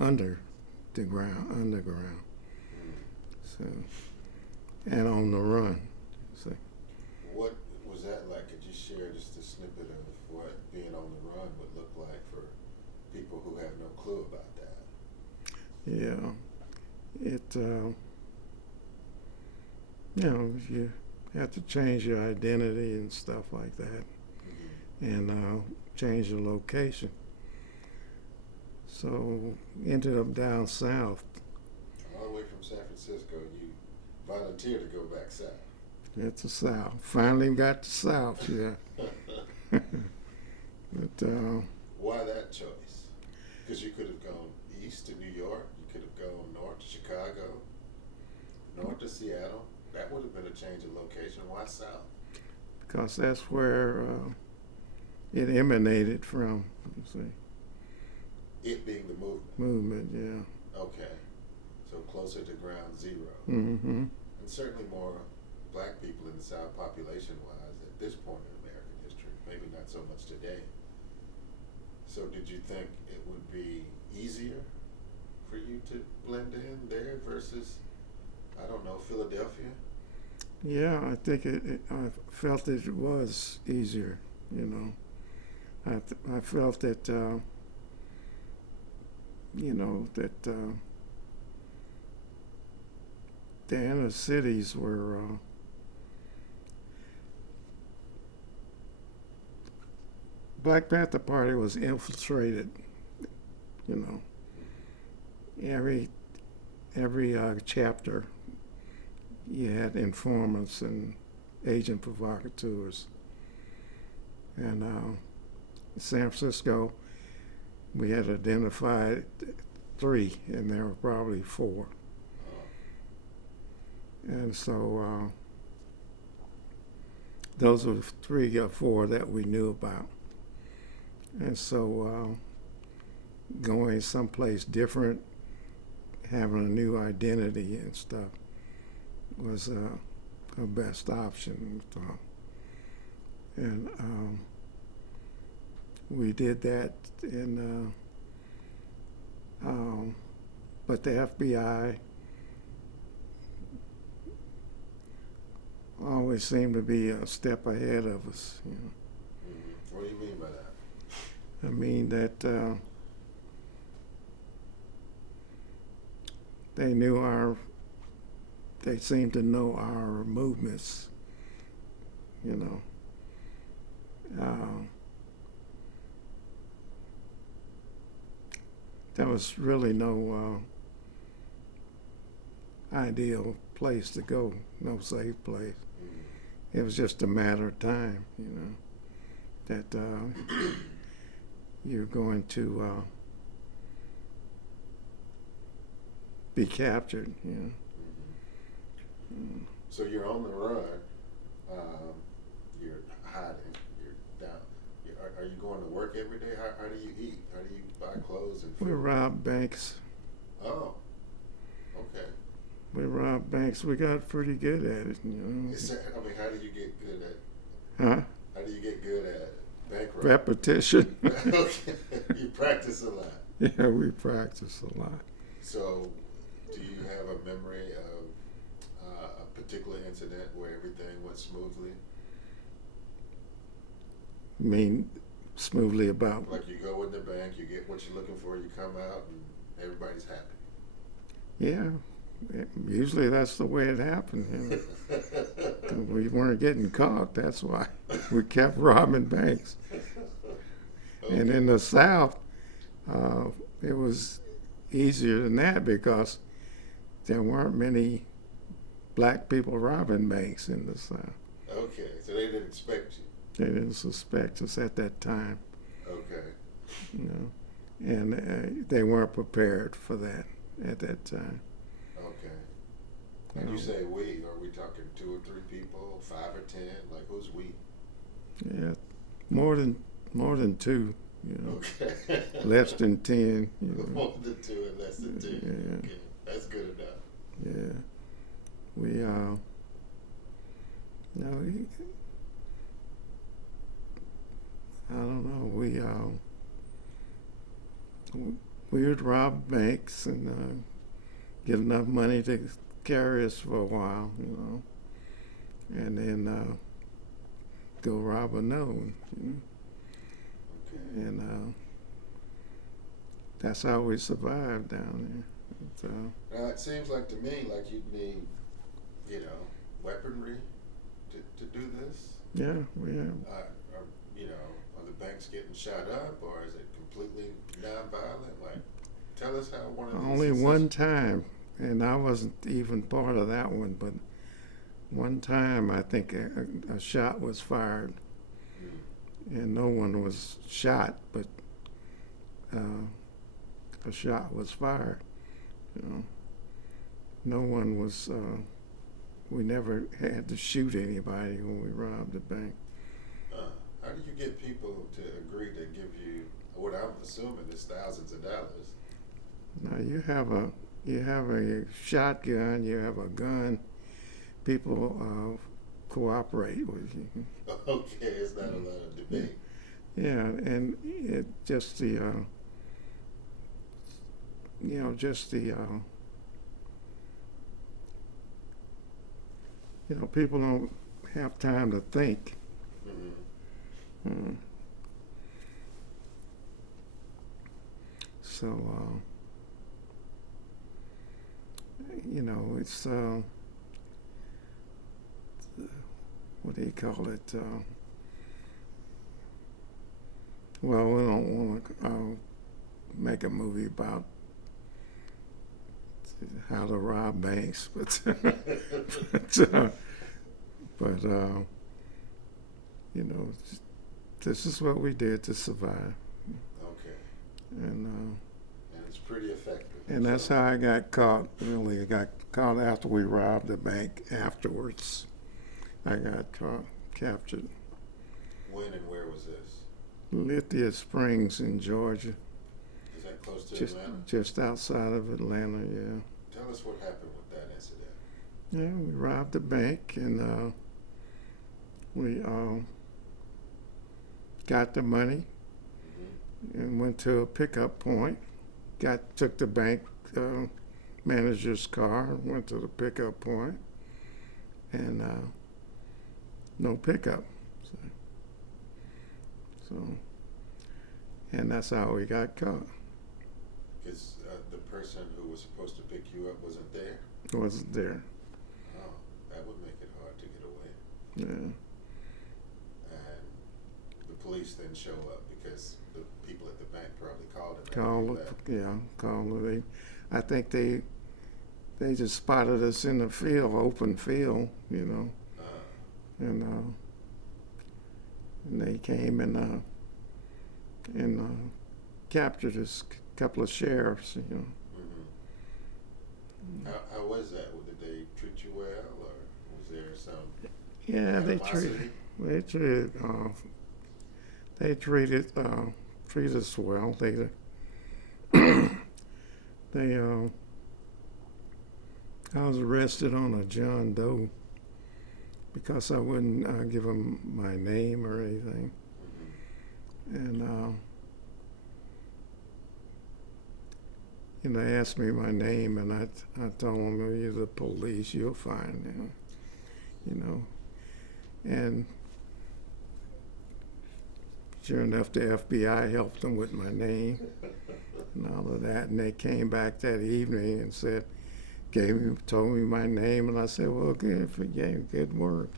underground. So, and on the run. So, What was that like? Could you share just a snippet of what being on the run would look like for people who have no clue about that? yeah, you have to change your identity and stuff like that, and change your location. So ended up down south. All the way from San Francisco, you volunteered to go back south. At the south. Finally got to south, yeah. But Why that choice? Because you could have gone east to New York, you could have gone north to Chicago, north to Seattle. That would have been a change of location. Why south? because that's where it emanated from, you see. It being the movement. Movement, yeah. Okay. So closer to ground zero. Mm-hmm. And certainly more black people in the South population-wise at this point in American history. Maybe not so much today. So did you think it would be easier for you to blend in there versus, I don't know, Philadelphia? Yeah, I think I felt that it was easier, I felt that, that the inner cities were Black Panther Party was infiltrated, every chapter you had informants and agent provocateurs. And San Francisco, we had identified 3, and there were probably 4. And so those were 3 or 4 that we knew about. And so going someplace different, having a new identity and stuff was a best option, we thought. And we did that, and but the FBI always seemed to be a step ahead of us. Mm-hmm. What do you mean by that? I mean that they seemed to know our movements, There was really no ideal place to go, no safe place. Mm-hmm. It was just a matter of time, that you're going to be captured, Mm-hmm. So you're on the run, you're hiding, you're down. Are you going to work every day? How do you eat? How do you buy clothes and food? We robbed banks. Oh, okay. We robbed banks. We got pretty good at it, How do you get good at? Huh? How do you get good at bank robbery? Repetition. Okay, you practice a lot. Yeah, we practice a lot. So, do you have a memory of a particular incident where everything went smoothly? I mean, smoothly about. Like you go in the bank, you get what you're looking for, you come out, and everybody's happy. Yeah, usually that's the way it happened. We weren't getting caught. That's why we kept robbing banks. Okay. And in the South, it was easier than that because there weren't many black people robbing banks in the South. Okay, so they didn't expect you. They didn't suspect us at that time, Okay. and they weren't prepared for that at that time. Okay. And you say we? Are we talking 2 or 3 people, 5 or 10? Like who's we? Yeah, more than More than two, you know. Okay. Less than 10, you know. More than 2 and less than 2. Yeah. Okay. That's good enough. Yeah. We, no, I don't know. We would rob banks and get enough money to carry us for a while, you know, and then go rob another one, you know. Okay. And that's how we survived down there. Now, it seems like to me like you'd need, weaponry to do this. Yeah, we have. Are the banks getting shot up, or is it completely nonviolent? Like, tell us how one of these. Only one time, and I wasn't even part of that one, but one time I think a shot was fired, and no one was shot, but a shot was fired. You know, no one was. We never had to shoot anybody when we robbed the bank. How do you get people to agree to give you what I'm assuming is thousands of dollars? Now you have a shotgun, you have a gun. People cooperate with you. Okay, it's not a lot of debate. Yeah, and it just the people don't have time to think. Mm-hmm. So it's what do you call it? Well, we don't want to make a movie about how to rob banks, but this is what we did to survive. Okay. And it's pretty effective. and that's how I got caught. Really, I got caught after we robbed the bank. Afterwards, I got captured. When and where was this? Lithia Springs in Georgia, Is that close to Atlanta? just outside of Atlanta. Yeah. Tell us what happened with that incident. Yeah, we robbed the bank and we got the money and went to a pickup point. Took the bank manager's car, went to the pickup point, and no pickup. So, and that's how we got caught. Because the person who was supposed to pick you up wasn't there? Wasn't there. Oh, that would make it hard to get away. Yeah. And the police didn't show up because the people at the bank probably called it. Called it. I think they just spotted us in the field, open field, and they came and captured us. A couple of sheriffs, Mm-hmm. How was that? Did they treat you well, or was there some? Yeah, animosity? they treated us well. I was arrested on a John Doe because I wouldn't give them my name or anything, and they asked me my name, and I told them, "You're the police. You'll find them," and sure enough, the FBI helped them with my name and all of that. And they came back that evening and told me my name, and I said, "Well, good work."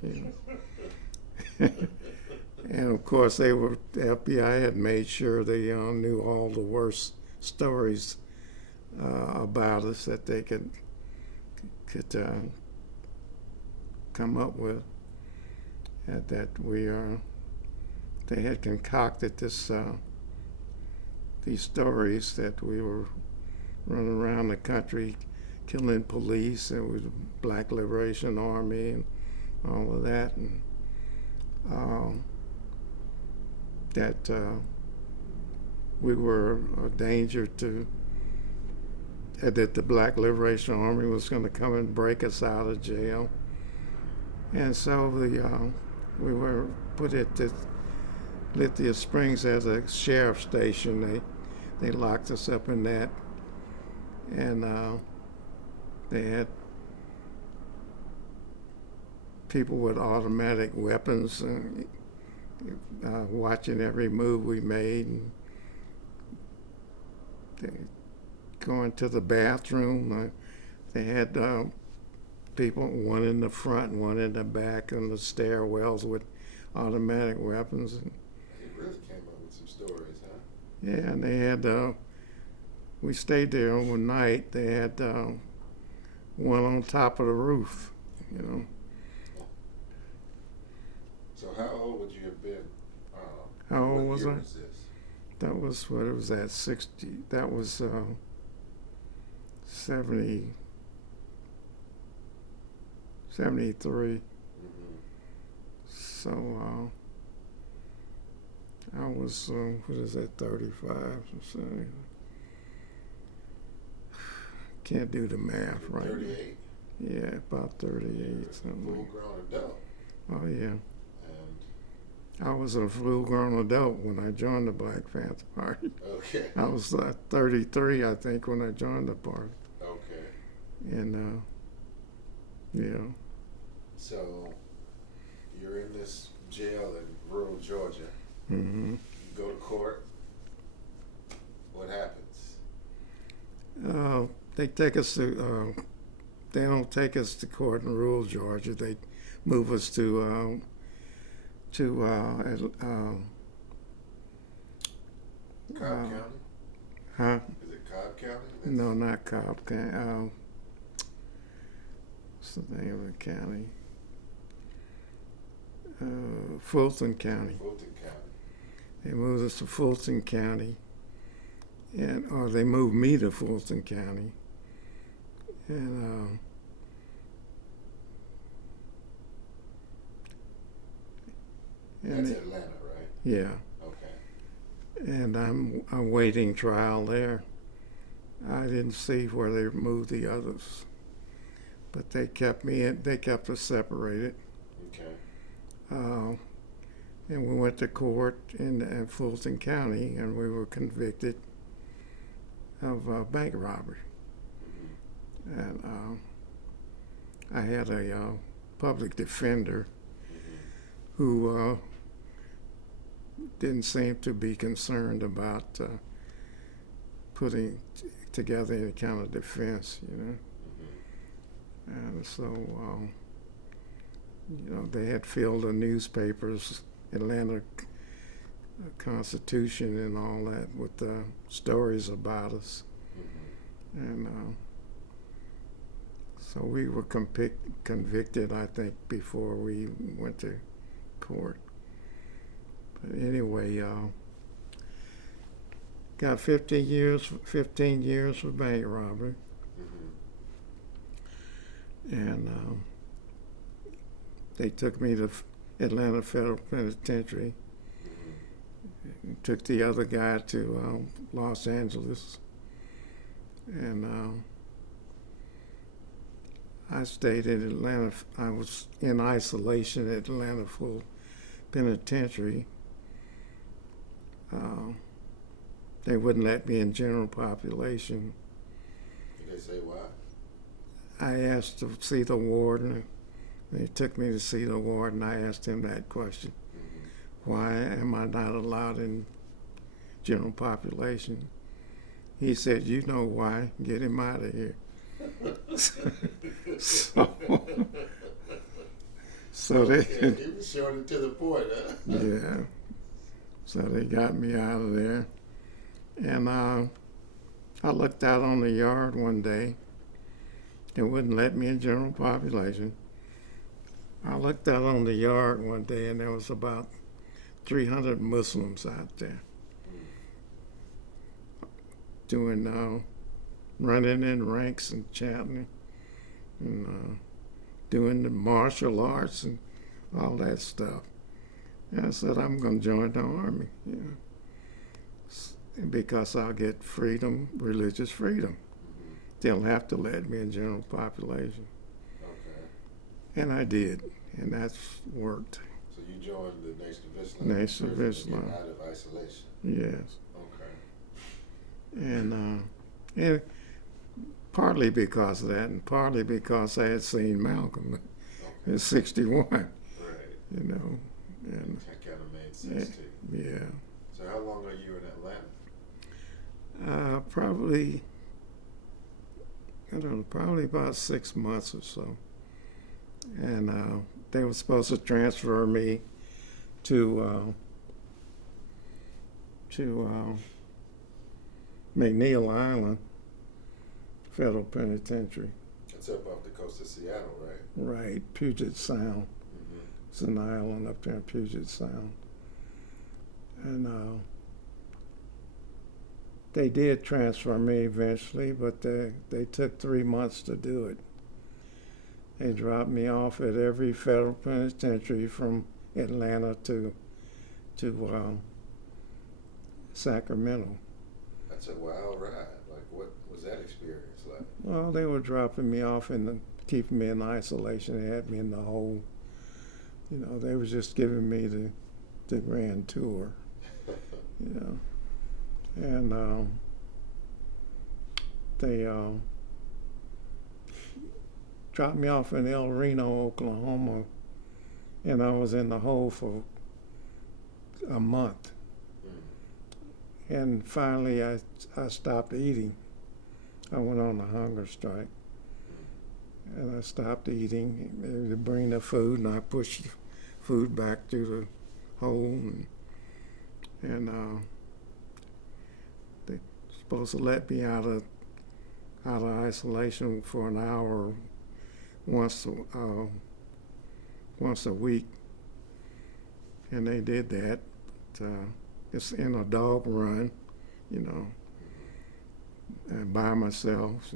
And of course, the FBI had made sure they knew all the worst stories about us that they could come up with. That they had concocted these stories that we were running around the country killing police, and with the Black Liberation Army and all of that, and that we were a danger to, that the Black Liberation Army was going to come and break us out of jail. And so we were put at the Lithia Springs as a sheriff's station. They locked us up in that, and they had people with automatic weapons watching every move we made. And going to the bathroom, they had people, one in the front and one in the back, on the stairwells with automatic weapons. You really came up with some stories, huh? Yeah, and they had, we stayed there overnight. They had one on top of the roof, you know. So how old would you have been? How old what was year I? Was this? That was what it was at 60. That was 70, 73. Mm-hmm. So I was, what is that, 35 or something? Can't do the math right now. 38? Yeah, about 38 something. Full-grown adult. Oh yeah. And, I was a full-grown adult when I joined the Black Panther Party. okay. I was 33, I think, when I joined the party. Okay. And yeah. So you're in this jail in rural Georgia. Mm-hmm. You go to court. What happens? They take us to. They don't take us to court in rural Georgia. They move us to Cobb County? huh? Is it Cobb County? No, not Cobb County. What's the name of the county? Fulton County. Fulton County. They moved us to Fulton County, or they moved me to Fulton County, and That's Atlanta, right? yeah, Okay. and I'm awaiting trial there. I didn't see where they moved the others, but they kept me in. They kept us separated. Okay. And we went to court in Fulton County, and we were convicted of bank robbery. Mm-hmm. And I had a public defender who didn't seem to be concerned about putting together any kind of defense, you know. Mm-hmm. And so, they had filled the newspapers, Atlanta Constitution and all that, with stories about us. Mm-hmm. And so we were convicted, I think, before we went to court. But anyway, got 15 years for bank robbery. Mm-hmm. And they took me to Atlanta Federal Penitentiary. Mm-hmm. Took the other guy to Los Angeles. And I stayed in Atlanta. I was in isolation at Atlanta Full Penitentiary. They wouldn't let me in general population. Did they say why? I asked to see the warden. They took me to see the warden. I asked him that question. Mm-hmm. Why am I not allowed in general population? He said, you know why. Get him out of here. So they, he was showing it to the point, huh? yeah. So they got me out of there. And I looked out on the yard one day. They wouldn't let me in general population. I looked out on the yard one day, and there was about 300 Muslims out there doing, running in ranks and chanting, and doing the martial arts and all that stuff. And I said, I'm going to join the Army, you know, because I'll get freedom, religious freedom. Mm-hmm. They'll have to let me in general population. Okay. And I did, and that's worked. So you joined the Nation of Islam. Nation of to Islam. Get out of isolation. Yes. Okay. And partly because of that, and partly because I had seen Malcolm Okay. in '61, Right. you know. And That kind of made sense to you. yeah, So how long are you in Atlanta? probably, I don't know, probably about 6 months or so. And they were supposed to transfer me to McNeil Island Federal Penitentiary. It's up off the coast of Seattle, right? Right, Puget Sound. Mm-hmm. It's an island up there in Puget Sound. And they did transfer me eventually, but they took 3 months to do it. They dropped me off at every federal penitentiary from Atlanta to Sacramento. That's a wild ride. Like, what was that experience like? Well, they were dropping me off and keeping me in isolation. They had me in the hole. You know, they were just giving me the grand tour. You know, and they dropped me off in El Reno, Oklahoma, and I was in the hole for a month. And finally, I stopped eating. I went on a hunger strike, and I stopped eating. They would bring the food, and I pushed the food back through the hole, and they supposed to let me out of isolation for an hour once a week, and they did that. It's in a dog run, you know, by myself,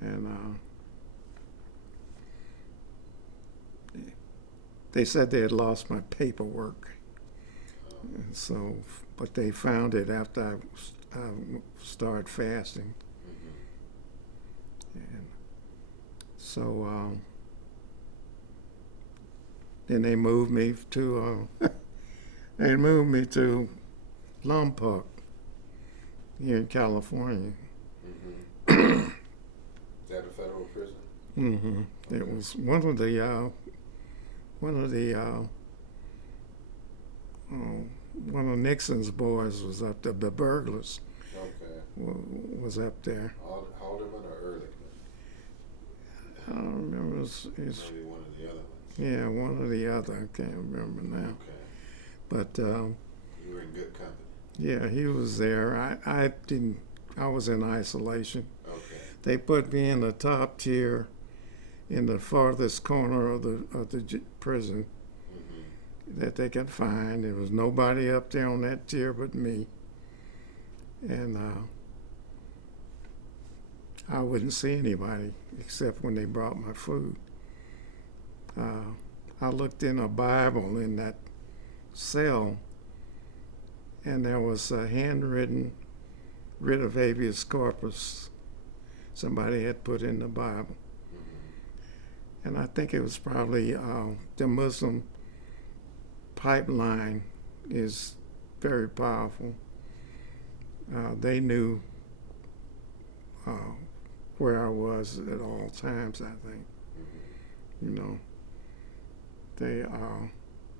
and they said they had lost my paperwork. And so, but they found it after I started fasting. And so then they moved me to Lompoc here in California. Mm-hmm. Is that a federal prison? Mm-hmm. It was one of Nixon's boys was up there. The burglars Okay. was up there. Haldeman or Ehrlichman? I don't remember. It's Maybe one of the other ones. yeah, one or the other. I can't remember now. Okay. But You were in good company. yeah, he was there. I didn't. I was in isolation. Okay. They put me in the top tier, in the farthest corner of the prison Mm-hmm. that they could find. There was nobody up there on that tier but me. And I wouldn't see anybody except when they brought my food. I looked in a Bible in that cell, and there was a handwritten writ of habeas corpus somebody had put in the Bible. Mm-hmm. And I think it was probably the Muslim pipeline is very powerful. They knew where I was at all times, I think. Mm-hmm. You know, they,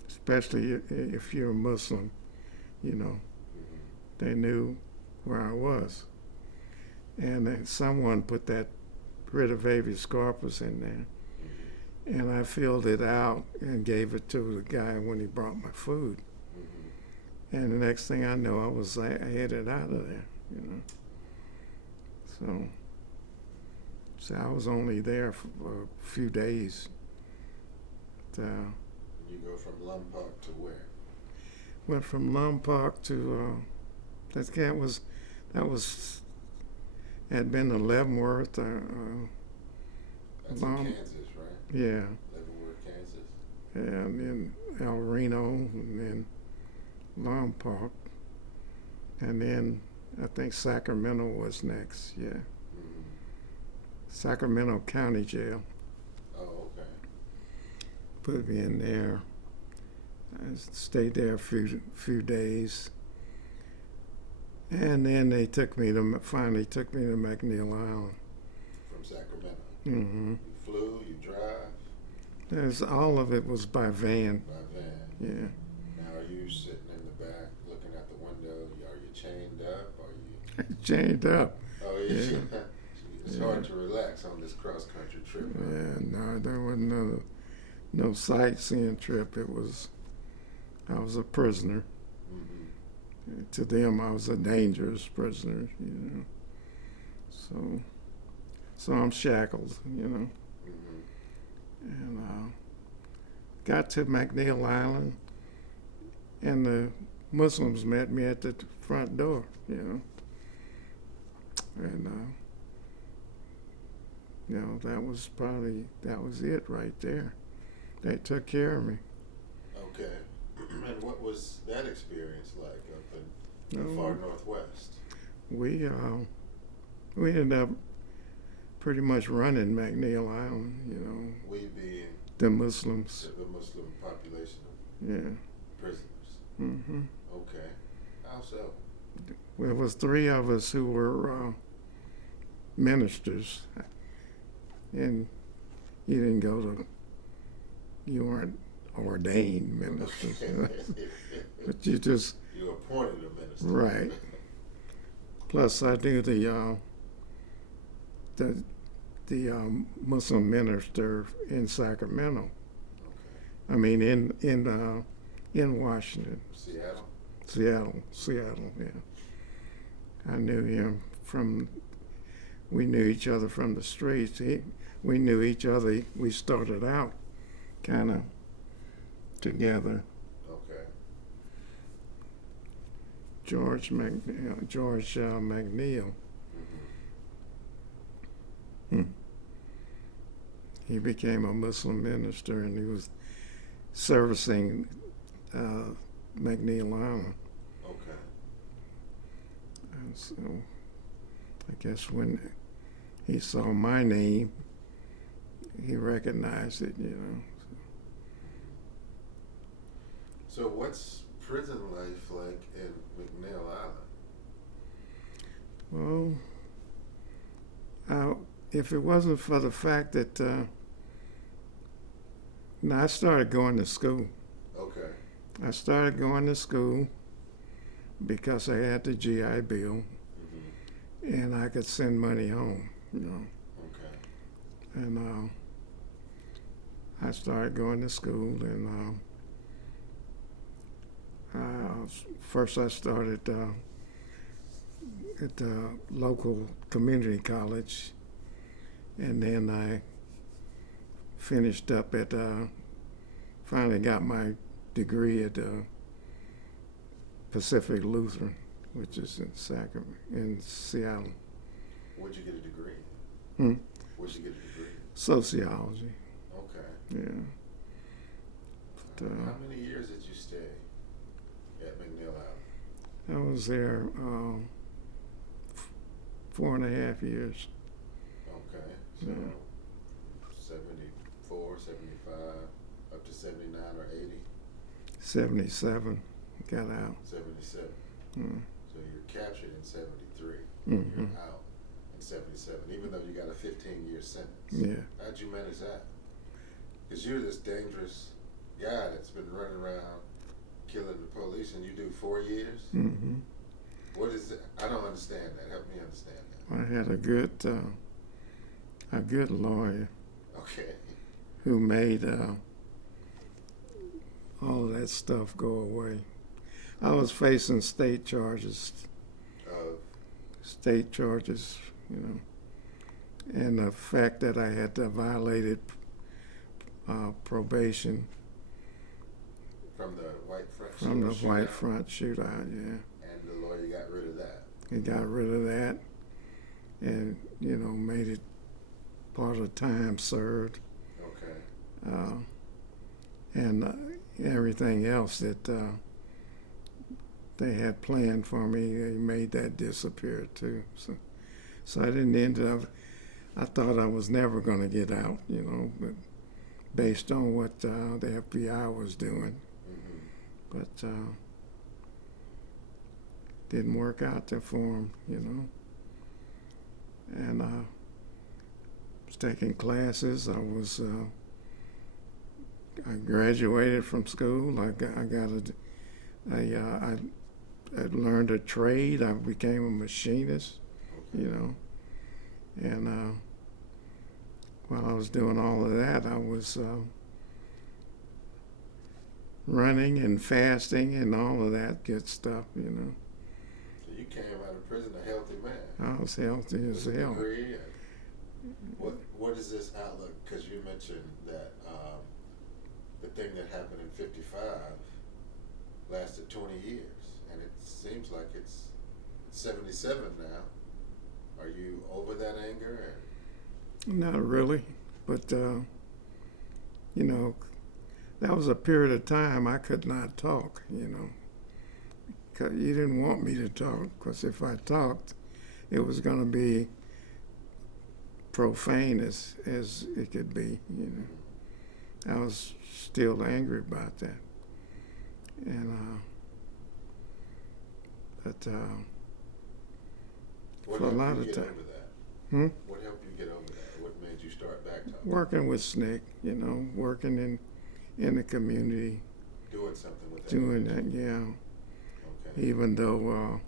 especially if you're a Muslim, you know, Mm-hmm. they knew where I was. And then someone put that writ of habeas corpus in there. Mm-hmm. And I filled it out and gave it to the guy when he brought my food. Mm-hmm. And the next thing I know, I was headed out of there, you know. So I was only there for a few days. But, You go from Lompoc to where? went from Lompoc to had been to Leavenworth. That's Lom- in Kansas, right? Yeah, Leavenworth, Kansas. and then El Reno, and then Long Park, and then I think Sacramento was next. Yeah, Mm-hmm. Sacramento County Jail. Oh, okay. Put me in there. I stayed there a few days, and then they finally took me to McNeil Island. From Sacramento. Mm-hmm. You flew, you drive All of it was by van. by van. Yeah, Now, are you sitting in the back looking at the window? Are you chained up? Are you? chained up. Oh, Yeah. It's Yeah. hard to relax on this cross country trip. Huh? Yeah, no, there wasn't no sightseeing trip. I was a prisoner. Mm-hmm. To them, I was a dangerous prisoner. So I'm shackled. Mm-hmm. And got to McNeil Island, and the Muslims met me at the front door, and that was it right there. They took care of me. Okay. And what was that experience like up in the Oh. far northwest? We ended up pretty much running McNeil Island, We being the Muslims. the Muslim population of Yeah. prisoners. Mm-hmm. Okay. How so? Well, it was three of us who were ministers, and you weren't ordained ministers, but you just You appointed a minister. right. Plus, I knew the Muslim minister in Sacramento. Okay. I mean, in Washington, Seattle? Seattle. Yeah, I knew him from. We knew each other from the streets. We knew each other. We started out kind of together. Okay. George McNeil. Mm-hmm. He became a Muslim minister, and he was servicing McNeil Island. Okay. And so I guess when he saw my name, he recognized it, So what's prison life like in McNeil Island? Well, if it wasn't for the fact that I started going to school. Okay. I started going to school because I had the GI Bill, Mm-hmm. and I could send money home, Okay. And I started going to school, and first I started at the local community college, and then I finished up at finally got my degree at Pacific Lutheran, which is in Seattle. Where'd you get a degree? Hmm? Where'd you get a degree? Sociology. Okay. Yeah. But, How many years did you stay at McNeil Island? I was there 4.5 years. Okay. So Yeah. 74, 75, up to 79 or 80? 77, got out. 77. Mm. So you're captured in 73. Mhm. You're out in 77, even though you got a 15-year sentence. Yeah. How'd you manage that? Because you're this dangerous guy that's been running around killing the police, and you do 4 years? Mm-hmm. What is it? I don't understand that. Help me understand that. I had a good lawyer Okay. who made all of that stuff go away. I was facing state charges, and the fact that I had violated probation From the white front from the white shootout, front shootout, yeah. and the lawyer got rid of that. He got rid of that, and made it part of time served. Okay. And and everything else that they had planned for me, they made that disappear too. So I didn't end up. I thought I was never going to get out, but based on what the FBI was doing, but didn't work out there for them, And I was taking classes. I graduated from school. I learned a trade. I became a machinist, and while I was doing all of that, I was running and fasting and all of that good stuff, So you came out of prison a healthy man. I was healthy as With a hell. degree and what is this outlook? Because you mentioned that the thing that happened in '55 lasted 20 years, and it seems like it's 77 now. Are you over that anger? Not really, but that was a period of time I could not talk. 'Cause you didn't want me to talk, because if I talked, it was going to be profane as it could be. I was still angry about that, and but What for a helped lot you of get time. over that? Hmm? What helped you get over that? What made you start back talking? Working with SNCC, working in the community, Doing something with that. doing that, yeah. Okay. Even though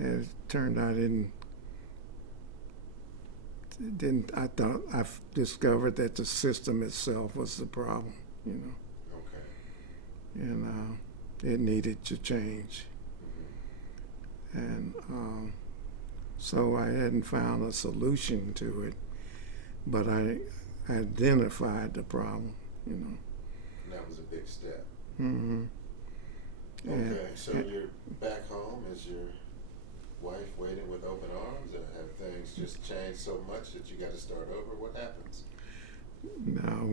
it turned out I thought I've discovered that the system itself was the problem, Okay. and it needed to change. Mm-hmm. And so I hadn't found a solution to it, but I identified the problem, And that was a big step. Mm-hmm. Okay, so you're back home. Is your wife waiting with open arms, or have things just changed so much that you got to start over? What happens? No,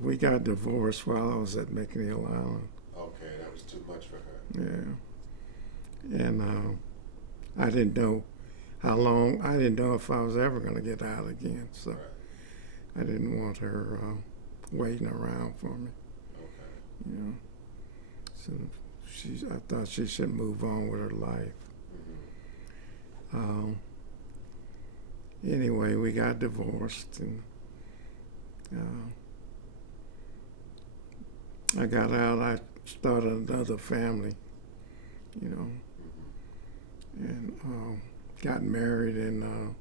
we got divorced while I was at McNeil Island. Okay, that was too much for her. Yeah, and I didn't know how long. I didn't know if I was ever going to get out again. So Right. I didn't want her waiting around for me. Okay. So I thought she should move on with her life. Mm-hmm. Anyway, we got divorced, and I got out. I started another family, Mm-hmm. and got married. And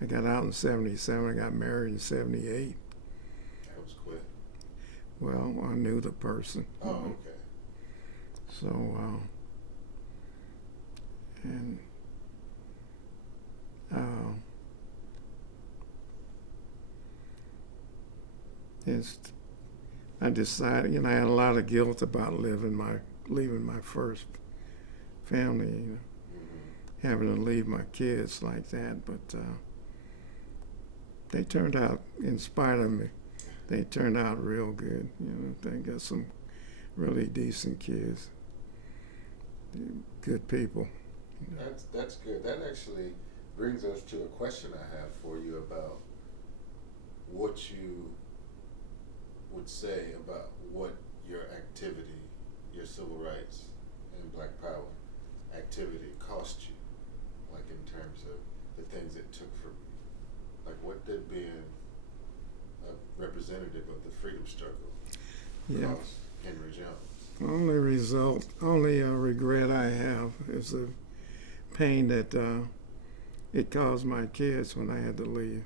I got out in '77. I got married in '78. That was quick. Well, I knew the person. Oh, okay. So, and I decided, I had a lot of guilt about leaving my first family, Mm-hmm. having to leave my kids like that. But they turned out, in spite of me, they turned out real good. They got some really decent kids, good people. That's good. That actually brings us to a question I have for you about what you would say about what your activity, your civil rights and Black Power activity cost you, like in terms of the things it took from you. Like, what did being a representative of the freedom struggle cost Henry Jones? Only regret I have is the pain that it caused my kids when I had to leave.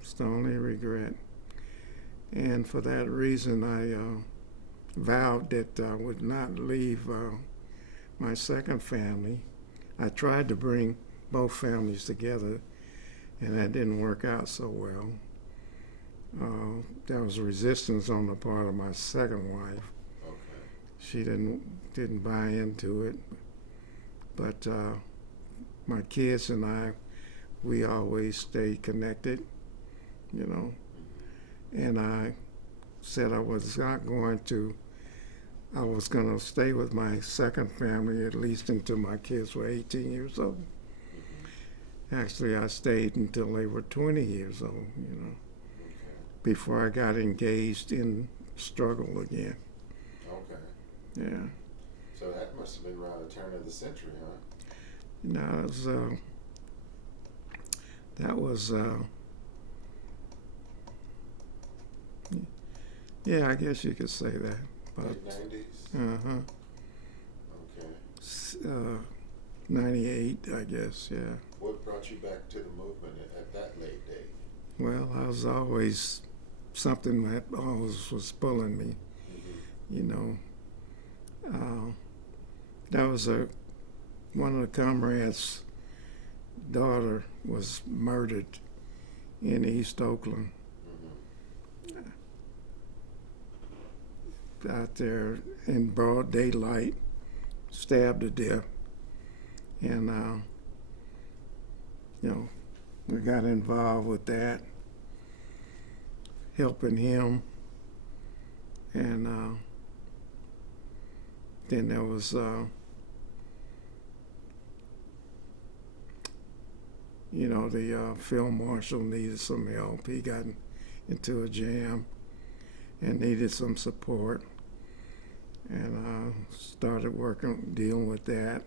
It's the only regret. And for that reason, I vowed that I would not leave my second family. I tried to bring both families together, and that didn't work out so well. There was resistance on the part of my second wife. Okay. She didn't buy into it, but my kids and I, we always stayed connected, and I said I was not going to. I was going to stay with my second family at least until my kids were 18 years old. Actually, I stayed until they were 20 years old, before I got engaged in struggle again. Okay. Yeah. So that must have been around the turn of the century, huh? No, it was, that was, yeah, I guess you could say that. Late 90s? Uh-huh. Okay. 98, I guess, yeah. What brought you back to the movement at that late date? Well, I was always something that always was pulling me, That was one of the comrades' daughter was murdered in East Oakland. Out there in broad daylight, stabbed to death. And, we got involved with that, helping him. And then there was, the field marshal needed some help. He got into a jam and needed some support. And I started dealing with that.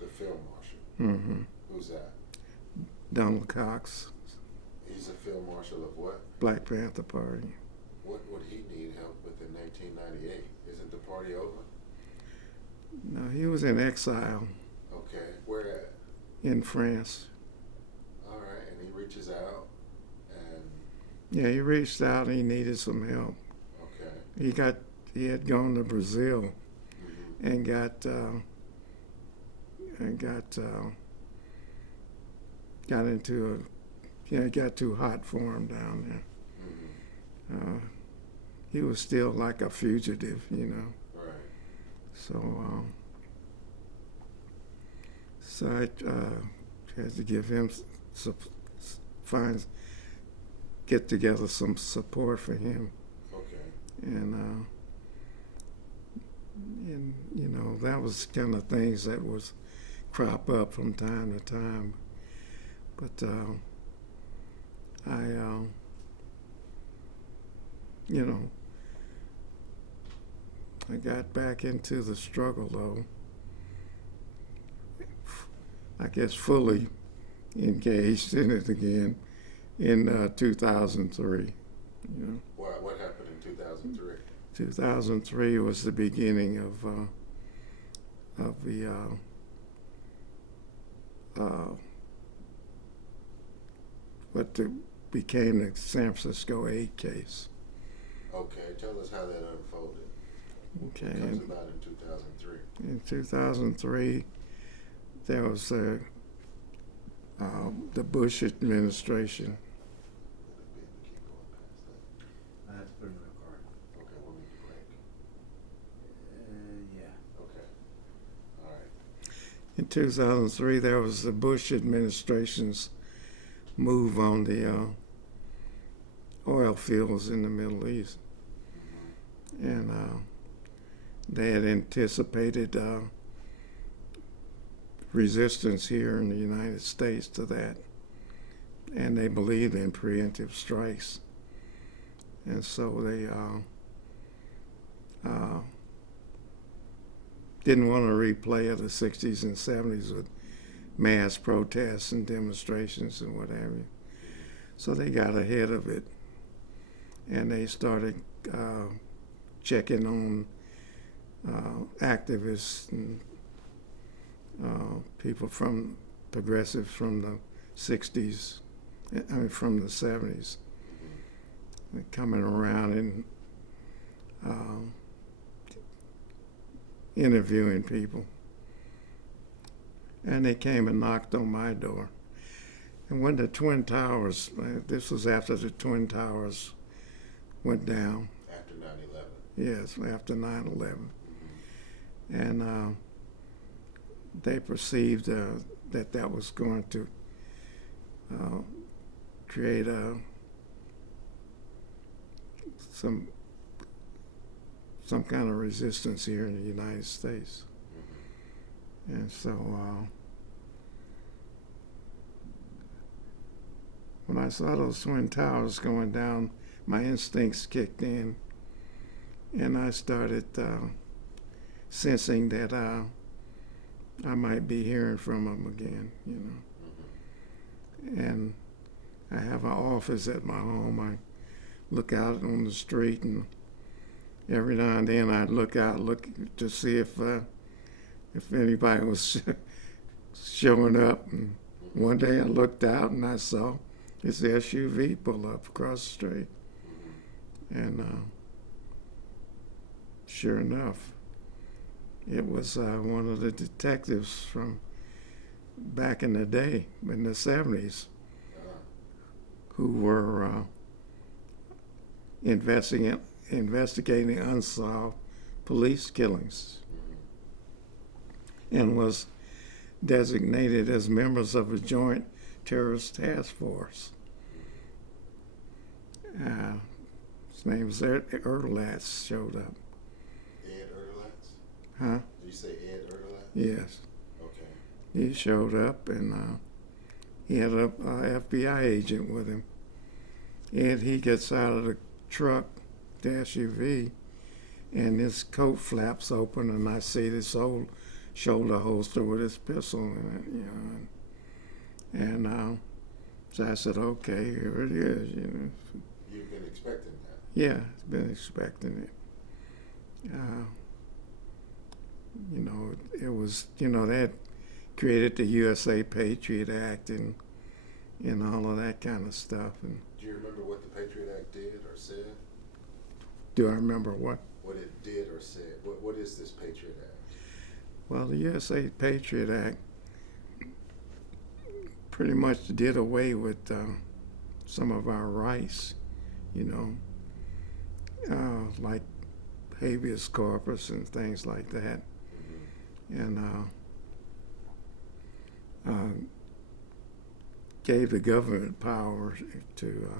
The field marshal? Mm-hmm. Who's that? Donald Cox. He's a field marshal of what? Black Panther Party. What would he need help with in 1998? Isn't the party over? No, he was in exile Okay, where at? in France. All right, and he reaches out, and Yeah, he reached out and he needed some help. okay. He had gone to Brazil Mm-hmm. and it got too hot for him down there. Mm-hmm. He was still like a fugitive, Right. So, I had to give him get together some support for him, Okay. and that was kind of things that was crop up from time to time. But I got back into the struggle, though. I guess fully engaged in it again in 2003. What happened in 2003? 2003 was the beginning of the became the San Francisco 8 case. Okay, tell us how that unfolded. Okay. What comes about in 2003? In 2003, there was the Bush administration. I have to put it in my car. Okay, we'll need to break. Yeah. Okay. All right. In 2003, there was the Bush administration's move on the oil fields in the Middle East. And they had anticipated resistance here in the United States to that. And they believed in preemptive strikes. And so they didn't want a replay of the 60s and 70s with mass protests and demonstrations and what have you. So they got ahead of it, and they started checking on activists and people progressives from the 60s, from the 70s, coming around and interviewing people. And they came and knocked on my door. And when the Twin Towers, this was after the Twin Towers went down. After 9/11. Yes, after 9/11. And they perceived that was going to some kind of resistance here in the United States. And so when I saw those Twin Towers going down, my instincts kicked in, and I started sensing that I might be hearing from them again, And I have an office at my home. I look out on the street, and every now and then I'd look to see if anybody was showing up. And one day I looked out and I saw this SUV pull up across the street. And sure enough, it was one of the detectives from back in the day, in the 70s, who were investigating unsolved police killings, and was designated as members of a joint terrorist task force. His name was Erdelatz, showed up. Ed Erdelatz? Huh? Did you say Ed Erdelatz? Yes. Okay. He showed up, and he had a FBI agent with him. And he gets out of the truck, the SUV, and his coat flaps open, and I see this old shoulder holster with his pistol in it, and so I said, okay, here it is, You've been expecting that? Yeah, I've been expecting it. It was, they had created the USA Patriot Act and all of that kind of stuff. And Do you remember what the Patriot Act did or said? do I remember what? What it did or said? What is this Patriot Act? Well, the USA Patriot Act pretty much did away with some of our rights, like habeas corpus and things like that. And gave the government power to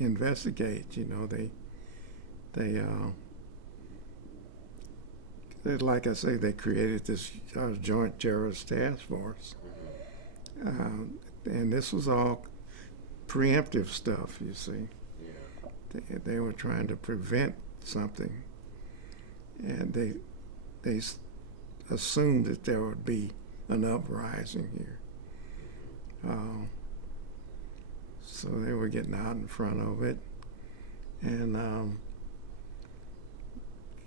investigate. They, like I say, they created this joint terrorist task force, and this was all preemptive stuff. You see, they were trying to prevent something, and they assumed that there would be an uprising here. So they were getting out in front of it, and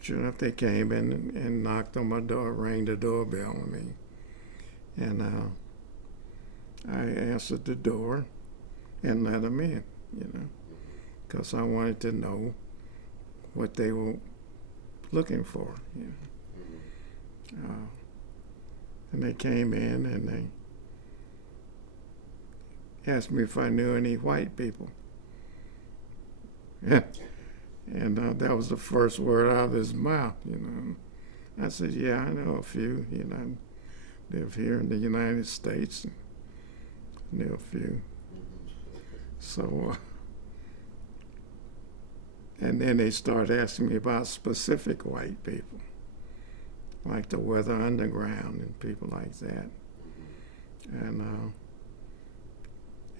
sure enough, they came in and knocked on my door, rang the doorbell on me, and I answered the door and let them in, because I wanted to know what they were looking for. And they came in and they asked me if I knew any white people. And that was the first word out of his mouth, I said, yeah, I know a few, I live here in the United States. I knew a few. So, and then they started asking me about specific white people, like the Weather Underground and people like that.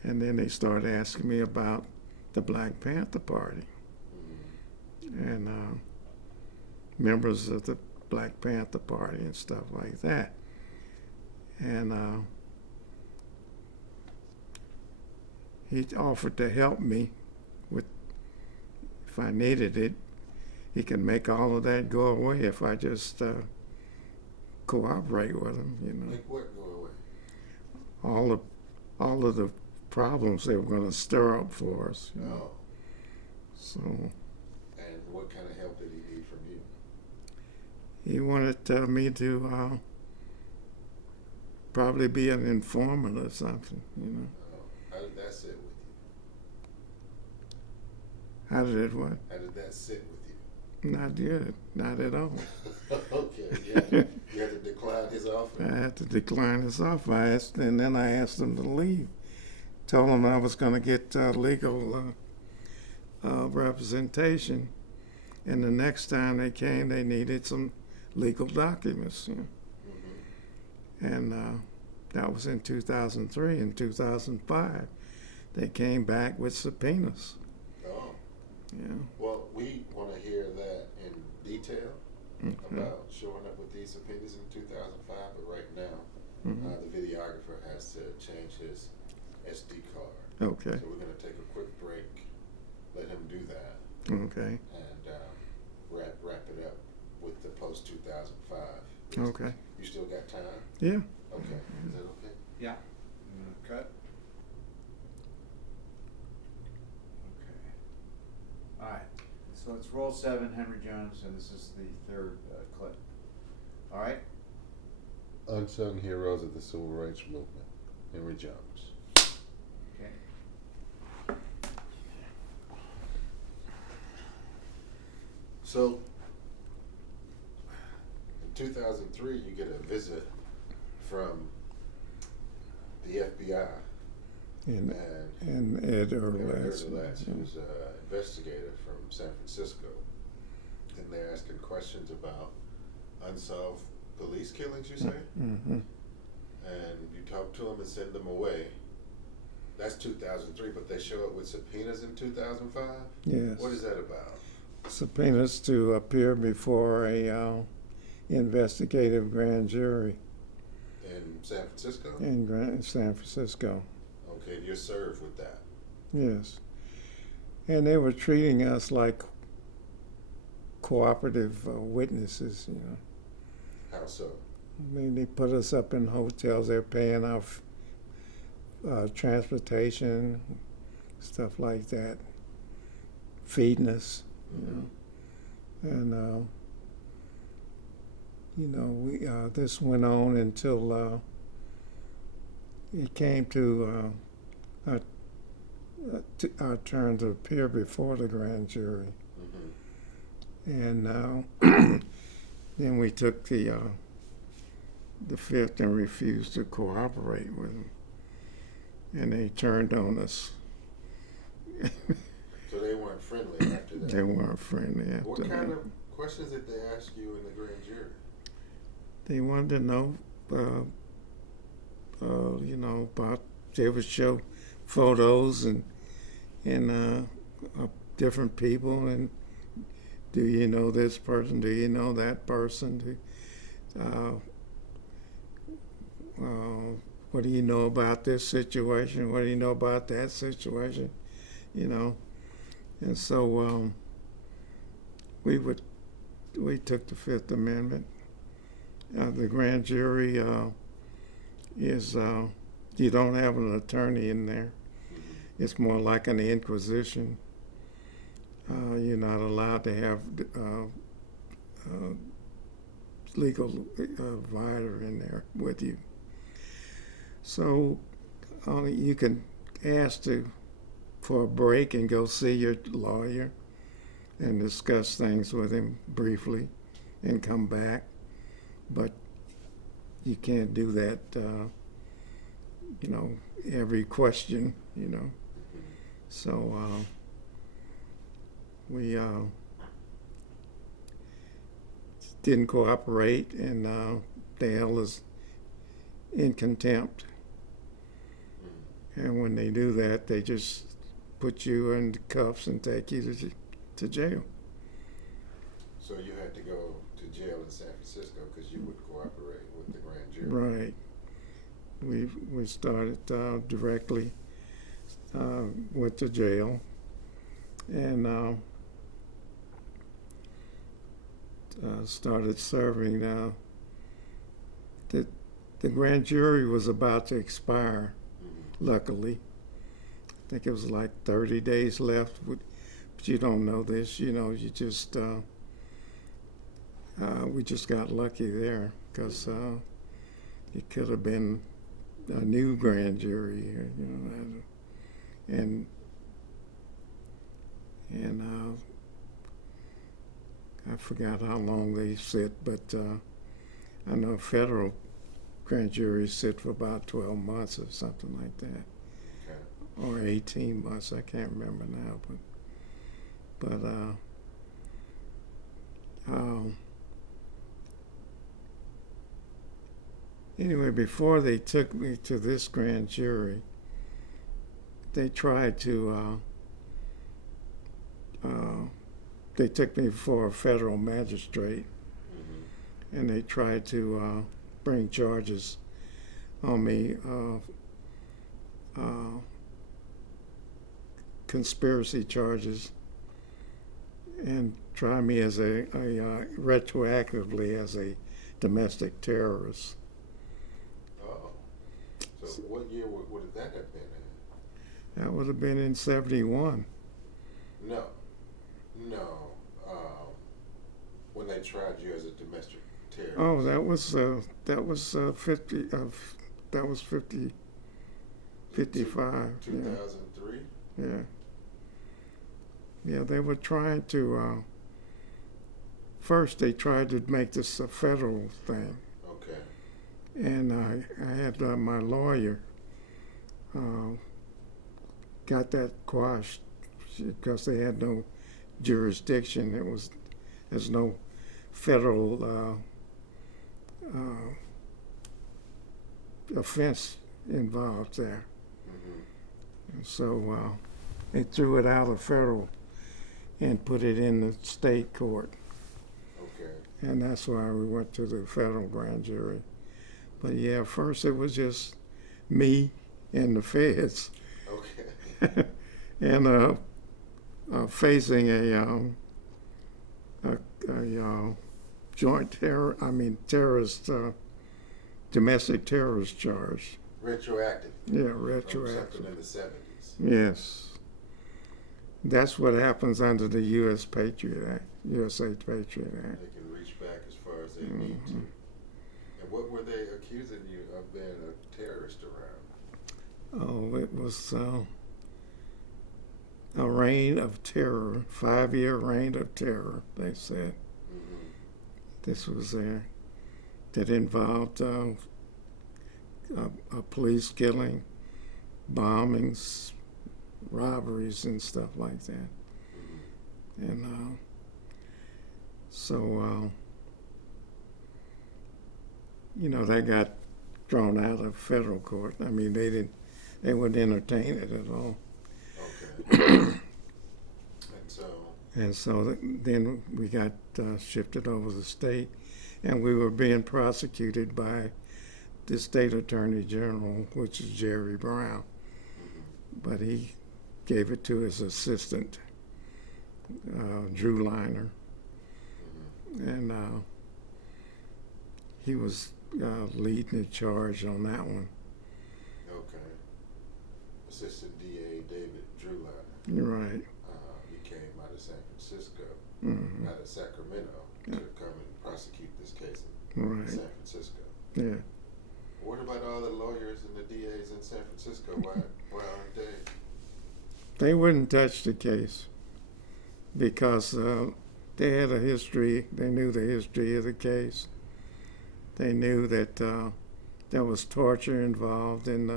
And then they started asking me about the Black Panther Party and members of the Black Panther Party and stuff like that. And he offered to help me with, if I needed it, he can make all of that go away if I just cooperate with him, Make what go away? All of the problems they were going to stir up for us. Oh. So. And what kind of help did he need from you? He wanted me to probably be an informant or something, How did that sit with you? How did it what? How did that sit with you? Not good. Not at all. Okay, yeah. You had to decline his offer? I had to decline his offer. And then I asked him to leave told them I was going to get legal representation. And the next time they came, they needed some legal documents. You know? Mm-hmm. And that was in 2003. In 2005, they came back with subpoenas. Oh. Yeah. Well, we want to hear that in detail Okay. about showing up with these subpoenas in 2005, but right now, Mhm. the videographer has to change his SD card. Okay. So we're going to take a quick break, let him do that, Okay. and wrap it up with the post 2005. Okay. You still got time? Yeah. Okay. Is that okay? Yeah. You gonna cut? Okay. All right. So it's roll 7, Henry Jones, and this is the third clip. All right. Unsung Heroes of the Civil Rights Movement, Henry Jones. Okay. So, in 2003, you get a visit from the FBI And and Ed Aaron Erlatz. Erlatz, who's an investigator from San Francisco, and they're asking questions about unsolved police killings, you say? Mm-hmm. And you talk to them and send them away. That's 2003, but they show up with subpoenas in 2005? Yes. What is that about? Subpoenas to appear before a investigative grand jury In San Francisco? in San Francisco. Okay, you're served with that. Yes. And they were treating us like cooperative witnesses, you know. How so? I mean, they put us up in hotels. They're paying our transportation, stuff like that, feeding us, you know. And, you know, this went on until it came to our turn to appear before the grand jury. Mm-hmm. And then we took the fifth and refused to cooperate with them. And they turned on us. So they weren't friendly after that? They weren't friendly after What that. kind of questions did they ask you in the grand jury? They wanted to know, you know, about, they would show photos and of different people, and do you know this person? Do you know that person? What do you know about this situation? What do you know about that situation? You know, and so we took the Fifth Amendment. The grand jury is you don't have an attorney in there. It's more like an inquisition. You're not allowed to have legal advisor in there with you. So you can ask for a break and go see your lawyer and discuss things with him briefly and come back. But you can't do that, you know, every question, you know. So we didn't cooperate, and they held us in contempt. And when they do that, they just put you in cuffs and take you to jail. So you had to go to jail in San Francisco because you would cooperate with the grand jury. Right. We started directly, went to jail, and started serving. The grand jury was about to expire, luckily. I think it was like 30 days left, but you don't know this. You know, you just, we just got lucky there because it could have been a new grand jury here, you know, and I forgot how long they sit, but I know federal grand juries sit for about 12 months or something like that. Okay. or 18 months. I can't remember now, but anyway, before they took me to this grand jury, they tried to. They took me before a federal magistrate, and they tried to bring charges on me, conspiracy charges, and try me as a retroactively as a domestic terrorist. Oh. So what year would that have been in? That would have been in '71. No. When they tried you as a domestic terrorist. Oh, that was 50. That was 50. 55. 2003. Yeah. Yeah, they were trying to. First, they tried to make this a federal thing. Okay. And I had my lawyer got that quashed because they had no jurisdiction. There's no federal offense involved there. And so they threw it out of federal and put it in the state court. Okay. And that's why we went to the federal grand jury. But yeah, first it was just me and the feds. Okay. And facing a joint terrorist, domestic terrorist charge. Retroactive. Yeah, From retroactive. something in the 70s. Yes. That's what happens under the U.S. Patriot Act, USA Patriot Act. They can reach back as far as they need to. And what were they accusing you of being a terrorist around? Oh, it was a reign of terror, 5-year reign of terror, they said. This was there. That involved a police killing, bombings, robberies, and stuff like that. And so, that got thrown out of federal court. I mean, they wouldn't entertain it at all. Okay. And so then we got shifted over to the state, and we were being prosecuted by the state attorney general, which is Jerry Brown. But he gave it to his assistant, Drew Liner. And he was leading the charge on that one. Okay. Assistant DA David Drew Liner. You're right. He came out of San Francisco, out of Sacramento, to come and prosecute this case in Right. San Francisco. Yeah. What about all the lawyers and the DAs in San Francisco? Why aren't they? They wouldn't touch the case because they had a history. They knew the history of the case. They knew that there was torture involved in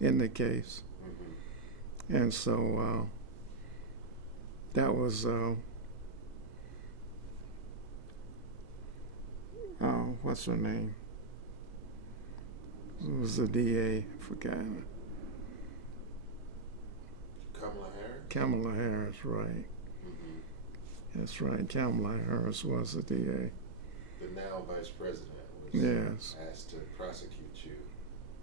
the case, and so that was what's her name? It was the DA. I forgot. Kamala Harris? Kamala Harris, right. That's right. Kamala Harris was the DA. The now Vice President was Yes. asked to prosecute you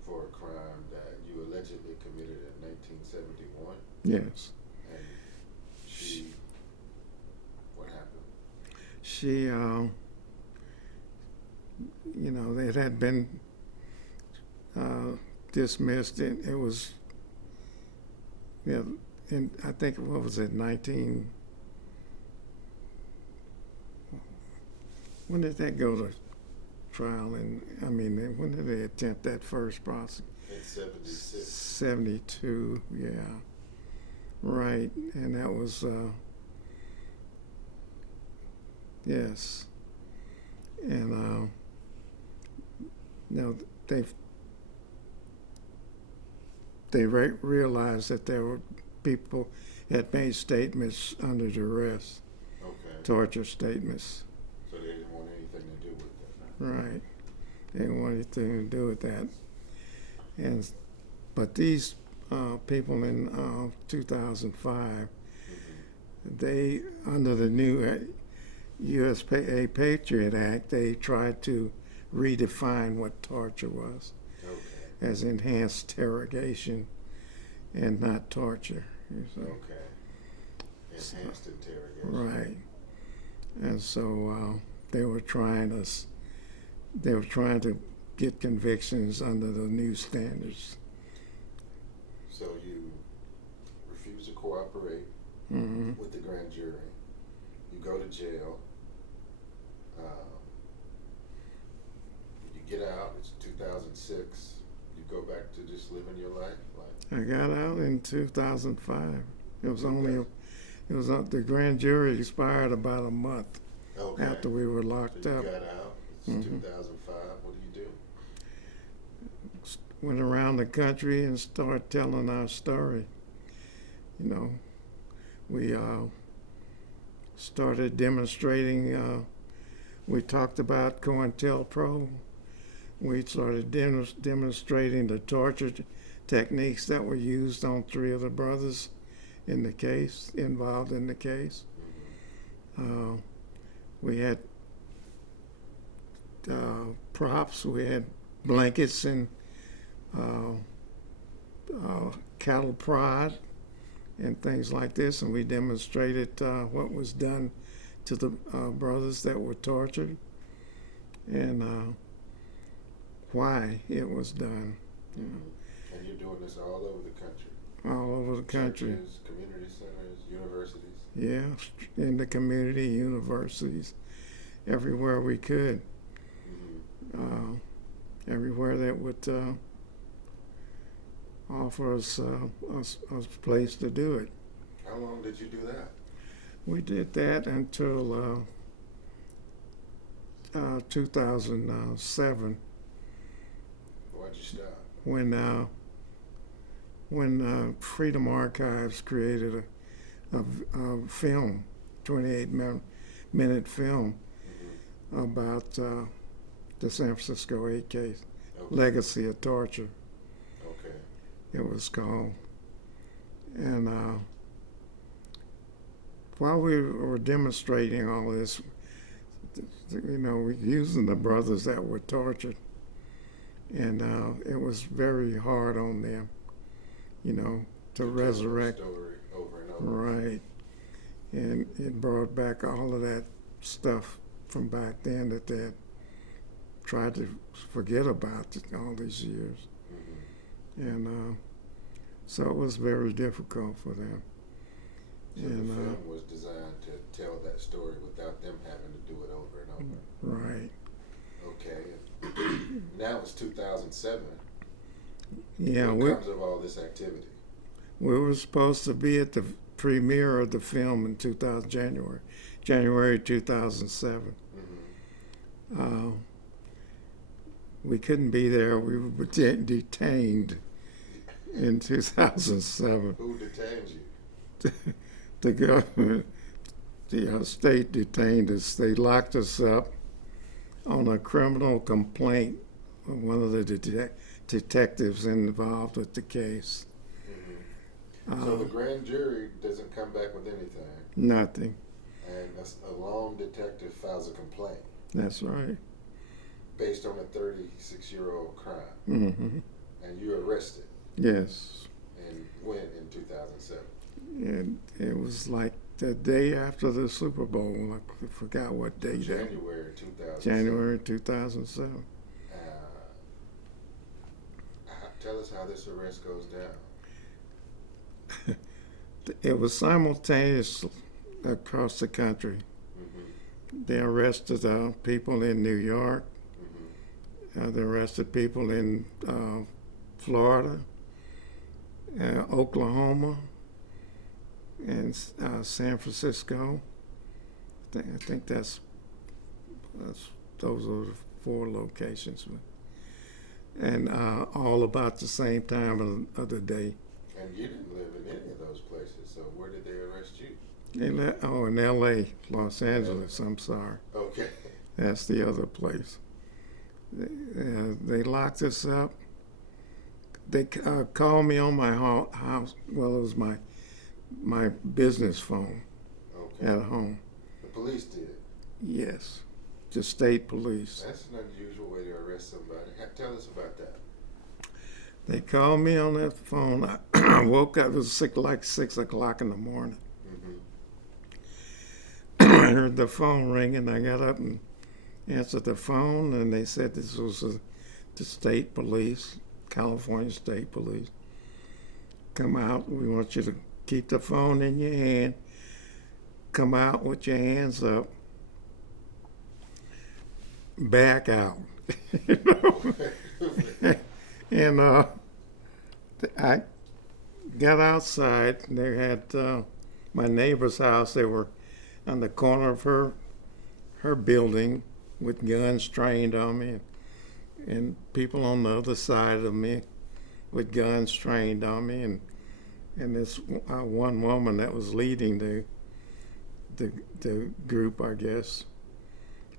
for a crime that you allegedly committed in 1971. Yes. And what happened? She, it had been dismissed. It was, and I think, what was it, when did that go to trial? And when did they attempt that first prosecution? In 76. 72, yeah. Right, and that was, yes. And, they realized that there were people had made statements under duress, Okay. torture statements. So they didn't want anything to do with that. Right. They didn't want anything to do with that. But these people in 2005, they, under the new U.S. Patriot Act, they tried to redefine what torture was Okay. as enhanced interrogation and not torture. Okay. Enhanced interrogation. Right. And so they were trying to get convictions under the new standards. So you refuse to cooperate with the grand jury. You go to jail. You get out. It's 2006. You go back to just living your life. Like I got out in 2005. The grand jury expired about a month okay. after we were locked So you up. got out. It's 2005. What do you do? Went around the country and started telling our story. You know, we started demonstrating. We talked about COINTELPRO. We started demonstrating the torture techniques that were used on 3 of the brothers in the case, involved in the case. We had props. We had blankets and cattle prod and things like this, and we demonstrated what was done to the brothers that were tortured and why it was done. You know, And you're doing this all over the country. all over the country. Churches, community centers, universities. Yeah, in the community, universities, everywhere we could. Everywhere that would offer us a place to do it. How long did you do that? We did that until 2007 Why'd you stop? when Freedom Archives created a film, 28-minute film about the San Francisco 8 case, Okay. Legacy of Torture, Okay. it was called. And while we were demonstrating all this, you know, we using the brothers that were tortured, and it was very hard on them, you know, to resurrect. Tell the story over and over. Right. And it brought back all of that stuff from back then that they had tried to forget about all these years. And so it was very difficult for them. So the film was designed to tell that story without them having to do it over and over. Right. Okay. Now it's 2007. Yeah, What comes of all this activity? we were supposed to be at the premiere of the film in January 2007. We couldn't be there. We were detained in 2007. Who detained you? The government, the state detained us. They locked us up on a criminal complaint of one of the detectives involved with the case. So the grand jury doesn't come back with anything, Nothing. and a lone detective files a complaint That's right. based on a 36-year-old crime, and you're arrested. Yes. And when in 2007? And it was like the day after the Super Bowl. I forgot what day that. January 2007. January 2007. Tell us how this arrest goes down. It was simultaneous across the country. They arrested people in New York. They arrested people in Florida, Oklahoma, and San Francisco. I think that's those are the 4 locations. and all about the same time of the day. And you didn't live in any of those places, so where did they arrest you? In L.A., Los Angeles. I'm sorry, Okay. that's the other place. They locked us up. They called me on my house. Well, it was my business phone Okay. at home. The police did. Yes, the state police. That's an unusual way to arrest somebody. Tell us about that. They called me on that phone. I woke up. It was like 6 o'clock in the morning. Mm-hmm. I heard the phone ringing. I got up and answered the phone, and they said this was the state police, California State Police. Come out. We want you to keep the phone in your hand. Come out with your hands up. Back out. You know? And I got outside. And they had my neighbor's house. They were on the corner of her building with guns trained on me, and people on the other side of me with guns trained on me, and this one woman that was leading the group, I guess,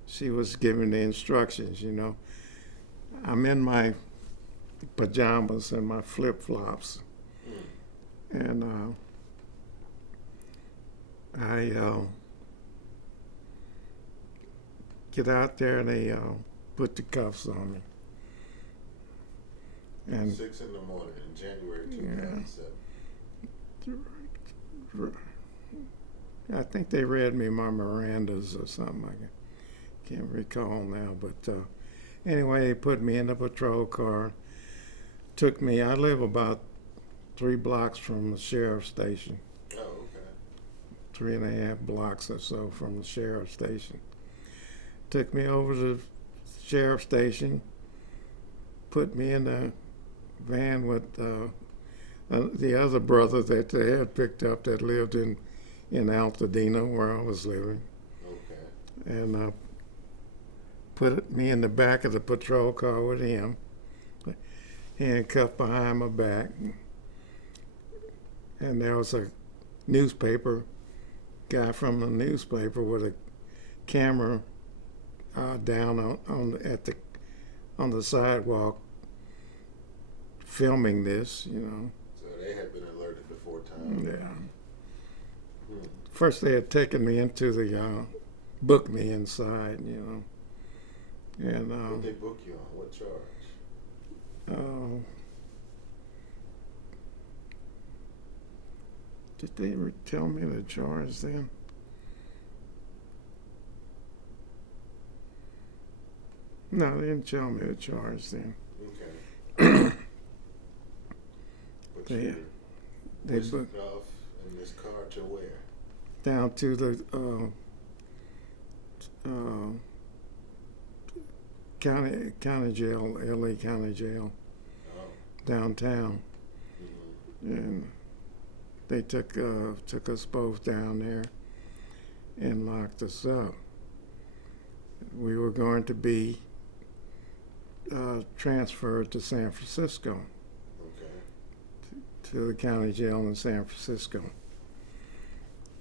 she was giving the instructions. You know, I'm in my pajamas and my flip-flops, and I get out there, and they put the cuffs on me. And 6 in the morning in January 2007. I think they read me my Mirandas or something. I can't recall now, but anyway, they put me in the patrol car. Took me. I live about 3 blocks from the sheriff's station. Oh, okay. 3.5 blocks or so from the sheriff's station. Took me over to the sheriff's station. Put me in the van with the other brother that they had picked up that lived in Altadena, where I was living. Okay. And put me in the back of the patrol car with him, handcuffed behind my back. And there was a newspaper guy from the newspaper with a camera down on the sidewalk, filming this. You know. So they had been alerted before time. Yeah. First, they had taken me into the booked me inside. You know. And What did they book you on? What charge? Did they tell me the charge then? No, they didn't tell me the charge then. Okay. But They- you They whisked booked off in this car to where? down to the county jail, LA County Jail, Oh. downtown, Mm-hmm. and they took us both down there and locked us up. We were going to be transferred to San Francisco, Okay. to the county jail in San Francisco.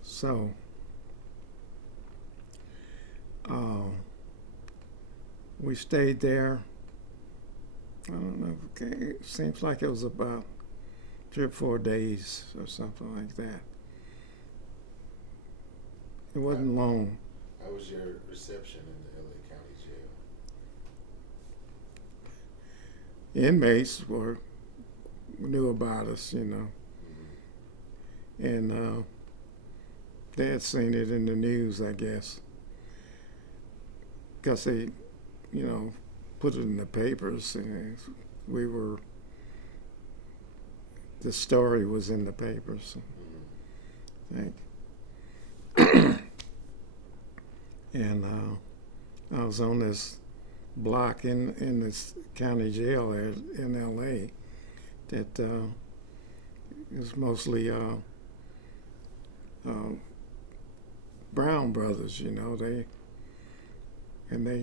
So we stayed there. I don't know. It seems like it was about 3 or 4 days or something like that. It wasn't long. How was your reception in the LA County Jail? Inmates knew about us, you know, Mm-hmm. and they had seen it in the news, I guess, because they, you know, put it in the papers. And the story was in the papers, Mm-hmm. I think. And I was on this block in this county jail there in L.A. that was mostly Brown brothers, you know. They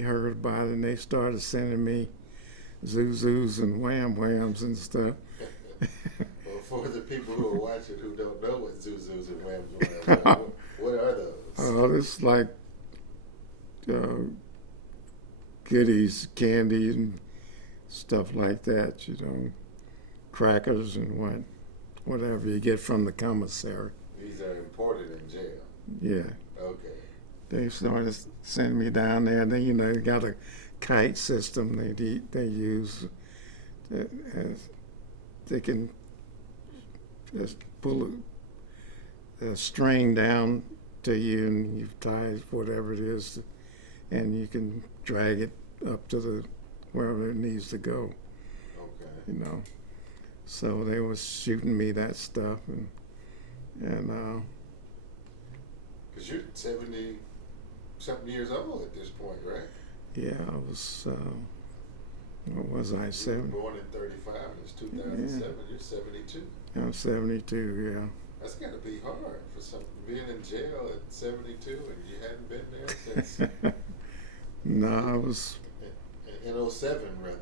heard about it, and they started sending me Zuzus and Wham Whams and stuff. Well, for the people who are watching who don't know what Zuzus and Whams are, what are those? Oh, it's like goodies, candy, and stuff like that. You know, crackers and whatever you get from the commissary. These are imported in jail. Yeah. Okay. They started sending me down there. And then, you know, they got a kite system they use. They can just pull a string down to you, and you tie whatever it is, and you can drag it up to the wherever it needs to go. Okay. You know. So they was shooting me that stuff, and Because you're 70-something years old at this point, right? yeah, I was, what was I, You were 7? born in 35, and it's 2007. You're 72. I'm 72, yeah. That's got to be hard for some being in jail at 72 and you hadn't been there since No, I was, in 07 rather,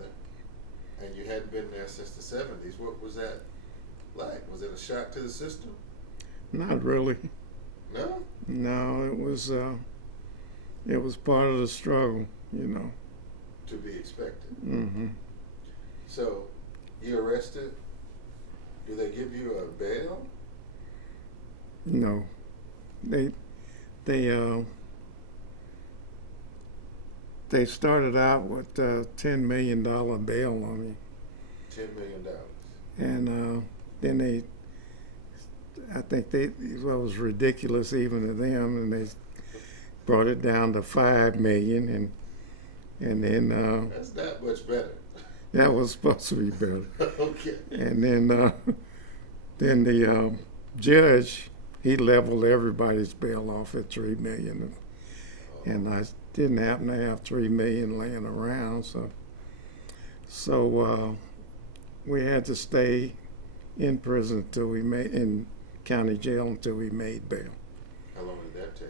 and you hadn't been there since the 70s. What was that like? Was it a shock to the system? not really. No? No, it was part of the struggle, you know. To be expected. Hmm. So, you arrested. Do they give you a bail? No, they started out with $10 million bail on me, $10 million. and then I think it was ridiculous even to them, and they brought it down to $5 million, and then That's not much better. that was supposed to be better. Okay. And then the judge, he leveled everybody's bail off at $3 million, and I didn't happen to have $3 million laying around, so we had to stay in prison in county jail until we made bail. How long did that take?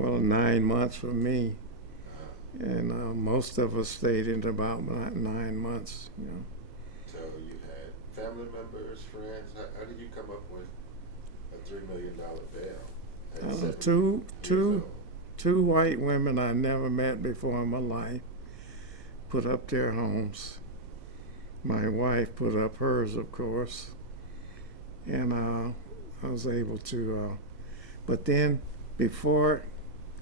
Well, 9 months for me, Uh, and most of us stayed in about 9 months. You know. so you had family members, friends. How did you come up with a $3 million bail? At 70 two years two white women I never met before in my life put up their homes. My wife put up hers, of course, and I was able to. But then, before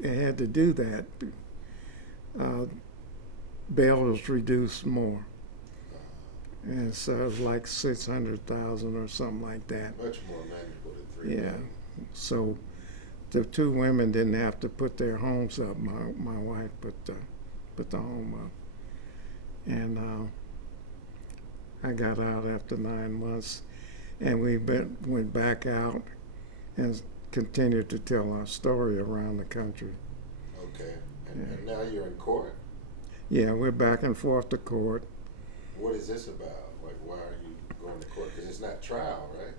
I had to do that, bail was reduced more, and so it was like 600,000 or something like that. Much more manageable than $3 Yeah. million. So the two women didn't have to put their homes up. My wife put the home up, and I got out after 9 months, and we went back out and continued to tell our story around the country. Okay. And now you're in court. Yeah, we're back and forth to court. What is this about? Like, why are you going to court? Because it's not trial, right?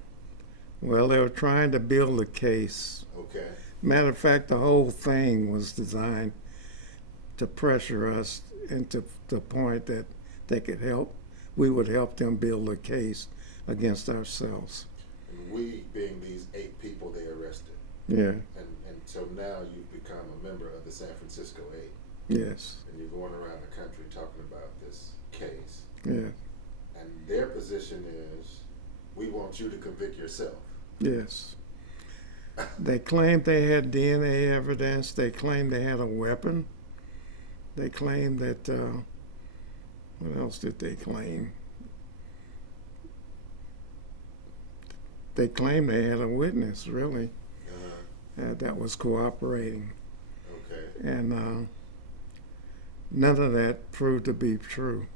Well, they were trying to build a case. Okay. Matter of fact, the whole thing was designed to pressure us into the point that we would help them build a case against ourselves. And we being these 8 people they arrested. Yeah, And so now you've become a member of the San Francisco 8. yes, And you're going around the country talking about this case. yeah, And their position is, we want you to convict yourself. yes. They claimed they had DNA evidence. They claimed they had a weapon. They claimed that, what else did they claim? They claimed they had a witness, really, that was cooperating. Okay. And none of that proved to be true.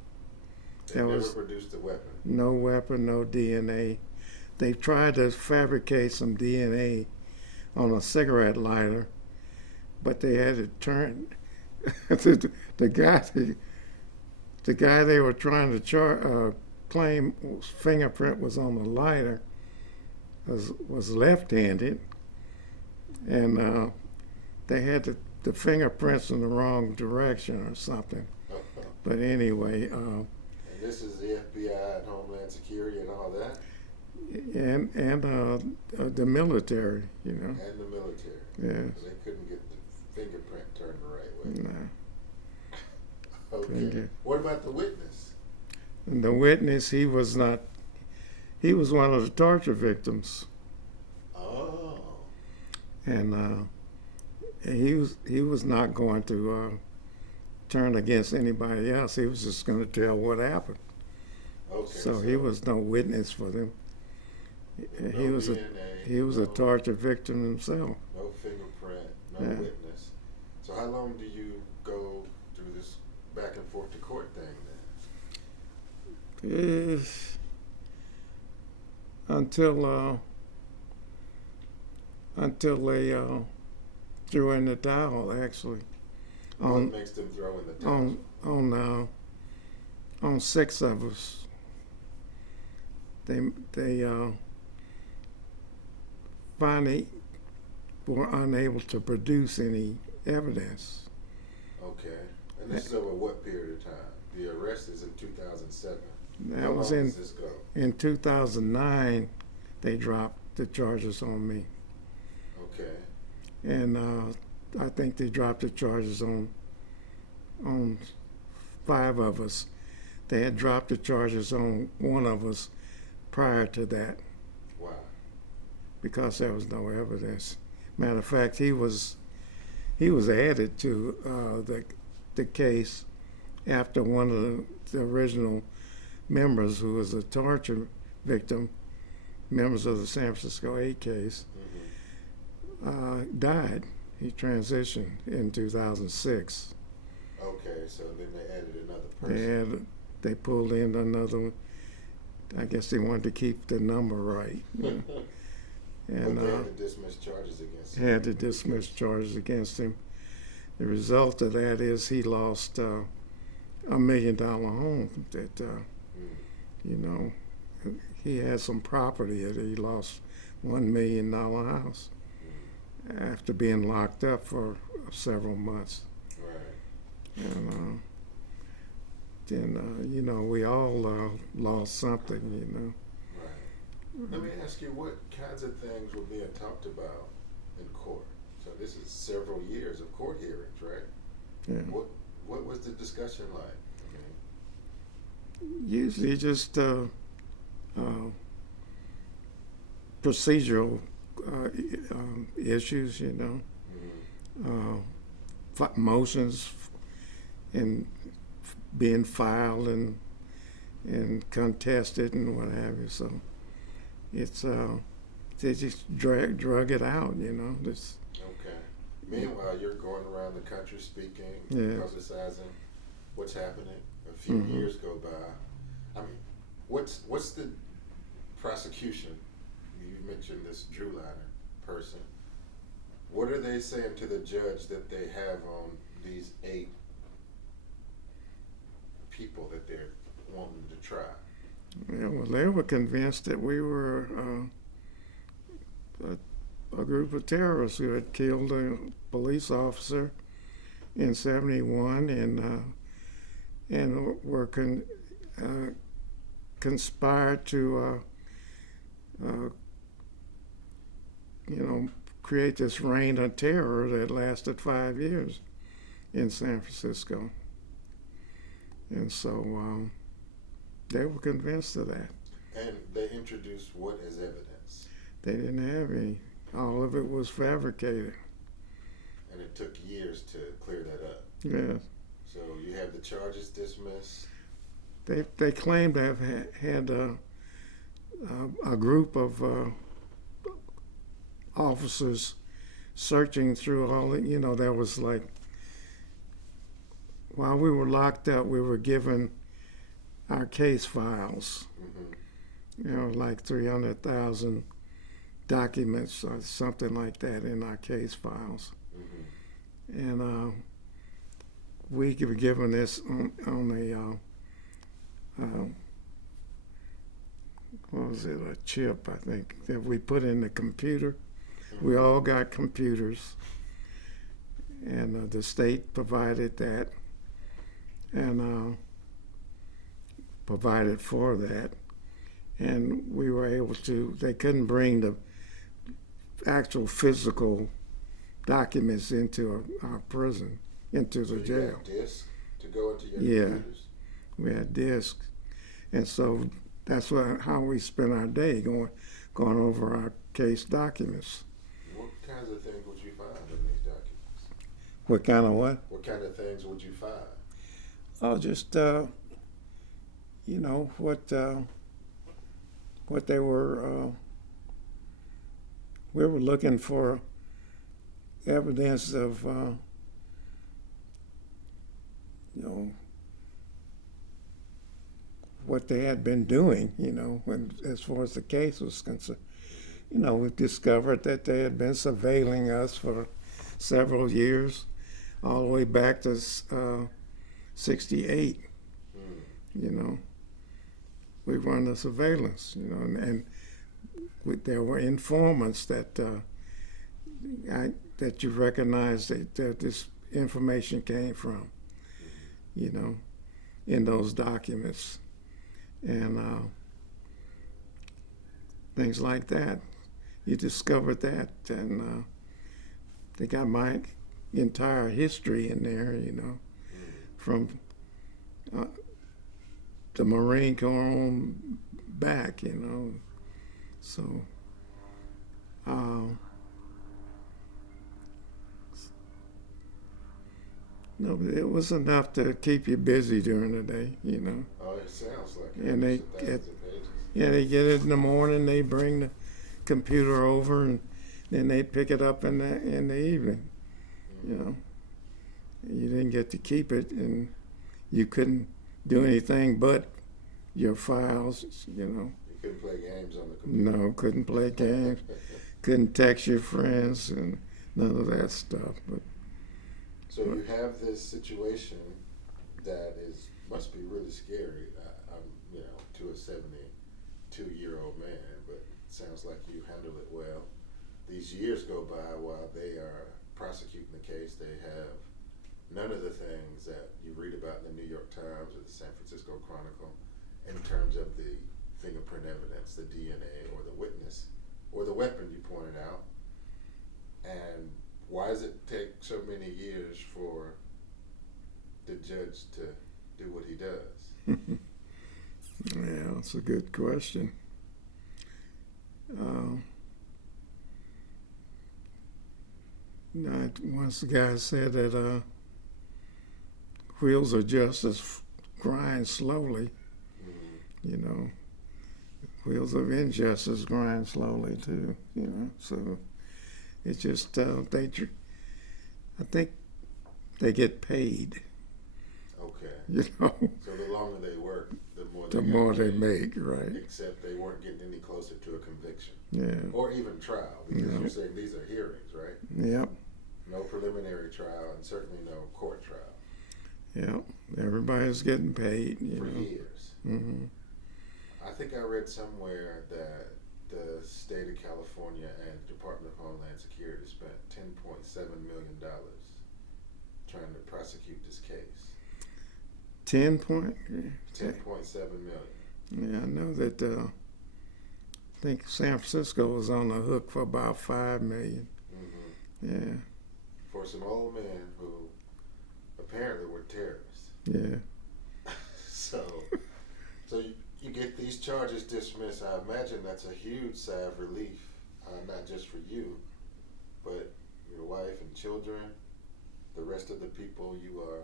They There never was produced a weapon. no weapon, no DNA. They tried to fabricate some DNA on a cigarette lighter, but they had to turn the guy they were trying to claim fingerprint was on the lighter was left-handed, and they had the fingerprints in the wrong direction or something. But anyway, And And this is the FBI and Homeland Security and all that? and the military, you know. And the military. Yeah. So they couldn't get the fingerprint turned the right way. No. Okay. What about the witness? And the witness, he was not. He was one of the torture victims, Oh. and he was not going to turn against anybody else. He was just going to tell what happened. Okay. So he was no witness for them. No He was DNA, he was a torture victim himself. no fingerprint, no Yeah. witness. So how long do you go through this back and forth to court thing then? Until they threw in the towel, actually. What makes them throw in the towel? On 6 of us. They finally were unable to produce any evidence. Okay. And this is over what period of time? The arrest is in 2007. That How was long does this go? in 2009. They dropped the charges on me, Okay. and I think they dropped the charges on 5 of us. They had dropped the charges on 1 of us prior to that Wow. because there was no evidence. Matter of fact, he was added to the case after one of the original members, who was a torture victim, members of the San Francisco 8 case, died. He transitioned in 2006. Okay, so then they added another person. They pulled in another. I guess they wanted to keep the number right. But And they had to dismiss charges against him. had to dismiss charges against him. The result of that is he lost $1 million home that, you know, he had some property that he lost $1 million house after being locked up for several months. Right. And then, you know, we all lost something, you know. Right. Let me ask you, what kinds of things were being talked about in court? So this is several years of court hearings, right? Yeah. What was the discussion like? Usually just procedural issues, you know, motions and being filed and contested and what have you. So it's they just drug it out, you know. This, Okay. Meanwhile, you're going around the country speaking, Yes. publicizing what's happening. A few years go by. I mean, what's the prosecution? You mentioned this Drew Liner person. What are they saying to the judge that they have on these 8 people that they're wanting to try? yeah, well, they were convinced that we were a group of terrorists who had killed a police officer in '71 and were conspired to you know, create this reign of terror that lasted 5 years in San Francisco. And so they were convinced of that. And they introduced what as evidence? They didn't have any. All of it was fabricated. And it took years to clear that up. Yes. So you have the charges dismissed. They claimed to have had a group of officers searching through all the, you know, there was like, while we were locked up, we were given our case files, you know, like 300,000 documents or something like that in our case files. And we were given this on a, what was it, a chip, I think, that we put in the computer. We all got computers, and the state provided that. And provided for that. And we were able to, they couldn't bring the actual physical documents into our prison, into So the you jail. got discs to go into your Yeah. computers? We had discs. And so that's how we spent our day, going over our case documents. What kinds of things would you find in these documents? What kind of what? What kind of things would you find? Oh, just what they were. We were looking for evidence of, what they had been doing. When as far as the case was concerned. We discovered that they had been surveilling us for several years, all the way back to 68. We were under surveillance, and there were informants that that you recognize that this information came from, in those documents, and things like that. You discovered that, and they got my entire history in there, from the Marine Corps on back, So, no, but it was enough to keep you busy during the day, Oh, it sounds like it. And they It's thousands of pages. Yeah, they get it in the morning. They bring the computer over, and then they pick it up in the evening. You didn't get to keep it, and you couldn't do anything but your files. You couldn't play games on the computer. No, couldn't play games, couldn't text your friends, and none of that stuff. But So you have this situation that must be really scary. I'm, to a 72-year-old man, but it sounds like you handle it well. These years go by while they are prosecuting the case. They have none of the things that you read about in the New York Times or the San Francisco Chronicle in terms of the fingerprint evidence, the DNA, or the witness, or the weapon you pointed out. And why does it take so many years for the judge to do what he does? yeah, that's a good question. Once the guy said that wheels of justice grind slowly, wheels of injustice grind slowly too, So it's just I think they get paid, Okay. So the longer they work, the more the more they make, right? Except they weren't getting any closer to a conviction. Yeah. Or even trial, because No. you're saying these are hearings, right? Yep. No preliminary trial, and certainly no court trial. Yep. Everybody's getting paid, For years. Mm-hmm. I think I read somewhere that the state of California and the Department of Homeland Security spent $10.7 million trying to prosecute this case. 10 point. $10.7 million. Yeah, I know that. I think San Francisco was on the hook for about $5 million. Mm-hmm. Yeah. For some old men who apparently were terrorists. Yeah. So you get these charges dismissed. I imagine that's a huge sigh of relief, not just for you, but your wife and children, the rest of the people you are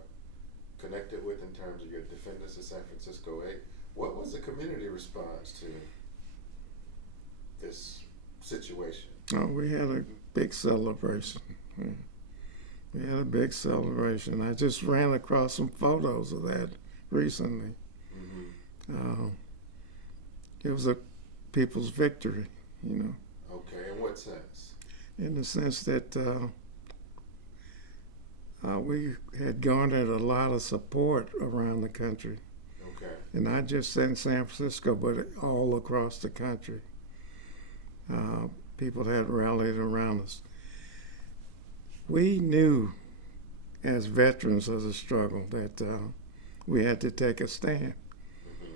connected with in terms of your defendants of San Francisco 8. What was the community response to this situation? Oh, we had a big celebration. Yeah. We had a big celebration. I just ran across some photos of that recently. Mm-hmm. It was a people's victory, Okay, in what sense? in the sense that we had garnered a lot of support around the country, Okay. and not just in San Francisco, but all across the country. People had rallied around us. We knew, as veterans of the struggle, that we had to take a stand. Mm-hmm.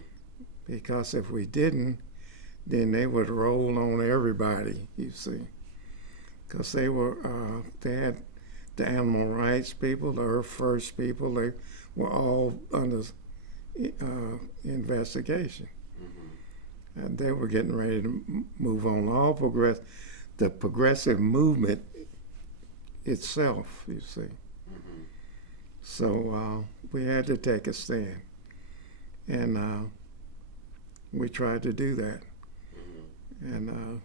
because if we didn't, then they would roll on everybody, you see. Because they had the animal rights people, the Earth First people, they were all under investigation. Mm-hmm. And they were getting ready to move on. The progressive movement itself, you see. Mm-hmm. So we had to take a stand. And we tried to do that. Mm-hmm. And,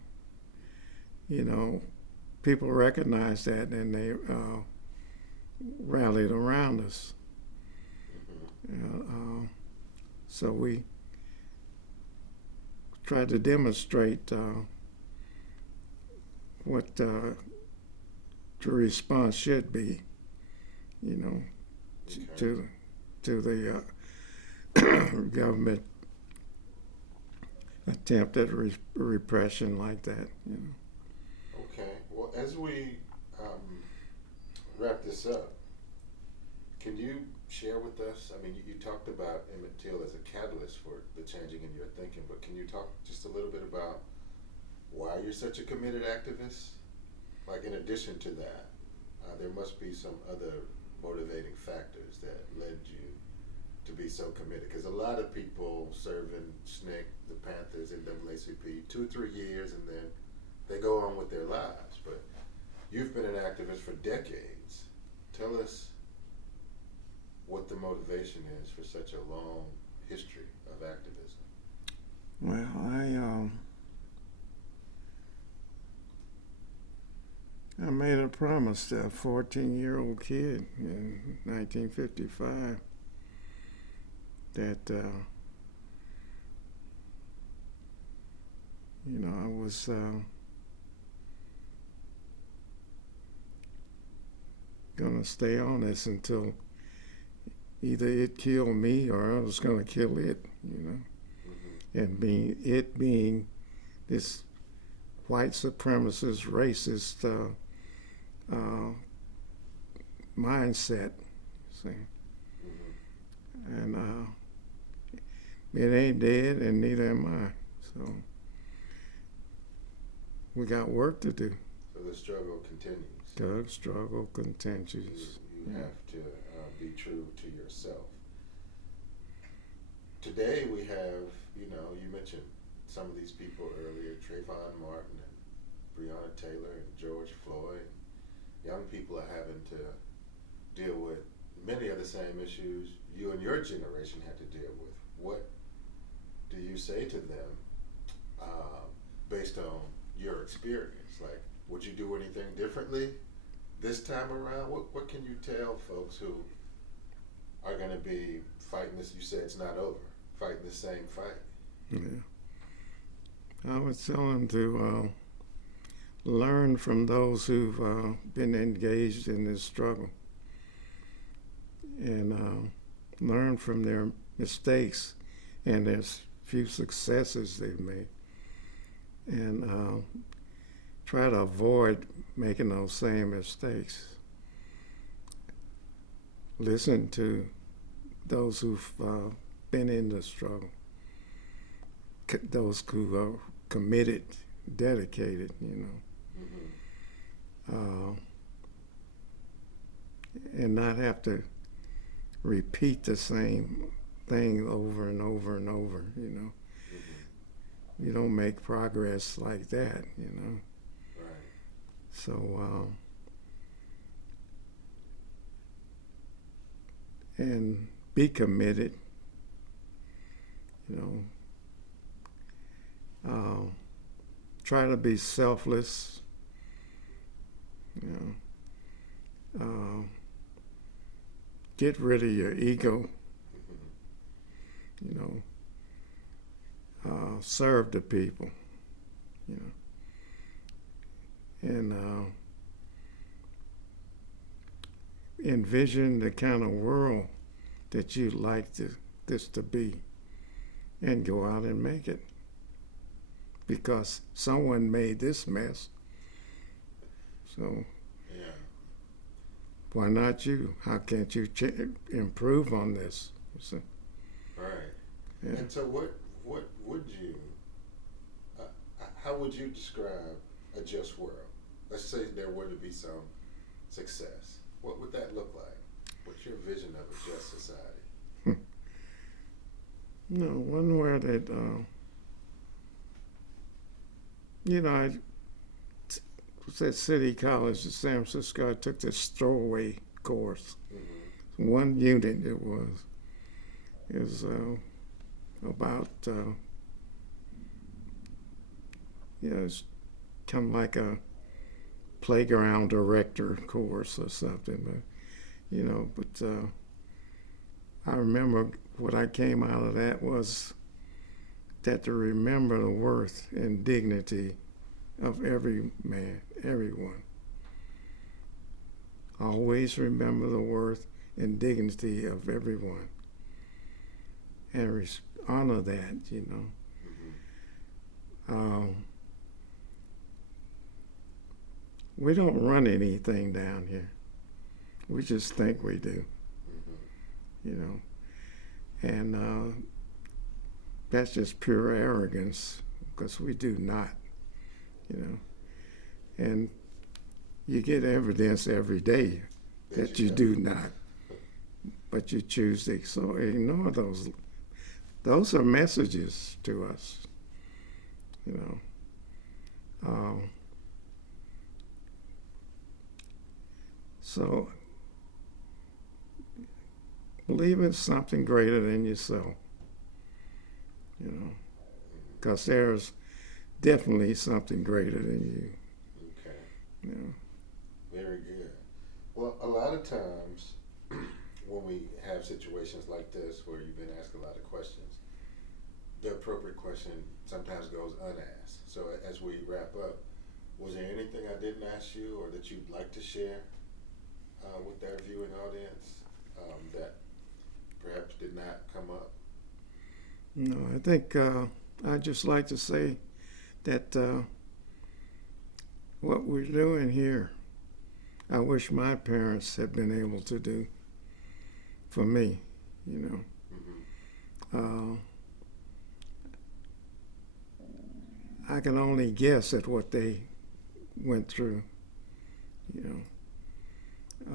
you know, people recognized that and they rallied around us. Mm-hmm. So we tried to demonstrate what the response should be, you know, Okay. to the government attempt at repression like that, you know. Okay. Well, as we wrap this up, can you share with us? I mean, you talked about Emmett Till as a catalyst for the changing in your thinking, but can you talk just a little bit about why you're such a committed activist? Like, in addition to that, there must be some other motivating factors that led you to be so committed. Because a lot of people serve in SNCC, the Panthers, NAACP, 2 or 3 years, and then they go on with their lives. But you've been an activist for decades. Tell us what the motivation is for such a long history of activism. Well, I made a promise to a 14-year-old kid in 1955 that, you know, I was going to stay on this until either it killed me or I was going to kill it, you know. Mm-hmm. And it being this white supremacist, racist mindset, see. Mm-hmm. And it ain't dead, and neither am I. So we got work to do. So the struggle continues. The struggle continues. You have to be true to yourself. Today we have, you know, you mentioned some of these people earlier, Trayvon Martin and Breonna Taylor and George Floyd. Young people are having to deal with many of the same issues you and your generation had to deal with. What do you say to them based on your experience? Like, would you do anything differently this time around? What can you tell folks who are going to be fighting this? You said it's not over, fighting the same fight. Yeah. I would tell them to learn from those who've been engaged in this struggle and learn from their mistakes and their few successes they've made, and try to avoid making those same mistakes. Listen to those who've been in the struggle, those who are committed, dedicated, you know. Mm-hmm. And not have to repeat the same thing over and over and over, you know. Mm-hmm. You don't make progress like that, you know. Right. So, and be committed, you know. Try to be selfless, you know. Get rid of your ego, Mm-hmm. you know. Serve the people, you know. And envision the kind of world that you'd like this to be, and go out and make it. Because someone made this mess. So Yeah. why not you? How can't you improve on this? So, Right. yeah. And so what would you, how would you describe a just world? Let's say there were to be some success. What would that look like? What's your vision of a just society? No, one where that, you know, I was at City College in San Francisco. I took this throwaway course. Mm-hmm. One unit it was. It was about, it's kind of like a playground director course or something. But I remember what I came out of that was that to remember the worth and dignity of every man, everyone. Always remember the worth and dignity of everyone. And honor that, you know. Mm-hmm. We don't run anything down here. We just think we do, Mm-hmm. you know. And that's just pure arrogance, because we do not, you know. And you get evidence every day that you do not, but you choose to so ignore those. Those are messages to us, you know. So believe in something greater than yourself, you know, because there's definitely something greater than you. Okay. You know. Very good. Well, a lot of times when we have situations like this where you've been asked a lot of questions, the appropriate question sometimes goes unasked. So as we wrap up, was there anything I didn't ask you or that you'd like to share with our viewing audience that perhaps did not come up? No, I think I'd just like to say that what we're doing here, I wish my parents had been able to do for me, you know. Mm-hmm. I can only guess at what they went through, you know.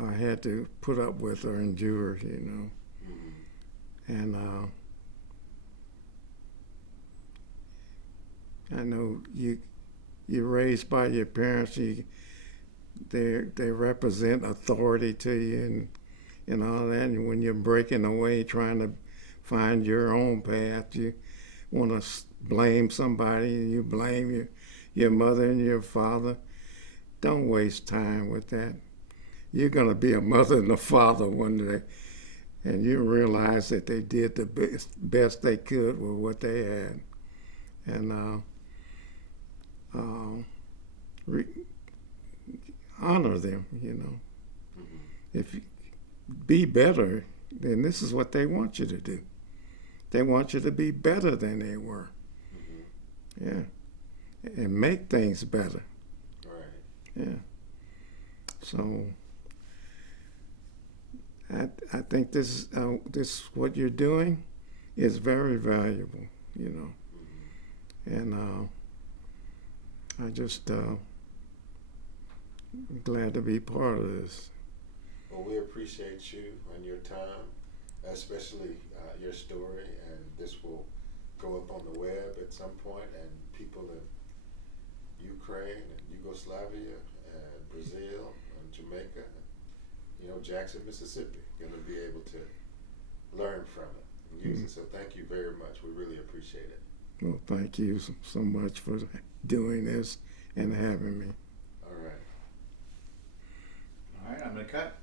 I had to put up with or endure, you know. Mm-hmm. And I know you're raised by your parents. They represent authority to you and all that. And when you're breaking away, trying to find your own path, you want to blame somebody. You blame your mother and your father. Don't waste time with that. You're going to be a mother and a father one day, and you realize that they did the best they could with what they had. And honor them, you know. Mm-hmm. If you be better, then this is what they want you to do. They want you to be better than they were. Mm-hmm. Yeah. And make things better. Right. Yeah. So I think this what you're doing is very valuable, you know. Mm-hmm. And I just glad to be part of this. Well, we appreciate you and your time, especially your story, and this will go up on the web at some point, and people in Ukraine and Yugoslavia and Brazil and Jamaica, and, Jackson, Mississippi, going to be able to learn from it and use it. So thank you very much. We really appreciate it. Well, thank you so much for doing this and having me. All right. All right, I'm going to cut.